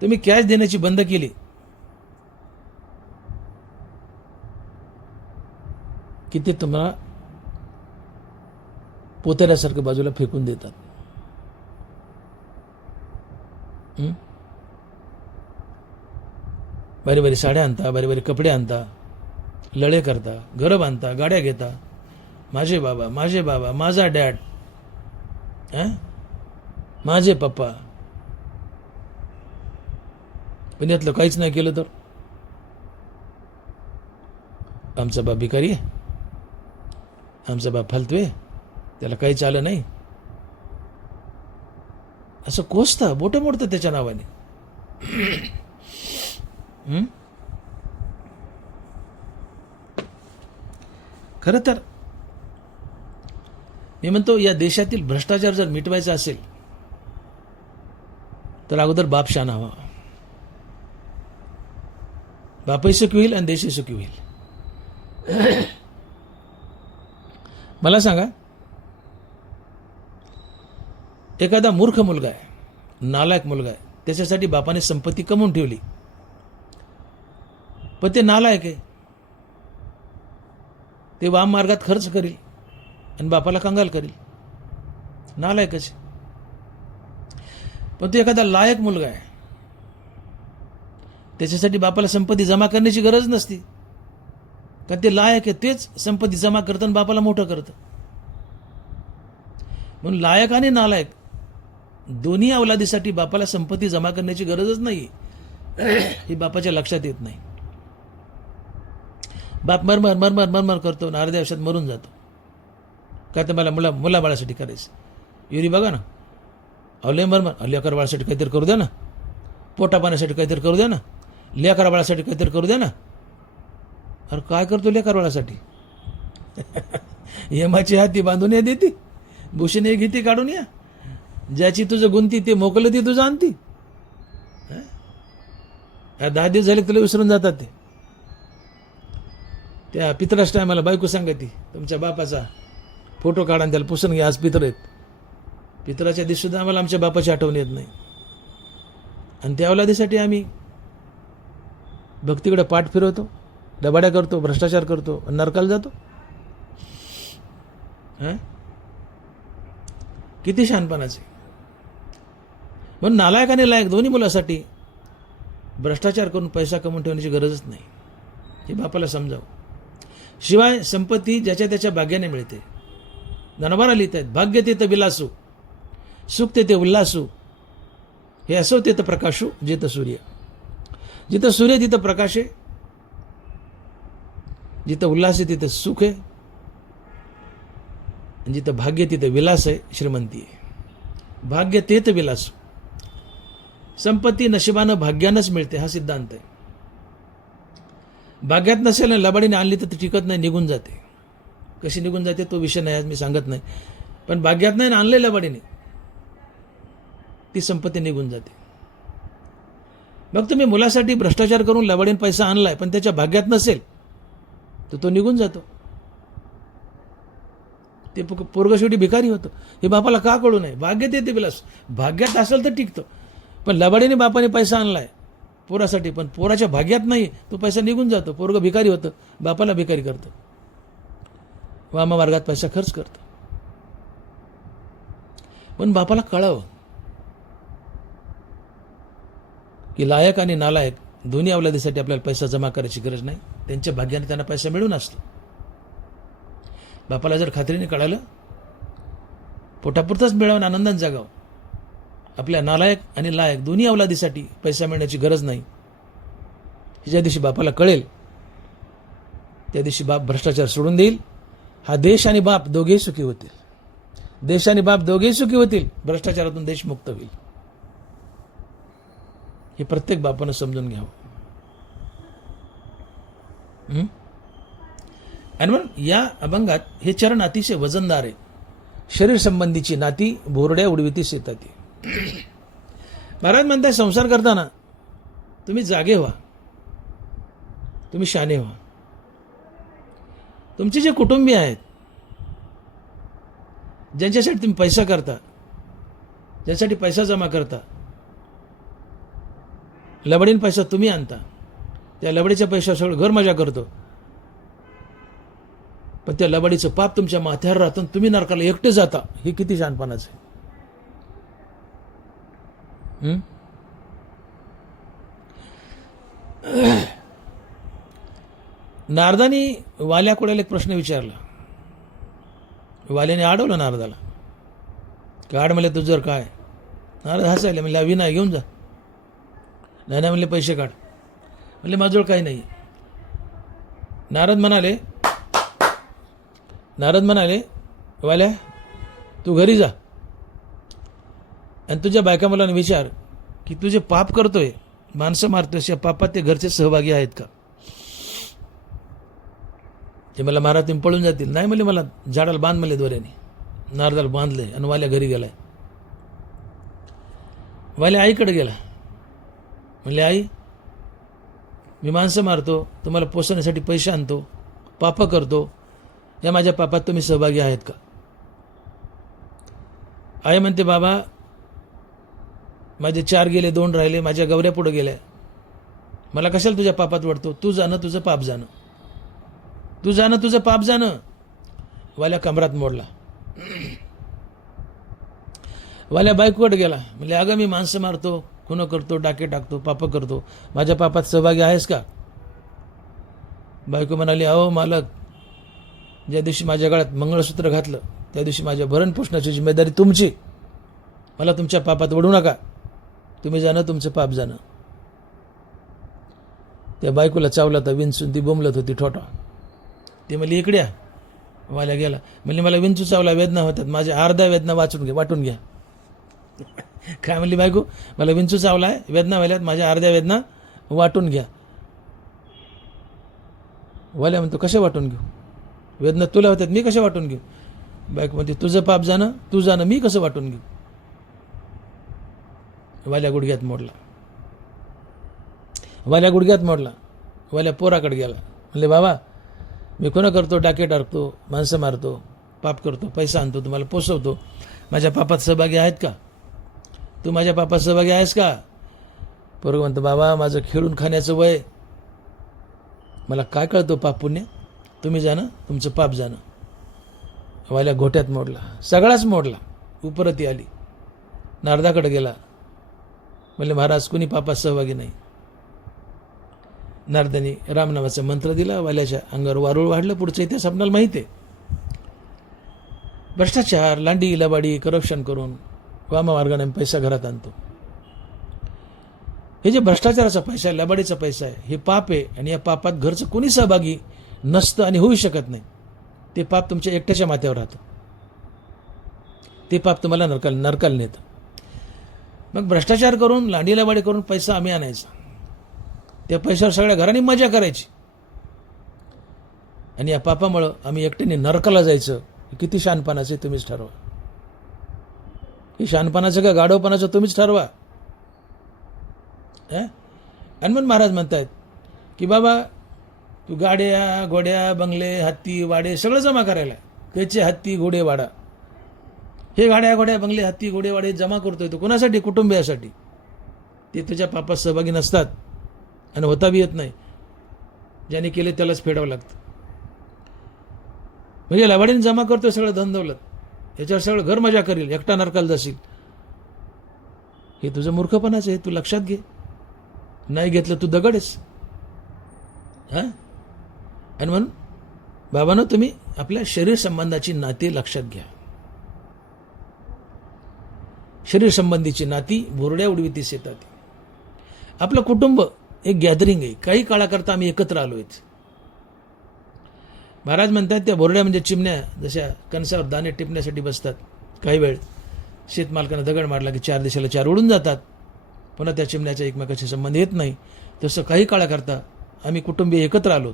तुम्ही कॅश देण्याची बंद केली की ते तुम्हाला पोतेऱ्यासारखं बाजूला फेकून देतात. बारी बारी साड्या आणता, बारी बारी कपडे आणता, लळे करता, घरं बांधता, गाड्या घेता. माझे बाबा, माझे बाबा, माझा डॅड, माझे पप्पा. पण यातलं काहीच नाही केलं तर आमचा बाप भिकारी आहे, आमचा बाप फालतू आहे, त्याला काहीच आलं नाही असं कोसता, बोटं मोडतं त्याच्या नावाने. खरं तर मी म्हणतो या देशातील भ्रष्टाचार जर मिटवायचा असेल तर अगोदर बाप शहाणा हवा. बापही सुखी होईल आणि देशही सुखी होईल. मला सांगा, एखादा मूर्ख मुलगा आहे, नालायक मुलगा आहे, त्याच्यासाठी बापाने संपत्ती कमवून ठेवली, पण ते नालायक आहे, ते वाम मार्गात खर्च करील आणि बापाला कंगाल करील, नालायकच. पण तो एखादा लायक मुलगा आहे, त्याच्यासाठी बापाला संपत्ती जमा करण्याची गरज नसती, कारण ते लायक आहे, तेच संपत्ती जमा करतं आणि बापाला मोठं करतं. म्हणून लायक आणि नालायक दोन्ही अवलादीसाठी बापाला संपत्ती जमा करण्याची गरजच नाही, ही बापाच्या लक्षात येत नाही. बाप मरमर मरमर मरमर करतो आणि अर्ध्या वर्षात मरून जातो. काय तर मला मुलाबाळासाठी करायचं. युरी बघा ना, अवलय मरमर, लेकर बाळासाठी काहीतरी करू द्या ना, पोटा पाण्यासाठी काहीतरी करू द्या ना, लेकर बाळासाठी काहीतरी करू द्या ना. अरे काय करतो लेकर बाळासाठी? यमाची हाती बांधून या देते, भूषणे घेते काढून या, ज्याची तुझं गुंती ते मोकलं ती तुझं आणती. 10 दिवस झाले तुला विसरून जातात ते. त्या पितराच टायमाला बायको सांगती, तुमच्या बापाचा फोटो काढा आणि त्याला पुसून घ्या, आज पितर आहेत. पितराच्या दिवशी सुद्धा आम्हाला आमच्या बापाची आठवण येत नाही, आणि त्या अवलादीसाठी आम्ही भक्तीकडे पाठ फिरवतो, डबाड्या करतो, भ्रष्टाचार करतो आणि नरकाला जातो. किती शहाणपणाचे. म्हणून नालायक आणि लायक दोन्ही मुलासाठी भ्रष्टाचार करून पैसा कमवून ठेवण्याची गरजच नाही, हे बापाला समजावं. शिवाय संपत्ती ज्याच्या त्याच्या भाग्याने मिळते. धनवारा लिहित आहेत, भाग्य तेथ विलासू, सुख तेथे उल्हासू, हे असो तेथ प्रकाशू जिथं सूर्य. जिथं सूर्य तिथं प्रकाश आहे, जिथं उल्हास आहे तिथं सुख आहे, आणि जिथं भाग्य तिथं विलास आहे, श्रीमंती आहे. भाग्य तेथ विलासू. संपत्ती नशिबानं भाग्यानंच मिळते, हा सिद्धांत आहे. भाग्यात नसेल आणि लबाडीने आणली तर ती टिकत नाही, निघून जाते. कशी निघून जाते तो विषय नाही, आज मी सांगत नाही. पण भाग्यात नाही आणले लबाडीने, ती संपत्ती निघून जाते. मग तुम्ही मुलासाठी भ्रष्टाचार करून लबाडीने पैसा आणलाय, पण त्याच्या भाग्यात नसेल तर तो निघून जातो. ते पोरगं शेवटी भिकारी होतं. हे बापाला का कळू नये? भाग्य ते विलास. भाग्यात असेल तर टिकतो, पण लबाडीने बापाने पैसा आणलाय पोरासाठी, पण पोराच्या भाग्यात नाही, तो पैसा निघून जातो. पोरगं भिकारी होतं, बापाला भिकारी करतं, वामा मार्गात पैसा खर्च करतो. पण बापाला कळावं की लायक आणि नालायक दोन्ही अवलादीसाठी आपल्याला पैसा जमा करायची गरज नाही, त्यांच्या भाग्याने त्यांना पैसा मिळून असतो. बापाला जर खात्रीने कळालं, पोटापुरताच मिळवून आनंदाने जगावं. आपल्या नालायक आणि लायक दोन्ही अवलादीसाठी पैसा मिळण्याची गरज नाही, ज्या दिवशी बापाला कळेल त्या दिवशी बाप भ्रष्टाचार सोडून देईल. हा देश आणि बाप दोघेही सुखी होतील. देश आणि बाप दोघेही सुखी होतील, भ्रष्टाचारातून देश मुक्त होईल. हे प्रत्येक बापानं समजून घ्यावं. आणि म्हणून या अभंगात हे चरण अतिशय वजनदार आहे. शरीर संबंधीची नाती भोरड्या उडवितीस येतात. महाराज म्हणताय, संसार करताना तुम्ही जागे व्हा, तुम्ही शाने व्हा. तुमचे जे कुटुंबीय आहेत, ज्यांच्यासाठी तुम्ही पैसा करता, ज्यांच्यासाठी पैसा जमा करता, लबडीन पैसा तुम्ही आणता, त्या लबडीच्या पैशावर सगळं घर मजा करतो, पण त्या लबाडीचं पाप तुमच्या माथ्यावर राहतं, तुम्ही नरकाला एकटे जाता. हे किती शहाणपणाचं आहे. नारदानी वाल्याकडे एक प्रश्न विचारला. वाल्याने अडवलं नारदाला. काढ म्हणले तुझं काय? नारद हसायला म्हणले, विना घेऊन जा. नाही म्हणले, पैसे काढ. म्हणले, माझजवळ काही नाही. नारद म्हणाले, वाल्या तू घरी जा आणि तुझ्या बायका मुलांना विचार की तुझे पाप करतोय, माणसं मारतोय, या पापात ते घरचे सहभागी आहेत का? ते मला महाराज तुम्ही पळून जातील. नाही म्हणले, मला झाडाला बांध म्हणले दोऱ्याने. नारदाला बांधले आणि वाल्या घरी गेलाय. वाल्या आईकडे गेला. म्हणले, आई मी माणसं मारतो, तुम्हाला पोसण्यासाठी पैसे आणतो, पाप करतो, या माझ्या पापात तुम्ही सहभागी आहेत का? आई म्हणते, बाबा माझे 4 गेले, 2 राहिले, माझ्या गवऱ्या पुढे गेल्या, मला कशाला तुझ्या पापात वाढतो? तू जाणं तुझं पाप जाणं, तू जाणं तुझं पाप जाणं. वाल्या कमरात मोडला. वाल्या बायकोकडे गेला, म्हणजे अगं मी माणसं मारतो, खुनं करतो, डाके टाकतो, पाप करतो, माझ्या पापात सहभागी आहेस का? बायको म्हणाली, अहो मालक, ज्या दिवशी माझ्या गळ्यात मंगळसूत्र घातलं त्या दिवशी माझ्या भरण पोषणाची जिम्मेदारी तुमची, मला तुमच्या पापात वडू नका, तुम्ही जाणं तुमचं पाप जाणं. त्या बायकोला चावला तर विंचून ती बोंबलत होती ठोठा. ते म्हणली, इकडे या. वाल्या गेला, म्हणली मला विंचू चावला, वेदना होतात, माझ्या अर्ध्या वेदना वाटून घ्या. काय म्हणली बायको? मला विंचू चावलाय, वेदना व्हायल्यात, माझ्या अर्ध्या वेदना वाटून घ्या. वाल्या म्हणतो, कशा वाटून घेऊ? वेदना तुला होतात, मी कशा वाटून घेऊ? बायको म्हणते, तुझं पाप जाणं तू जाणं, मी कसं वाटून घेऊ? वाल्या गुडघ्यात मोडला. वाल्या पोराकडे गेला, म्हणले, बाबा मी कोणा करतो, डाके टाकतो, माणसं मारतो, पाप करतो, पैसा आणतो, तुम्हाला पोसवतो, माझ्या पापात सहभागी आहेत का? तू माझ्या पापात सहभागी आहेस का? पोरगं म्हणतो, बाबा माझं खेळून खाण्याचं वय, मला काय कळतो पाप पुण्य, तुम्ही जाणं तुमचं पाप जाणं. वाल्या घोट्यात मोडला, सगळाच मोडला. उपरती आली, नारदाकडे गेला, म्हणले, महाराज कुणी पापात सहभागी नाही. नारदानी रामनामाचा मंत्र दिला, वाल्याच्या अंगावर वारूळ वाढलं. पुढचं इतिहास आपल्याला माहिती आहे. भ्रष्टाचार, लांडी लबाडी, करप्शन करून वाममार्गाने पैसा घरात आणतो. हे जे भ्रष्टाचाराचा पैसा आहे, लबाडीचा पैसा आहे, हे पाप आहे. आणि या पापात घरचं कोणी सहभागी नसतं आणि होऊ शकत नाही. ते पाप तुमच्या एकट्याच्या माथ्यावर राहतं. ते पाप तुम्हाला नरकाला नेतं. मग भ्रष्टाचार करून, लांडी लबाडी करून पैसा आम्ही आणायचा, त्या पैशावर सगळ्या घरांनी मजा करायची, आणि या पापामुळं आम्ही एकट्याने नरकाला जायचं. किती शहाणपणाचं आहे, तुम्हीच ठरवा. हे शहाणपणाचं का गाढवपणाचं तुम्हीच ठरवा. आणि मग महाराज म्हणतायत की बाबा तू गाड्या, घोड्या, बंगले, हत्ती, वाडे सगळं जमा करायला, त्याचे हत्ती, घोडे, वाडा, हे गाड्या, घोड्या, बंगले, हत्ती, घोडे, वाडे जमा करतोय तो कोणासाठी? कुटुंबियासाठी. ते तुझ्या पापात सहभागी नसतात आणि होता बी येत नाही. ज्याने केले त्यालाच फेडावं लागतं. म्हणजे लबाडीने जमा करतोय सगळं धन दौलत, याच्यावर सगळं घर मजा करील, एकटा नरकाला जाशील. हे तुझं मूर्खपणाचं आहे, तू लक्षात घे. नाही घेतलं तू दगडच. आणि म्हणून बाबांनो, तुम्ही आपल्या शरीर संबंधाची नाती लक्षात घ्या. शरीर संबंधीची नाती भोरड्या उडवीतीस येतात. आपलं कुटुंब एक गॅदरिंग आहे. काही काळाकरता आम्ही एकत्र आलोय. महाराज म्हणतात त्या भोरड्या म्हणजे चिमण्या जशा कणसावर दाणे टिपण्यासाठी बसतात. काही वेळ शेतमालकांना दगड मारला की 4 दिशेला 4 उडून जातात. पुन्हा त्या चिमण्याचा एकमेकाशी संबंध येत नाही. तसं काही काळाकरता आम्ही कुटुंबीय एकत्र आलो.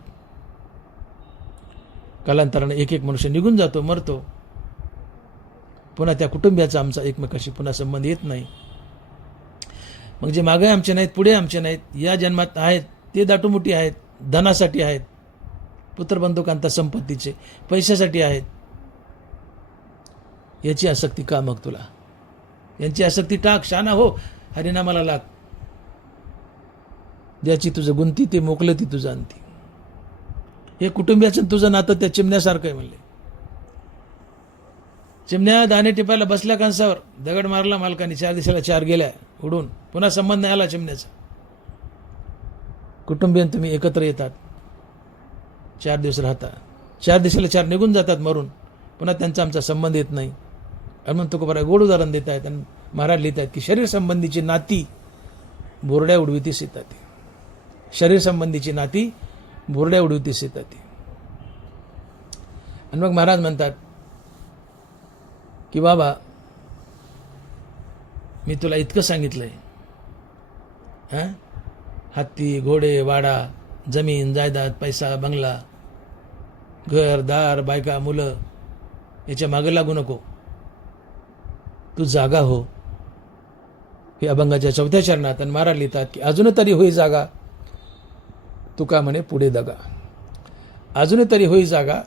कालांतराने एक मनुष्य निघून जातो, मरतो. पुन्हा त्या कुटुंबियाचा आमचा एकमेकाशी पुन्हा संबंध येत नाही. मग जे मागे आमचे नाहीत, पुढे आमचे नाहीत, या जन्मात आहेत ते दाटूमुठी आहेत, धनासाठी आहेत, पुत्रबंधुकांता संपत्तीचे, पैशासाठी आहेत. याची आसक्ती का मग तुला? यांची आसक्ती टाक, शाना हो, हरिनामाला लाग. ज्याची तुझं गुंती ते मोकलं ती तुझं अंती. हे कुटुंबियाचं तुझं नातं त्या चिमण्यासारखं आहे म्हणले. चिमण्या दाणे टिपायला बसल्या कणसावर, दगड मारला मालकाने, 4 दिशेला 4 गेल्या उडून, पुन्हा संबंध नाही आला चिमण्याचा. कुटुंबीय तुम्ही एकत्र येतात, 4 दिवस राहता, 4 दिशेला 4 निघून जातात मरून, पुन्हा त्यांचा आमचा संबंध येत नाही. आणि म्हणून तुकोबा गोड उदाहरण देत आहेत आणि महाराज लिहित आहेत की शरीर संबंधीची नाती बोरड्या उडवीतीस येतात. शरीर संबंधीची नाती बोरड्या उडवीतीस येतात. आणि मग महाराज म्हणतात की बाबा मी तुला इतकं सांगितलंय, हत्ती, घोडे, वाडा, जमीन, जायदाद, पैसा, बंगला, घर, दार, बायका, मुलं, याच्या मागे लागू नको. तू जागा हो. हे अभंगाच्या 4थ्या चरणात आणि महाराज लिहितात की अजून तरी होई जागा, तुका म्हणे पुढे दगा. अजून तरी होई जागा,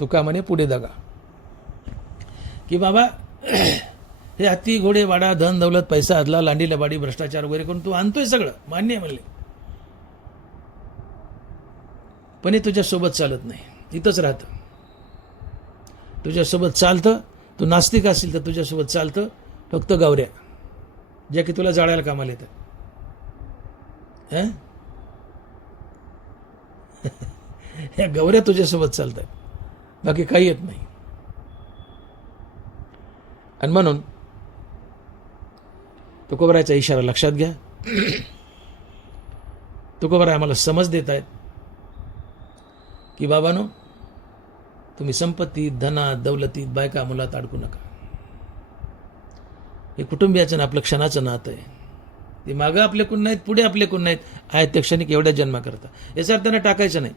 तुका म्हणे पुढे दगा. की बाबा हे हत्ती घोडे वाडा धन दौलत पैसा अदला लांडी लबाडी भ्रष्टाचार वगैरे करून तू आणतोय सगळं, मान्य आहे म्हणले, पण हे तुझ्यासोबत चालत नाही, इथंच राहतं. तुझ्यासोबत चालतं, तू नास्तिक असेल तर तुझ्यासोबत चालतं फक्त गवऱ्या, ज्या की तुला जाळायला कामाला येतात. या गवऱ्या तुझ्यासोबत चालतात, बाकी काही येत नाही. आणि म्हणून तुकोबरायचा इशारा लक्षात घ्या. तुकोबराय आम्हाला समज देत आहेत की बाबानो, तुम्ही संपत्तीत, धनात, दौलतीत, बायका मुलात अडकू नका. हे कुटुंबियाचं ना आपलं क्षणाचं नातं आहे. ते मागं आपले कोण नाहीत, पुढे आपले कोण नाहीत, आहेत ते क्षणिक एवढ्या जन्मा करता. याचा अर्थ त्यांना टाकायचं नाही.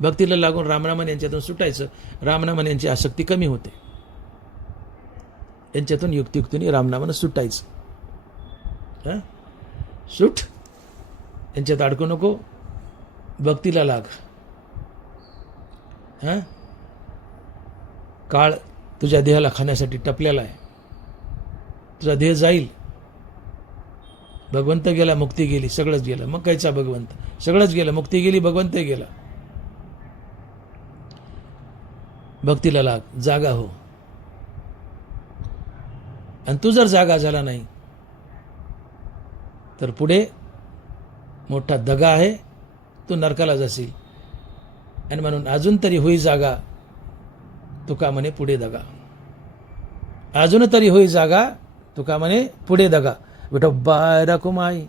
भक्तीला लागून रामनामन यांच्यातून सुटायचं. रामनामन यांची आसक्ती कमी होते. यांच्यातून युक्तियुक्तीने रामनामानं सुटायचं. सुट, यांच्यात अडकू नको, भक्तीला लाग. काळ तुझ्या देहाला खाण्यासाठी टपलेला आहे. तुझा देह जाईल. भगवंत गेला, मुक्ती गेली, सगळंच गेलं. मग कायचा भगवंत? सगळंच गेलं. मुक्ती गेली, भगवंत गेला. भक्तीला लाग, जागा हो. आणि तू जर जागा झाला नाही तर पुढे मोठा दगा आहे, तू नरकाला जाशील. आणि म्हणून अजून तरी होई जागा, तुका म्हणे पुढे दगा. अजून तरी होई जागा, तुका म्हणे पुढे दगा. विठोबाय रखुमाई,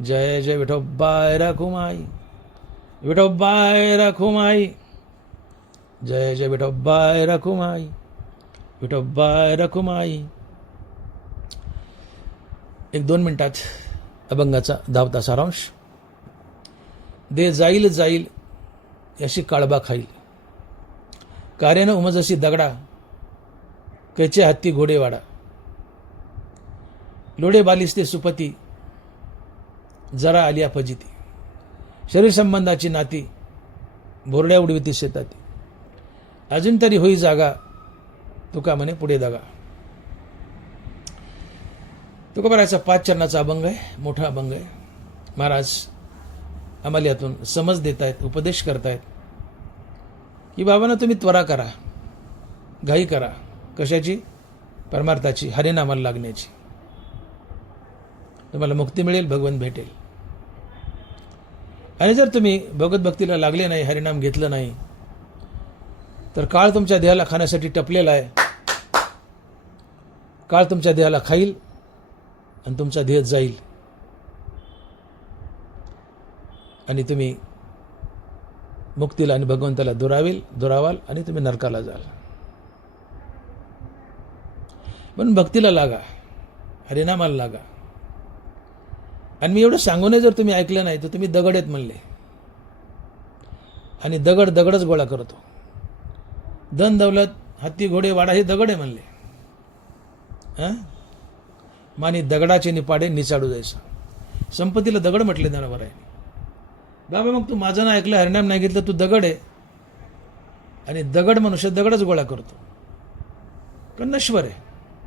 जय जय विठोबाय रखुमाई, विठोबाय रखुमाई, जय जय विठोबाय रखुमाई, विठोबाय रखुमाई. 1-2 मिनिटात अभंगाचा धावता सारांश. दे जाईल जाईल याशी काळबा खाईल, कार्यानं उमजशी दगडा, कैचे हत्ती घोडे वाडा. लोडे बालिस्ते सुपती, जरा आलिया फजिती. शरीर संबंधाची नाती, बोरड्या उडविती शेताती. अजून तरी होई जागा, तुका म्हणे पुढे दगा. तुकोबारायचा 5 चरणाचा अभंग आहे, मोठा अभंग आहे. महाराज आम्हाला यातून समज देत आहेत, उपदेश करतायत की बाबांना तुम्ही त्वरा करा, घाई करा. कशाची? परमार्थाची, हरिनामाला लागण्याची. तुम्हाला मुक्ती मिळेल, भगवंत भेटेल. आणि जर तुम्ही भगवत भक्तीला लागले नाही, हरिनाम घेतलं नाही, तर काळ तुमच्या देहाला खाण्यासाठी टपलेला आहे. काळ तुमच्या देहाला खाईल आणि तुमचा देह जाईल. आणि तुम्ही मुक्तीला आणि भगवंताला दुरावाल आणि तुम्ही नरकाला जाल. पण भक्तीला लागा, हरिनामाला लागा. आणि मी एवढं सांगूनही जर तुम्ही ऐकलं नाही तर तुम्ही दगड आहेत म्हणले. आणि दगडच गोळा करतो. धन दौलत, हत्ती घोडे वाडा हे दगड आहे म्हणले. मानी दगडाचे निपाडे निचाडू जायचं. संपत्तीला दगड म्हटले ज्ञानोबा आहे. बाबा मग तू माझं नाही ऐकलं, हरिनाम नाही घेतलं, तू दगड आहे. आणि दगड मनुष्य दगडच गोळा करतो, कारण नश्वर आहे.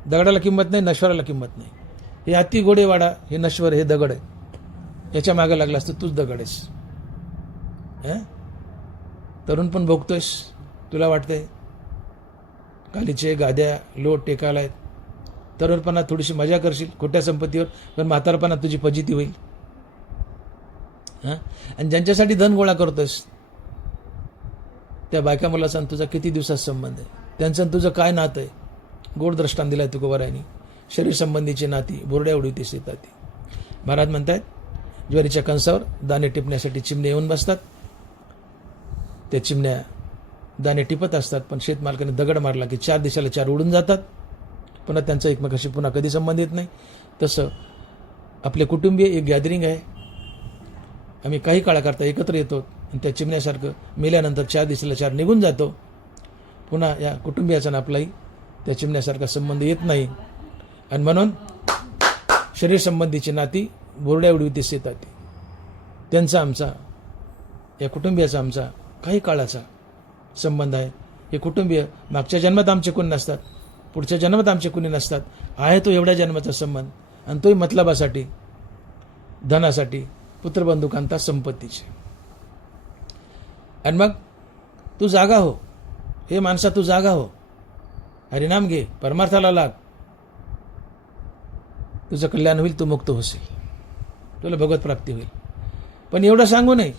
दगडाला किंमत नाही, नश्वराला किंमत नाही. हे हत्ती घोडे वाडा हे नश्वर, हे दगड आहे. याच्या मागे लागला असतं तूच दगड आहेस. तरुण पण भोगतोयस, तुला वाटतंय गालीचे गाद्या लोट टेकाला आहेत. तरुणपणात थोडीशी मजा करशील खोट्या संपत्तीवर, पण म्हातारपणात तुझी फजिती होईल. आणि ज्यांच्यासाठी धन गोळा करतोयस त्या बायका मुलाचा तुझा किती दिवसात संबंध आहे, त्यांचं तुझं काय नातं आहे? गोड दृष्टांत दिलाय तुकोबारायांनी. शरीर संबंधीची नाती, बोरड्या उडीती शेताती. महाराज म्हणतायत ज्वारीच्या कणसावर दाणे टिपण्यासाठी चिमणे येऊन बसतात. त्या चिमण्या दाणे टिपत असतात, पण शेतमालकाने दगड मारला की 4 दिशेला 4 उडून जातात. पुन्हा त्यांचा एकमेकाशी पुन्हा कधी संबंध येत नाही. तसं आपले कुटुंबीय एक गॅदरिंग आहे. आम्ही काही काळाकरता एकत्र येतो आणि त्या चिमण्यासारखं मेल्यानंतर 4 दिशेला 4 निघून जातो. पुन्हा या कुटुंबियाचा आपलाही त्या चिमण्यासारखा संबंध येत नाही. आणि म्हणून शरीर संबंधीची नाती बोरड्या उडविती शेताती. त्यांचा आमचा, या कुटुंबियाचा आमचा काही काळाचा संबंध आहे. हे कुटुंबीय मागच्या जन्मात आमचे कोणी नसतात, पुढच्या जन्मात आमचे कोणी नसतात. आहे तो एवढ्या जन्माचा संबंध, आणि तोही मतलबासाठी, धनासाठी, पुत्रबंधुकांता, संपत्तीचे. आणि मग तू जागा हो, हे माणसा तू जागा हो, हरिनाम घे, परमार्थाला लाग, तुझं कल्याण होईल, तू मुक्त होशील, तुला भगवत प्राप्ती होईल. पण एवढं सांगू नये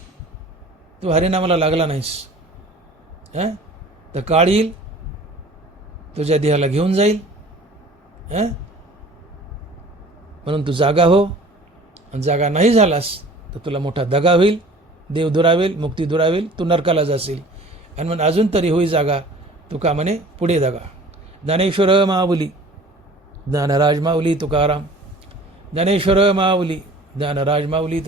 तू हरिनामाला लागला नाहीस तर काळ येईल, तुझ्या देहाला घेऊन जाईल. म्हणून तू जागा हो, आणि जागा नाही झालास तर तुला मोठा दगा होईल, देव दुरावेल, मुक्ती दुरावेल, तू नरकाला जाशील. आणि म्हणून अजून तरी होई जागा, तुका म्हणे पुढे दगा. ज्ञानेश्वर माऊली, ज्ञानराज माऊली तुकाराम, ज्ञानेश्वर माऊली, ज्ञानराज माऊली तुकाराम.